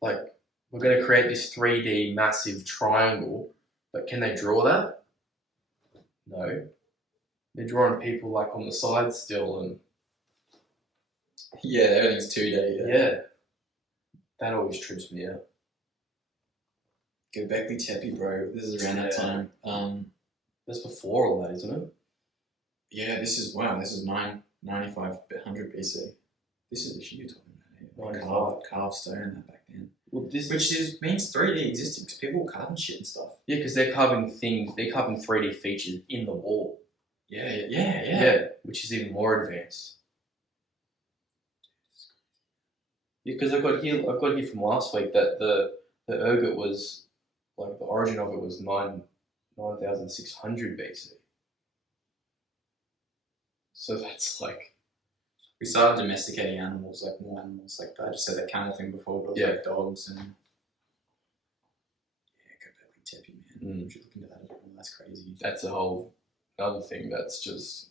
we're going to create this 3D massive triangle, but can they draw that? No. They're drawing people like on the side still, and yeah, everything's 2D. Yeah. That always trips me out. Göbekli Tepe, bro. This is around that time. That's before all that, isn't it? Yeah, this is 9500 BC. This is the shit you're talking about here. Carved stone that back then. Well, means 3D existed because people were carving shit and stuff. Yeah, because they're carving 3D features in the wall. Yeah. Which is even more advanced. Yeah, because I've got here from last week that the ergot was, like, the origin of it was 9600 BC. So that's like... We started domesticating animals, like more animals. Like I just said that camel thing before, but it was like dogs and... Yeah, Göbekli Tepe, man. We should look into that a bit more. That's crazy. That's a whole other thing that's just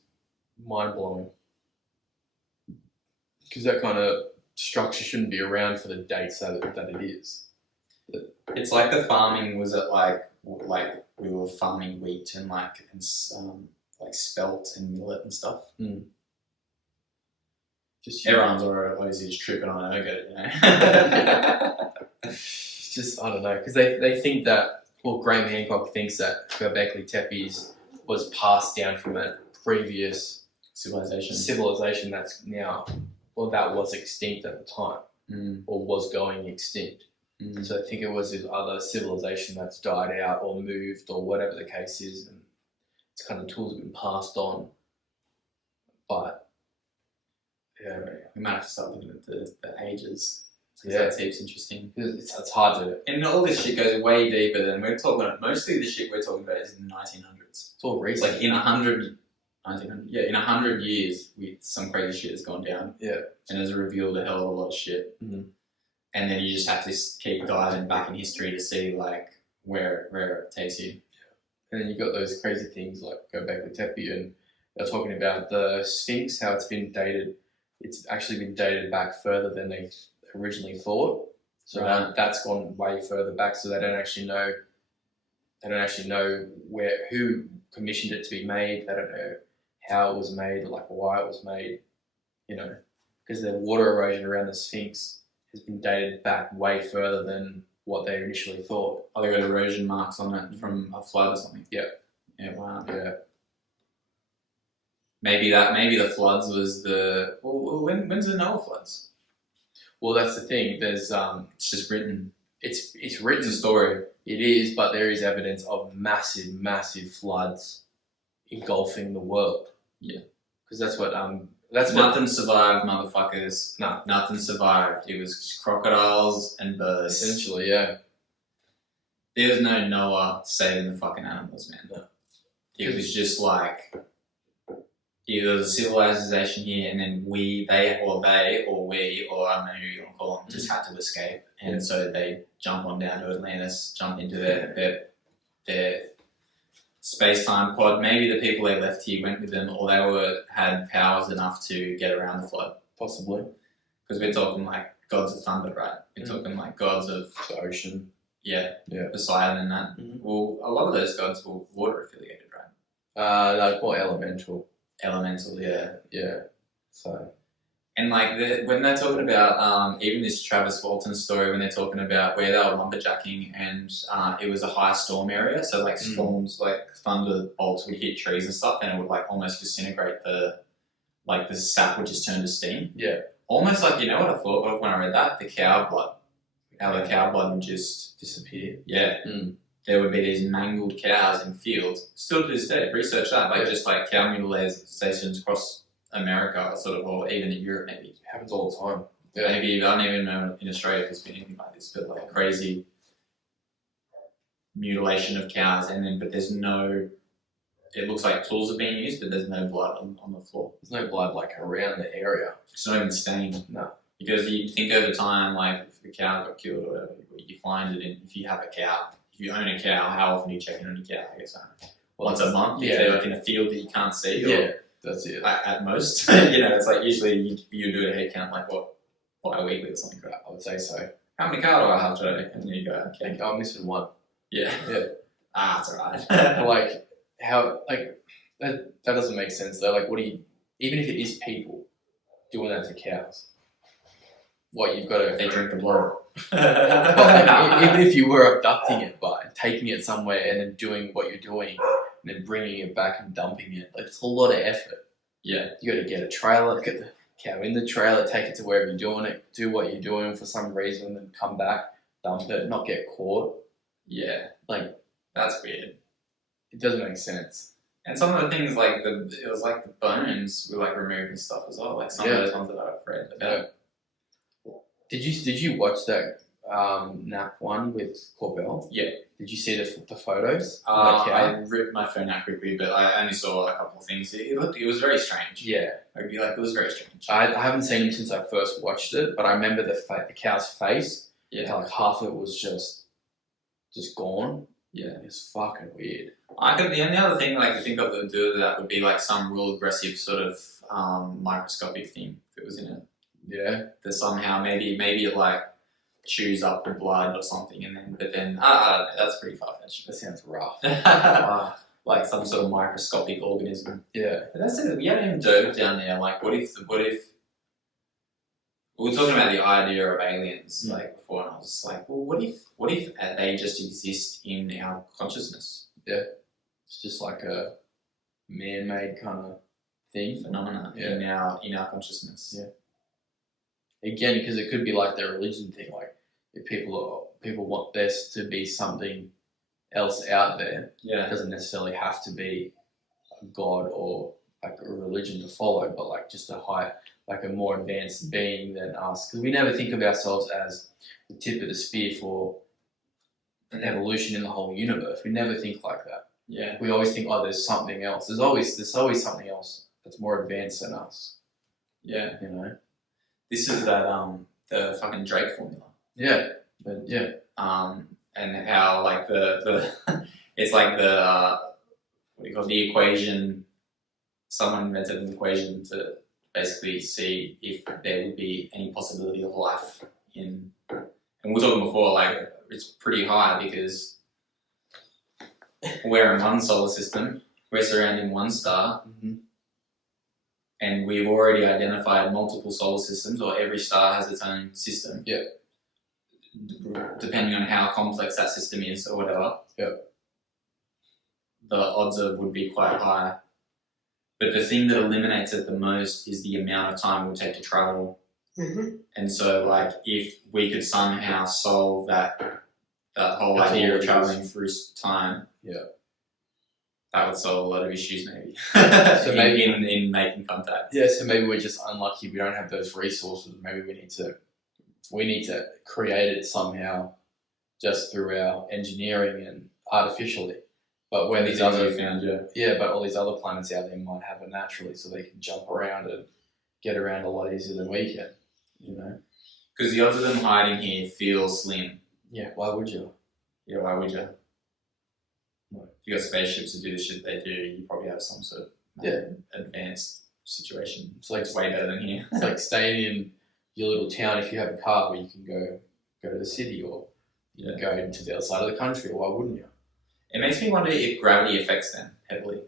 mind-blowing. Because that kind of structure shouldn't be around for the dates that it is. It's like the farming was at like we were farming wheat and like spelt and millet and stuff. Everyone's always just tripping on an ergot, you know. It's just, I don't know, because they think that, well, Graham Hancock thinks that Göbekli Tepe was passed down from a previous civilization that's now, or that was extinct at the time, or was going extinct. So I think it was this other civilization that's died out or moved or whatever the case is, and it's kind of tools have been passed on. But yeah, we might have to start looking at the ages. Yeah, that seems interesting. It's hard to. And all this shit goes way deeper than we're talking about. Mostly the shit we're talking about is in the 1900s. It's all recent. Like in 100 years, some crazy shit has gone down. Yeah, and has revealed a hell of a lot of shit. And then you just have to keep diving back in history to see like where it takes you. And then you got those crazy things like go back to Tepe, and they're talking about the Sphinx, how it's been dated. It's actually been dated back further than they originally thought. So that's gone way further back. So they don't actually know. They don't actually know who commissioned it to be made. They don't know how it was made, or like why it was made. You know, because the water erosion around the Sphinx has been dated back way further than what they initially thought. Oh, they got erosion marks on it from a flood or something. Yeah. Yeah. Wow. Yeah. Maybe the floods was the. Well, when's the Noah floods? Well, that's the thing. There's It's just written. It's written. It's a story. It is, but there is evidence of massive floods engulfing the world. Yeah. Because that's what Nothing survived, motherfuckers. No. Nothing survived. It was just crocodiles and birds. Essentially, yeah. There was no Noah saving the fucking animals, man. No. It was just like either the civilization here, and then they, or I don't know who you want to call them, just had to escape, and so they jump on down to Atlantis, jump into their space-time pod. Maybe the people they left here went with them, or they had powers enough to get around the flood. Possibly. Because we're talking like gods of thunder, right? We're talking like gods of the ocean. Yeah. Poseidon and that. Well, a lot of those gods were water affiliated, right? Like more elemental. Elemental, yeah. Yeah. So. And like when they're talking about even this Travis Walton story, when they're talking about where they were lumberjacking and it was a high storm area, so like storms, like thunder bolts would hit trees and stuff, and it would like almost disintegrate the sap would just turn to steam. Yeah. Almost like, you know what I thought of when I read that? The cow blood. How the cow blood would just disappear. Yeah. There would be these mangled cows in fields. Still to this day, research that. Like just like cow mutilations across America, sort of, or even in Europe, maybe. It happens all the time. Yeah. Maybe, I don't even know in Australia if there's been anything like this, but like crazy mutilation of cows, but there's no. It looks like tools are being used, but there's no blood on the floor. There's no blood like around the area. It's not even stained. No. Because you think over time, like if a cow got killed or whatever, you find it in, if you have a cow, if you own a cow, how often do you check in on your cow? I guess once a month, if they're like in a field that you can't see. Yeah, that's it. At most. It's like usually you do a head count like what, bi-weekly or something. I would say so. How many cow do I have today? And then you go, okay. I'm missing one. Yeah. Yeah. It's alright. Like, how, like, that doesn't make sense though. Like, what do you, even if it is people doing that to cows, what you've got to... They drink the blood. Even if you were abducting it by taking it somewhere and then doing what you're doing and then bringing it back and dumping it, like, it's a lot of effort. Yeah. You got to get a trailer, get the cow in the trailer, take it to wherever you're doing it, do what you're doing for some reason, and then come back, dump it, not get caught. Yeah. Like, that's weird. It doesn't make sense. And some of the things, like, it was like the bones were like removed and stuff as well. Like some of those ones that I've read about. Did you watch that nap one with Corbell? Yeah. Did you see the photos? I ripped my phone out quickly, but I only saw a couple of things. It was very strange. Yeah. I'd be like, it was very strange. I haven't seen him since I first watched it, but I remember the cow's face. Yeah. How like half of it was just gone. Yeah. It's fucking weird. The only other thing I could think of that would do that would be like some real aggressive sort of microscopic thing that was in it. Yeah. That somehow maybe it like chews up the blood or something, but then I don't know, that's pretty far-fetched. That sounds rough. Like some sort of microscopic organism. Yeah. But that's it. We haven't even dove down there. Like, what if we were talking about the idea of aliens like before, and I was just like, well, what if they just exist in our consciousness? Yeah. It's just like a man-made kind of thing. phenomena in our consciousness. Yeah. Again, because it could be like the religion thing. Like if people want there to be something else out there, Yeah. it doesn't necessarily have to be a god or like a religion to follow, but like just a more advanced being than us. Because we never think of ourselves as the tip of the spear for an evolution in the whole universe. We never think like that. Yeah. We always think, oh, there's something else. There's always something else that's more advanced than us. Yeah. You know. This is that the fucking Drake formula. Yeah. But yeah. And how like the it's like the what do you call it? The equation. Someone invented an equation to basically see if there would be any possibility of life in. And we were talking before, like it's pretty high because we're in one solar system, we're surrounding one star, and we've already identified multiple solar systems, or every star has its own system. Yeah. Depending on how complex that system is or whatever. Yeah. The odds would be quite high. But the thing that eliminates it the most is the amount of time it would take to travel. And so, like, if we could somehow solve that whole idea of traveling through time, that would solve a lot of issues, maybe. So maybe in making contact. Yeah, so maybe we're just unlucky. We don't have those resources. Maybe we need to create it somehow, just through our engineering and artificially. But where these other but all these other planets out there might have it naturally, so they can jump around and get around a lot easier than we can. You know, because the odds of them hiding here feel slim. Yeah, why would you? Yeah, why would you? If you got spaceships to do the shit they do, you probably have some sort of advanced situation. It's like way better than here. It's like staying in your little town if you have a car where you can go to the city, or you can go into the other side of the country. Why wouldn't you? It makes me wonder if gravity affects them heavily.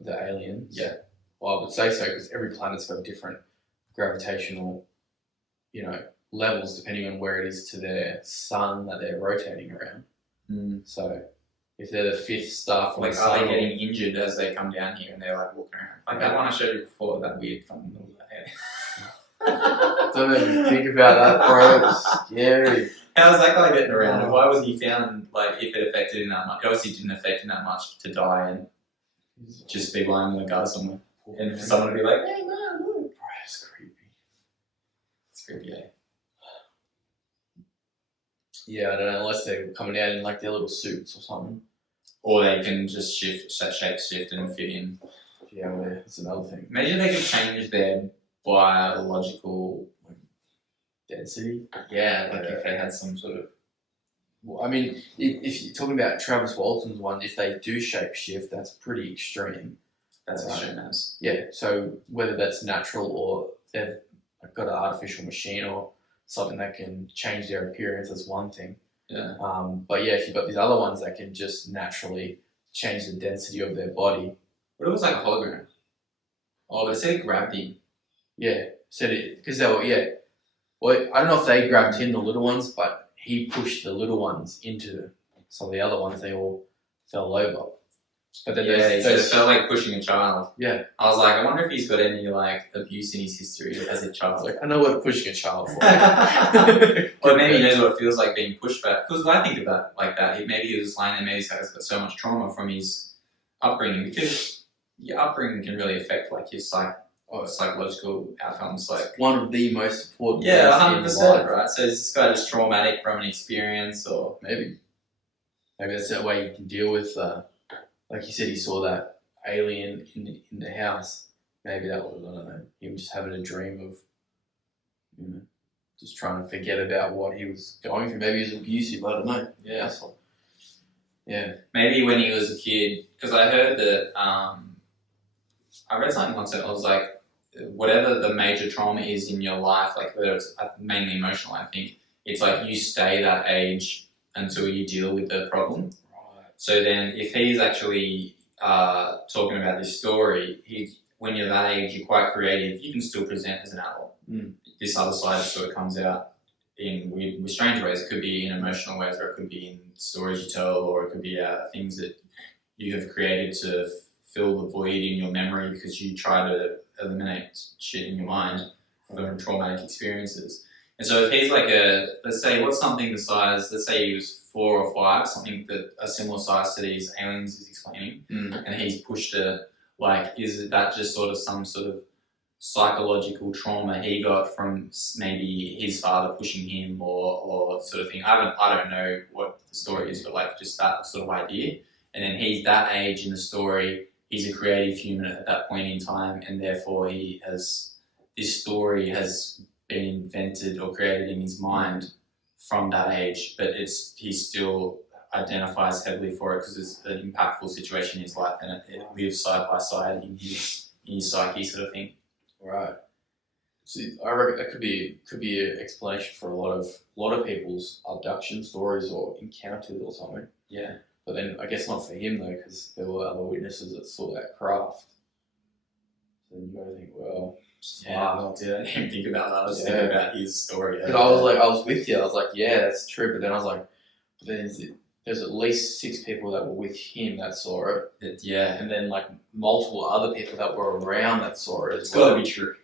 The aliens? Yeah. Well, I would say so, because every planet's got different gravitational, levels depending on where it is to their sun that they're rotating around. So if they're the fifth star from the sun, are they getting injured as they come down here and they're like walking around? Like that one I showed you before, that weird fucking little Don't even think about that, bro. It's scary. How's that guy getting around? And why was he found, like, if it affected him that much? It obviously didn't affect him that much to die and just be lying in the gutter somewhere. And for someone to be like, hey, man, look. Bro, that's creepy. It's creepy, eh? Yeah, I don't know, unless they're coming out in, like, their little suits or something. Or they can just shift and fit in. Yeah, well, that's another thing. Imagine they could change their biological density. Yeah, like if they had some sort of. Well, I mean, if you're talking about Travis Walton's one, if they do shapeshift, that's pretty extreme. That's extreme, as. Yeah, so whether that's natural or they've got an artificial machine or something that can change their appearance, that's one thing. Yeah. But yeah, if you've got these other ones that can just naturally change the density of their body. What if it was like a hologram? Oh, but it said gravity. Yeah, said it because they were Well, I don't know if they grabbed him, the little ones, but he pushed the little ones into some of the other ones. They all fell over. But then it felt like pushing a child. Yeah. I was like, I wonder if he's got any like abuse in his history as a child. Like, I know what pushing a child for. Or maybe he knows what it feels like being pushed back. Because I think about it like that. Maybe he was just lying there, maybe he's got so much trauma from his upbringing, because your upbringing can really affect like your psychological outcomes. Like one of the most important. 100%, right? So is this guy just traumatic from an experience, or maybe that's that way you can deal with. Like you said, he saw that alien in the house. Maybe that was, I don't know, him just having a dream of, just trying to forget about what he was going through. Maybe he was abusive. I don't know. Yeah. Yeah. Maybe when he was a kid, because I heard that. I read something once that I was like, whatever the major trauma is in your life, like whether it's mainly emotional, I think, it's like you stay that age until you deal with the problem. Right. So then if he's actually talking about this story, when you're that age, you're quite creative, you can still present as an adult. This other side sort of comes out in with strange ways. It could be in emotional ways, or it could be in stories you tell, or it could be things that you have created to fill the void in your memory because you try to eliminate shit in your mind from traumatic experiences. And so if he's like let's say, what's something the size, let's say he was 4 or 5, something that a similar size to these aliens is explaining, and he's pushed it, like, is that just sort of some sort of psychological trauma he got from maybe his father pushing him or sort of thing? I don't know what the story is, but like just that sort of idea. And then he's that age in the story, he's a creative human at that point in time, and therefore this story has been invented or created in his mind from that age, but he still identifies heavily for it because it's an impactful situation in his life, and it lives side by side in his psyche, sort of thing. Right. See, I reckon that could be an explanation for a lot of people's abduction stories or encounters or something. Yeah. But then I guess not for him though, because there were other witnesses that saw that craft. So then you gotta think, well, I didn't think about that. I was thinking about his story. Because I was with you. I was like, yeah, that's true. But then I was like, there's at least 6 people that were with him that saw it. And then like multiple other people that were around that saw it. It's gotta be true.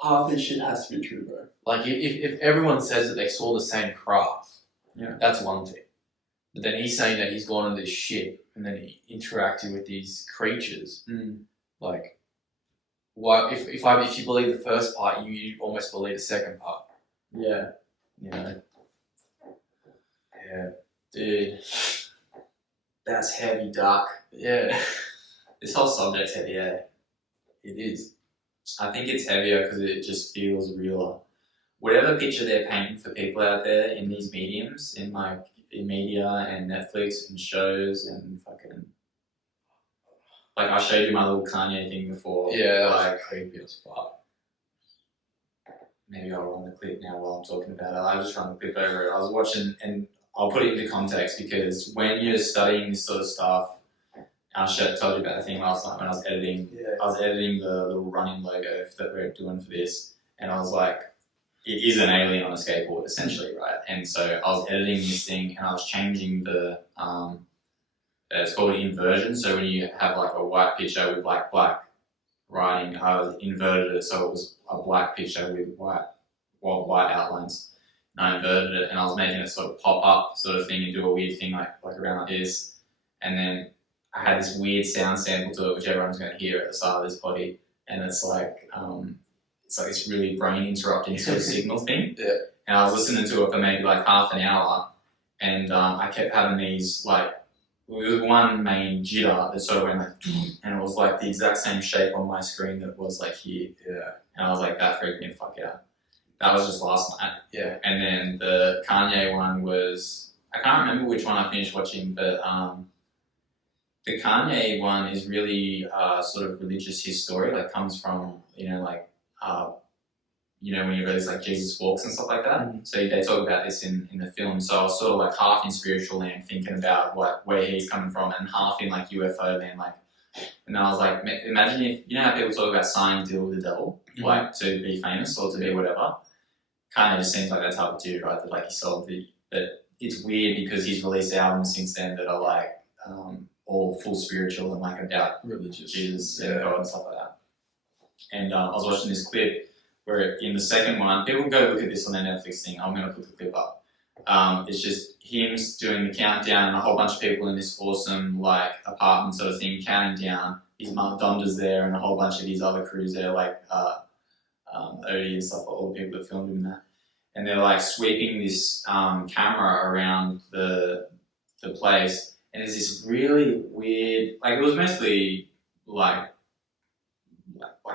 Half this shit has to be true, bro. Like if everyone says that they saw the same craft, that's one thing. But then he's saying that he's gone on this ship and then he interacted with these creatures. Like, why? If you believe the first part, you almost believe the second part. Yeah. You know. Yeah. Dude, that's heavy, dark. Yeah. This whole subject's heavy, eh? It is. I think it's heavier because it just feels realer. Whatever picture they're painting for people out there in these mediums, in media and Netflix and shows and fucking... Like, I showed you my little Kanye thing before. Yeah, like, creepy as fuck. Maybe I'll run the clip now while I'm talking about it. I'll just run the clip over it. I was watching, and I'll put it into context because when you're studying this sort of stuff, I told you about the thing last night when I was editing. Yeah. I was editing the little running logo that we're doing for this, and I was like, it is an alien on a skateboard, essentially, right? And so I was editing this thing, and I was changing the, it's called inversion. So when you have like a white picture with like black writing, I inverted it so it was a black picture with white outlines. And I inverted it, and I was making it sort of pop up sort of thing and do a weird thing like around like this. And then I had this weird sound sample to it, which everyone's going to hear at the start of this potty. And it's like this really brain interrupting sort of signal thing. Yeah. And I was listening to it for maybe like half an hour, and I kept having these like, there was one main jitter that sort of went like, and it was like the exact same shape on my screen that was like here. Yeah. And I was like, that freaked me the fuck out. That was just last night. Yeah. And then the Kanye one was, I can't remember which one I finished watching, but the Kanye one is really sort of religious his story, like comes from, when you read this like Jesus Walks and stuff like that. Mm-hmm. So they talk about this in the film. So I was sort of like half in spiritual land thinking about like where he's coming from, and half in like UFO land, like. And I was like, imagine if, you know how people talk about signing a deal with the devil, like to be famous or to be whatever. Kind of just seems like that type of dude, right? That like he sold the, but it's weird because he's released albums since then that are like all full spiritual and like about religious Jesus and God and stuff like that. And I was watching this clip where in the second one, people go look at this on their Netflix thing. I'm going to put the clip up. It's just him doing the countdown and a whole bunch of people in this awesome like apartment sort of thing counting down. His mum Donda's there and a whole bunch of his other crews there, like Odie and stuff, all the people that filmed him in that. And they're like sweeping this camera around the place, and there's this really weird, like it was mostly like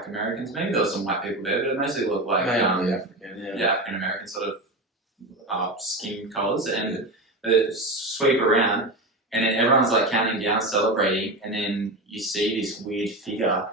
Americans. Maybe there was some white people there, but it mostly looked like African American sort of skin colours, and they sweep around, and then everyone's like counting down, celebrating, and then you see this weird figure,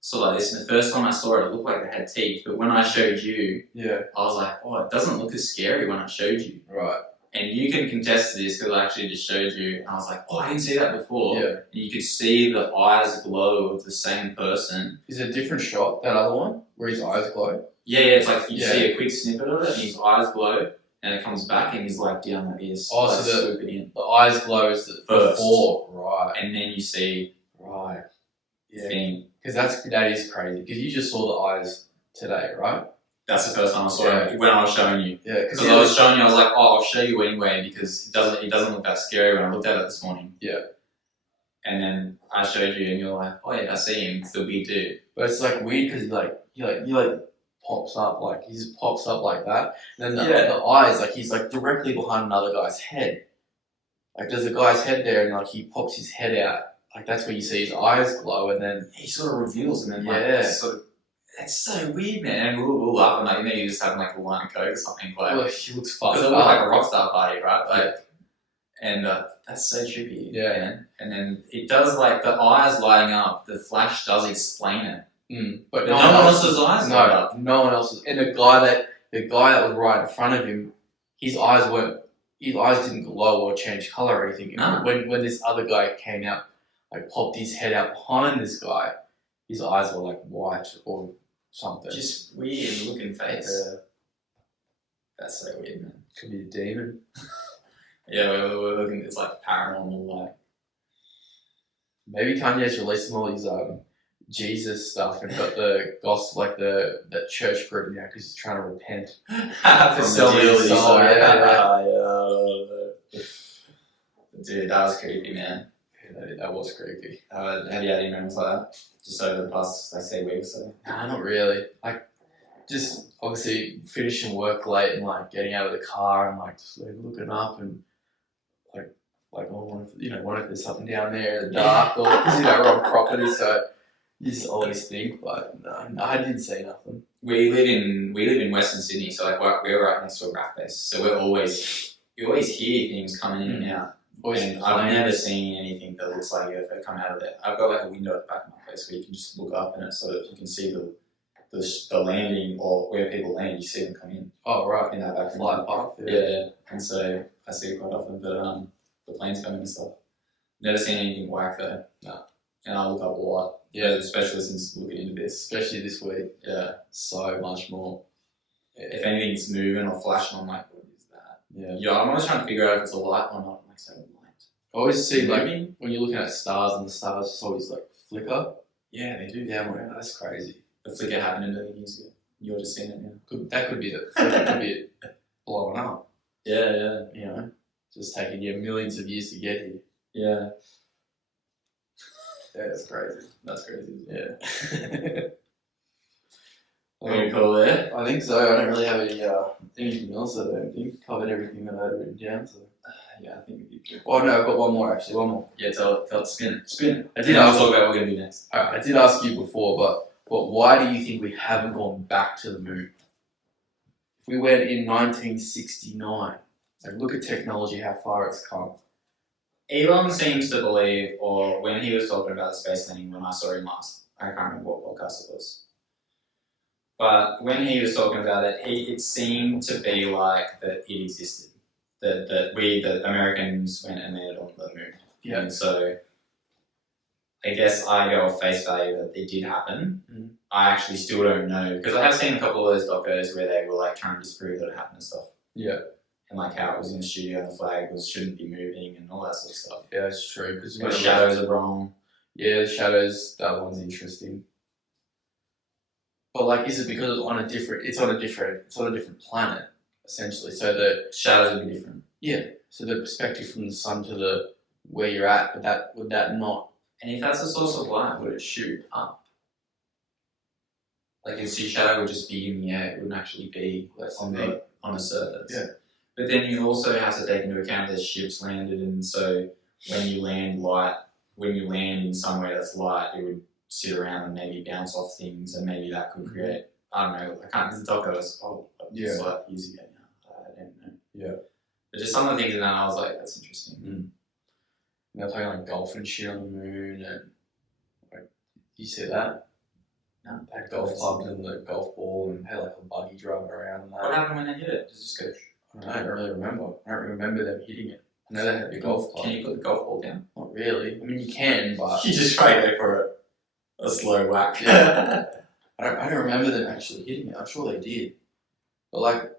sort of like this. And the first time I saw it looked like it had teeth, but when I showed you, I was like, oh, it doesn't look as scary when I showed you. Right. And you can contest to this because I actually just showed you, and I was like, oh, I didn't see that before. Yeah. And you could see the eyes glow of the same person. Is it a different shot, that other one, where his eyes glow? Yeah, it's like you see a quick snippet of it, and his eyes glow, and it comes back, and he's like down like this. Oh, like so the eyes glow is the before, right? And then you see thing. Because that is crazy. Because you just saw the eyes today, right? That's the first time I saw it when I was showing you. Yeah, because I was showing you, I was like, oh, I'll show you anyway because it doesn't look that scary when I looked at it this morning. Yeah. And then I showed you, and you're like, oh yeah, I see him. It's the big dude. But it's like weird because he pops up like he just pops up like that, and then the eyes like he's like directly behind another guy's head. Like there's a guy's head there, and like he pops his head out. Like that's where you see his eyes glow, and then he sort of reveals, and then it's so weird, man. And we'll laugh, and like maybe you just having like a line of coke or something. Like, well, he looks fucked up. Because it looked like a rock star party, right? Like, and that's so trippy. Yeah. Man. And then it does like the eyes lighting up. The flash does explain it. But no one else's eyes light up. No one else's. And the guy that was right in front of him, his eyes didn't glow or change color or anything. No. When this other guy came out, like popped his head out behind this guy, his eyes were like white or something. Just weird looking face. Yeah. That's so weird, man. Could be a demon. Yeah, we're looking. It's like paranormal, like. Maybe Kanye's releasing all these Jesus stuff and got the gospel, like the church group now because he's trying to repent. From selling his soul. Dude, that was creepy, man. Yeah, that was creepy. Have you had any moments like that? Just over the past, like, say, week or so? Nah, not really. Like, just obviously finishing work late and like getting out of the car and like just like, looking up and like oh, what if there's something down there in the dark or because we're on property, so you just always think. But no, I didn't say nothing. We live in Western Sydney, so like we're right next to a rap base, so you always hear things coming in and out. And I've never seen anything that looks like UFO come out of there. I've got like a window at the back of my place where you can just look up and it's sort of you can see the landing or where people land. You see them come in. Oh right, in that back flight path. Yeah, and so I see it quite often. But the planes coming and stuff. Never seen anything whack though. No. And I look up a lot. Yeah, especially since looking into this. Especially this week. Yeah. So much more. Yeah. If anything's moving or flashing, I'm like, what is that? Yeah. I'm always trying to figure out if it's a light or not. I'm like, so light. I always see like when you're looking at stars and the stars just always like flicker. Yeah, they do. Yeah, well, that's crazy. The flicker happened a million years ago. You're just seeing it now. That could be the flicker could be it blowing up. Yeah. You know, just taking you millions of years to get here. Yeah. Yeah, that's crazy. That's crazy. Yeah. Very cool there. I think so. I don't really have anything else. I don't think covered everything that I had written down. So yeah, I think we did. Oh no, I've got one more actually. One more. Yeah, tell it. Spin. I did I'll talk about what we're gonna do next. Alright, I did ask you before, but why do you think we haven't gone back to the moon? If we went in 1969, like look at technology, how far it's come. Elon seems to believe, or when he was talking about the space landing, when I saw him last, I can't remember what podcast it was. But when he was talking about it, it seemed to be like that it existed. That the Americans went and landed on the moon. Yeah. And so I guess I go off face value that it did happen. Mm. I actually still don't know, because I have seen a couple of those docos where they were like trying to disprove that it happened and stuff. Yeah. And like how it was in the studio and the flag shouldn't be moving and all that sort of stuff. Yeah, that's true. Because the shadows are wrong. Yeah, the shadows. That one's interesting. But like, is it because it's on a different planet essentially? So the shadows would be different. Yeah. So the perspective from the sun to where you're at, would that not? And if that's a source of light, would it shoot up? Like if your shadow would just be in the air, it wouldn't actually be on the surface. Yeah. But then you also have to take into account that ships landed, and so when you land in somewhere that's light, it would sit around and maybe bounce off things, and maybe that could create, I don't know, I can't, this doco was years ago now, I don't know. Yeah. But just some of the things in that, I was like, that's interesting. Mm. And they're playing like golf and shit on the moon, and like, you see that? No. That golf club and the golf ball, and had like a buggy driving around and that. What happened when they hit it? Does it just go? I don't really remember. I don't remember them hitting it. I know they had the golf club. Can you put the golf ball down? Not really. I mean, you can, but you just try to go for a slow whack. Yeah. I don't remember them actually hitting it. I'm sure they did, but like,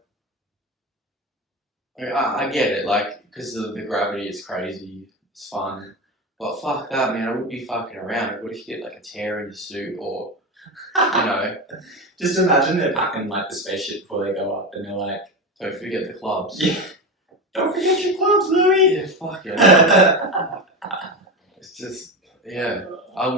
I get it. Like, because the gravity is crazy. It's fun, But fuck that, man. I wouldn't be fucking around. What if you get like a tear in your suit or, you know, Just imagine they're packing like the spaceship before they go up, and they're like, don't forget the clubs. yeah, don't forget your clubs, Louis. Yeah, fuck it. It's just, yeah.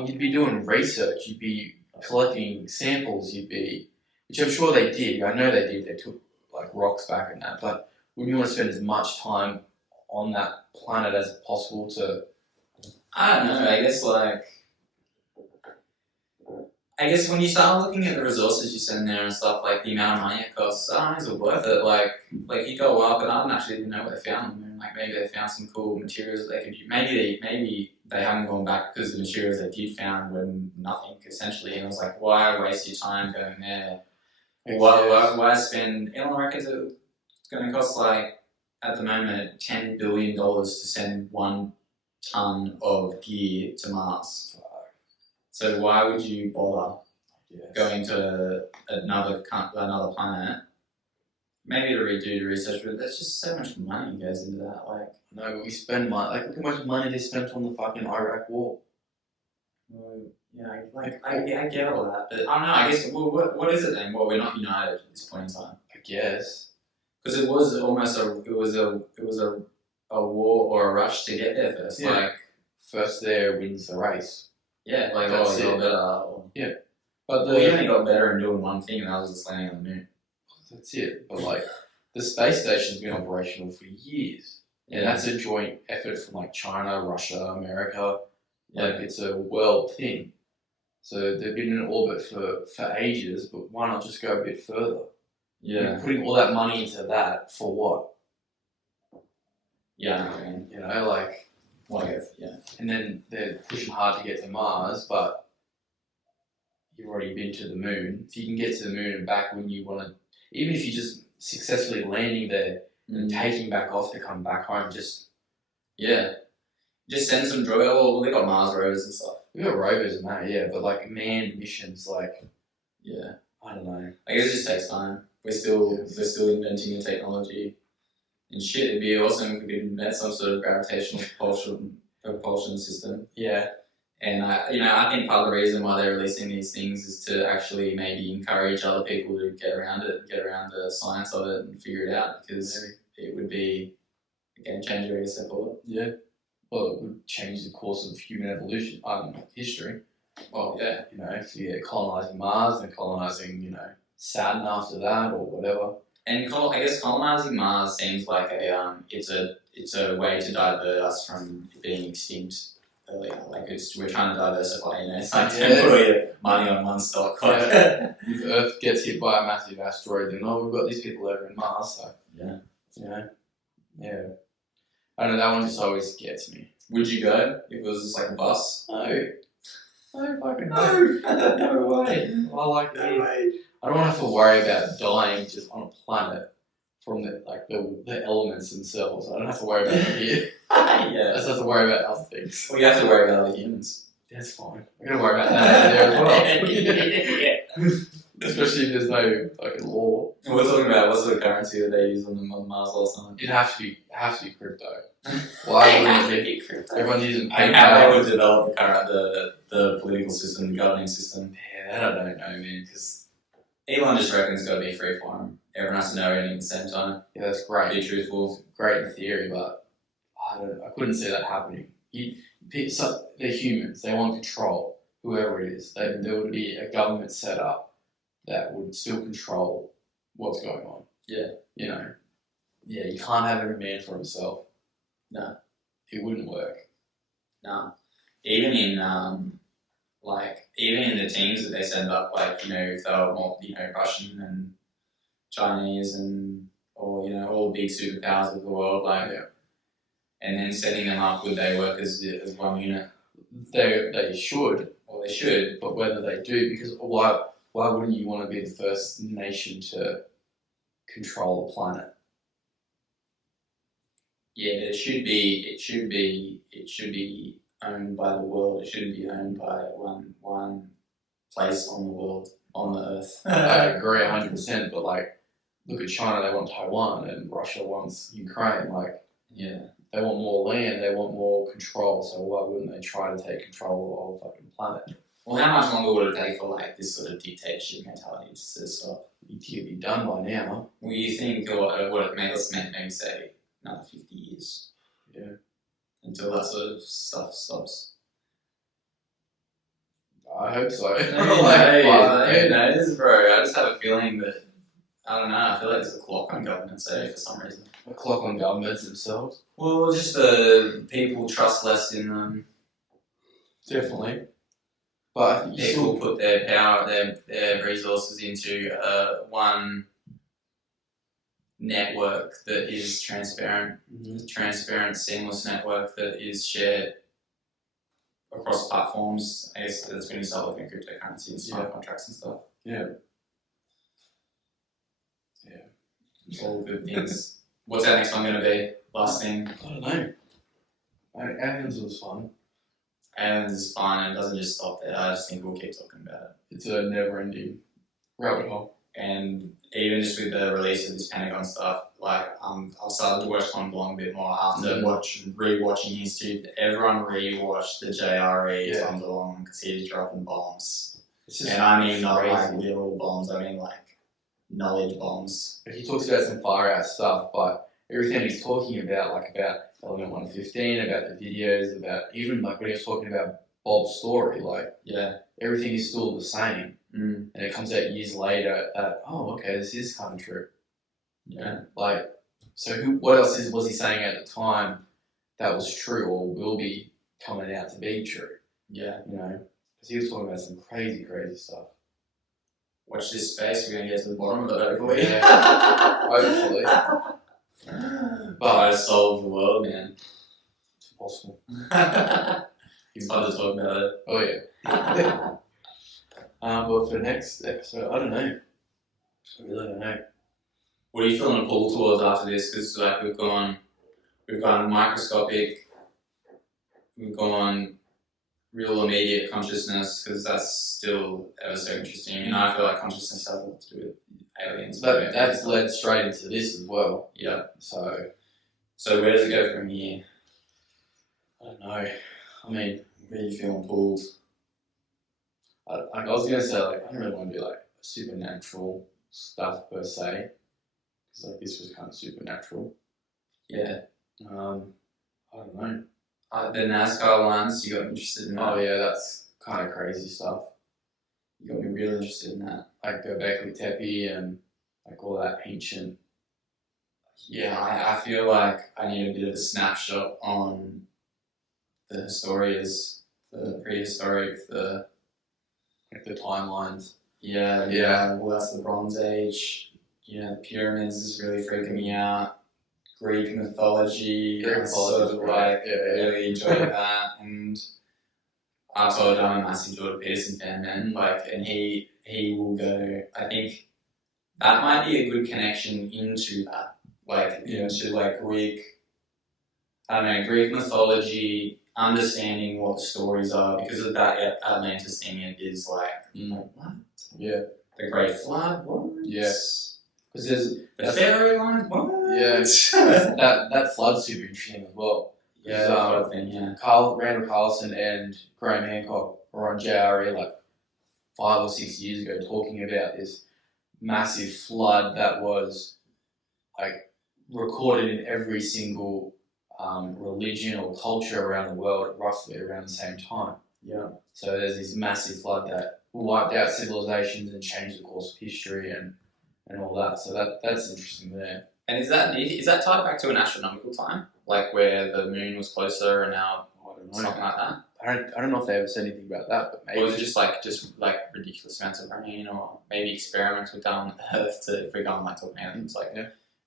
You'd be doing research. You'd be collecting samples. Which I'm sure they did. I know they did. They took like rocks back and that. But wouldn't you want to spend as much time on that planet as possible to? I don't know. I guess when you start looking at the resources you send there and stuff, like the amount of money it costs, is it worth it? Like you go up, and I don't actually know what they found on the moon. Like maybe they found some cool materials that they could use. Maybe they haven't gone back because the materials they did found were nothing essentially. And I was like, why waste your time going there? Why spend? Elon reckons it's going to cost like at the moment $10 billion to send 1 ton of gear to Mars. So why would you bother going to another planet? Maybe to redo the research, but there's just so much money goes into that. Like, no, but we spend money. Like, look how much money they spent on the fucking Iraq War. Yeah, I get all that, but I don't know. I guess what is it then? Well, we're not united at this point in time. I guess because it was almost a war or a rush to get there first. Yeah. Like first there wins the race. Yeah, like That's you got it. better. Yeah, but you only got better in doing one thing, and that was just landing on the moon. That's it. But like the space station's been operational for years, and that's a joint effort from like China, Russia, America. Like it's a world thing. So they've been in orbit for ages, but why not just go a bit further? Yeah. You're putting all that money into that for what? Yeah, I mean, you know, like. Yeah. And then they're pushing hard to get to Mars, but you've already been to the moon. If you can get to the moon and back when you want to, even if you're just successfully landing there and taking back off to come back home, just send some drones. Well, they got Mars rovers and stuff. We got rovers and that, yeah, but like manned missions, like I don't know. I guess it just takes time. We're still inventing the technology. And shit, it'd be awesome if we could invent some sort of gravitational propulsion system. Yeah. And I think part of the reason why they're releasing these things is to actually maybe encourage other people to get around the science of it and figure it out, because it would be a game changer, I guess I call it. Yeah. Well, it would change the course of human evolution, history. Well, yeah. You know, if you're colonising Mars and colonising, Saturn after that or whatever. And I guess colonising Mars seems like it's a way to divert us from being extinct earlier. Like we're trying to diversify. It's like don't put your money on one stock. If Earth gets hit by a massive asteroid, then we've got these people over in Mars. So yeah. I don't know, that one just always gets me. Would you go if it was just like a bus? No fucking no way. I like it. I don't have to worry about dying just on a planet from the elements themselves. I don't have to worry about it here. I just have to worry about other things. Well, you have to worry about other humans. That's fine. I gotta worry about that there as well. Especially if there's no fucking law. We're talking about what sort of currency that they use on Mars last time. It'd have to be crypto. Why wouldn't it be crypto? Everyone's using PayPal. How they would develop the political system, the governing system. Yeah, I don't know, man, because Elon just reckons it's got to be free for him. Everyone has to know everything at the same time. Yeah, that's great. Be truthful. Great in theory, but I couldn't see that happening. They're humans. They want control, whoever it is. There would be a government set up that would still control what's going on. Yeah. You can't have every man for himself. No. It wouldn't work. No. Even in the teams that they send up, if they were more, Russian and Chinese or all the big superpowers of the world, and then setting them up, would they work as one unit? They should. Well, they should. But whether they do, because why wouldn't you want to be the first nation to control a planet? Yeah, but it should be owned by the world. It shouldn't be owned by one place on the world, on the earth. I agree 100%, but look at China, they want Taiwan, and Russia wants Ukraine. they want more land, they want more control. So why wouldn't they try to take control of fucking planet? Well, how much longer would it take for like this sort of dictatorship mentality to stop? You'd be done by now. Well, you think what it may, let's maybe say another 50 years. Yeah. Until that sort of stuff stops. I hope so. Who knows, bro? I just have a feeling that, I don't know, I feel like there's a clock on government today for some reason. A clock on governments themselves. Well, just the people trust less in them. Definitely. But People put their power, their resources into one network that is transparent, transparent, seamless network that is shared across platforms. I guess that's when you start looking at cryptocurrency and smart contracts and stuff. Yeah. It's all good things. What's our next one going to be? Last thing. I don't know. Athens was fun. And it's fun and it doesn't just stop there. I just think we'll keep talking about it. It's a never-ending rabbit hole. And even just with the release of this Pentagon stuff, like I've started to watch Tom Blong a bit more after rewatching history. Everyone rewatched the JRE Tom Blong because he was dropping bombs. And I mean not like literal bombs, I mean like knowledge bombs. He talks about some far out stuff, but everything he's talking about, like about Element 115, about the videos, about even like when he was talking about Bob's story, like everything is still the same. And it comes out years later that, oh, okay, this is kind of true. Yeah. Like, so what else was he saying at the time that was true or will be coming out to be true? Yeah. You know, because he was talking about some crazy, crazy stuff. Watch this space, we're going to get to the bottom of it, hopefully. Yeah. Hopefully. But I solved the world, man. It's impossible. It's fun to talk about it. Oh, yeah. But for the next episode, I don't know. I really don't know. What are you feeling a pull towards after this? Because like we've gone microscopic, we've gone real immediate consciousness because that's still ever so interesting. And I feel like consciousness has a lot to do with aliens. That's led straight into this as well. Yeah. So where does it go from here? I don't know. I mean, where are you feeling pulled? I was gonna say like I don't really want to do like supernatural stuff per se, because like this was kind of supernatural. Yeah. I don't know. The Nazca ones, you got interested in that? Oh yeah, that's kind of crazy stuff. You got me really interested in that. Like Göbekli Tepe and like all that ancient. Yeah, I feel like I need a bit of a snapshot on the historians, the prehistoric, like the timelines. Yeah. Well, that's the Bronze Age. You know, the pyramids is really freaking me out. Greek mythology. Really enjoyed that. And I told you I'm a massive Jordan Peterson fan, man. Like, and he will go. I think that might be a good connection into that. Like into like Greek mythology, understanding what the stories are because of that Atlantis thing. It is like, like what? Yeah. The Great Flood. What? Yes. Because there's the Pharaoh line. What? Yeah. that flood's super interesting as well. Yeah. That thing. Yeah. Randall Carlson and Graham Hancock were on JRE like 5 or 6 years ago talking about this massive flood that was like recorded in every single religion or culture around the world roughly around the same time. Yeah. So there's this massive flood that wiped out civilizations and changed the course of history and all that. So that's interesting there. And is that tied back to an astronomical time? Like where the moon was closer and now something like that? I don't know if they ever said anything about that, but maybe. Or was it just like ridiculous amounts of rain, or maybe experiments were done on Earth if we're going like talking aliens, like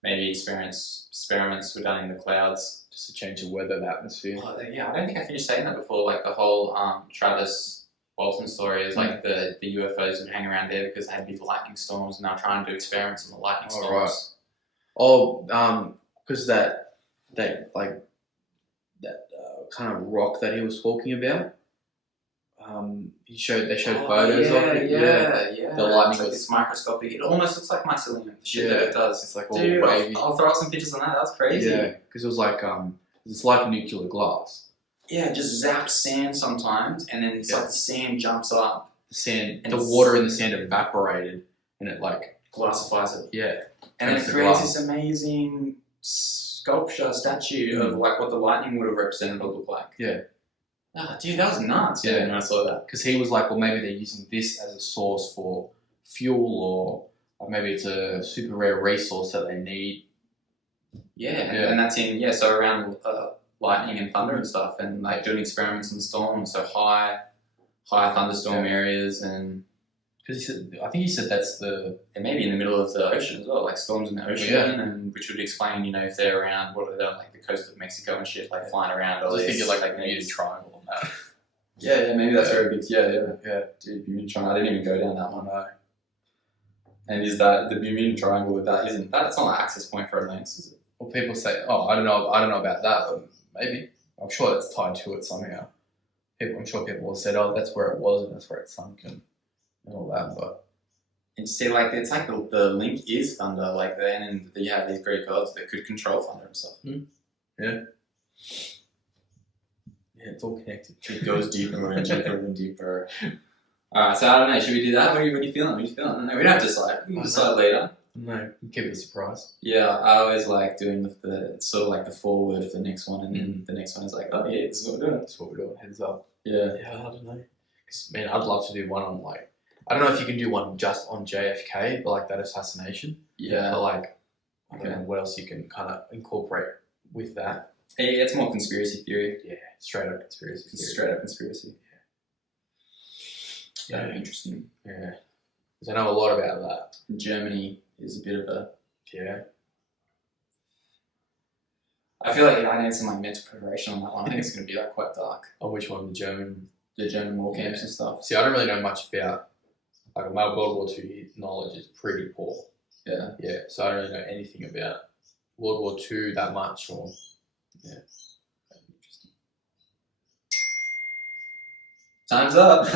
maybe experiments were done in the clouds just to change the weather, the atmosphere. Oh, yeah, I don't think I finished saying that before. Like the whole Travis Walton story is like the UFOs would hang around there because they had big lightning storms, and they're trying to do experiments on the lightning storms. Right. Because that kind of rock that he was talking about. They showed photos of it. Yeah. The lightning was like this microscopic. It almost looks like mycelium. The shit that it does. It's like all Dude, wavy. I'll throw out some pictures on that. That's crazy. Yeah, because it was like It's like nuclear glass. Yeah, it just zaps sand sometimes, and then it's like the sand jumps up. The sand, and the water in the sand evaporated, and it like glassifies it. Yeah. And then it creates this amazing statue of like what the lightning would have represented or looked like. Yeah. Ah, dude, that was nuts. Yeah, when I saw that. Because he was like, well, maybe they're using this as a source for fuel, or maybe it's a super rare resource that they need. Yeah, and that's in so around lightning and thunder and stuff, and like doing experiments in storms, so high thunderstorm areas, and because I think he said that's and maybe in the middle of the ocean as well, like storms in the ocean, and which would explain, if they're around like the coast of Mexico and shit, like flying around. I was thinking like maybe a triangle on that. Yeah, maybe that's very big. Yeah. Dude, Bermuda Triangle. I didn't even go down that one. No. And is that the Bermuda Triangle? That's not an access point for Atlantis, is it? Well, people say, oh, I don't know about that, but maybe. I'm sure it's tied to it somehow. I'm sure people have said, oh, that's where it was and that's where it sunk and all that, but. And see, like, it's like the link is thunder, like, and you have these great gods that could control thunder and stuff. Yeah. Yeah, it's all connected. It goes deeper and deeper and deeper. Alright, so I don't know, should we do that? What are you feeling? I don't know, we don't have to decide. We can decide later. No, keep it a surprise. Yeah, I always like doing the sort of like the forward for the next one, and then the next one is like, oh yeah, this is what we're doing. That's what we're doing, heads up. Yeah. Yeah, I don't know. Because, man, I'd love to do one on, like, I don't know if you can do one just on JFK, but like that assassination. Yeah. But like, I don't know what else you can kind of incorporate with that. Yeah, it's more conspiracy theory. Yeah, straight up conspiracy theory. Straight up conspiracy. Yeah. Very interesting. Yeah. Because I know a lot about that. Germany is a bit of a... Yeah. I feel like I need some like mental preparation on that one. I think it's going to be like quite dark. On which one? The German war camps and stuff. See, I don't really know much about, like, my World War II knowledge is pretty poor. Yeah. Yeah, so I don't really know anything about World War II that much, or, yeah. Interesting. Time's up!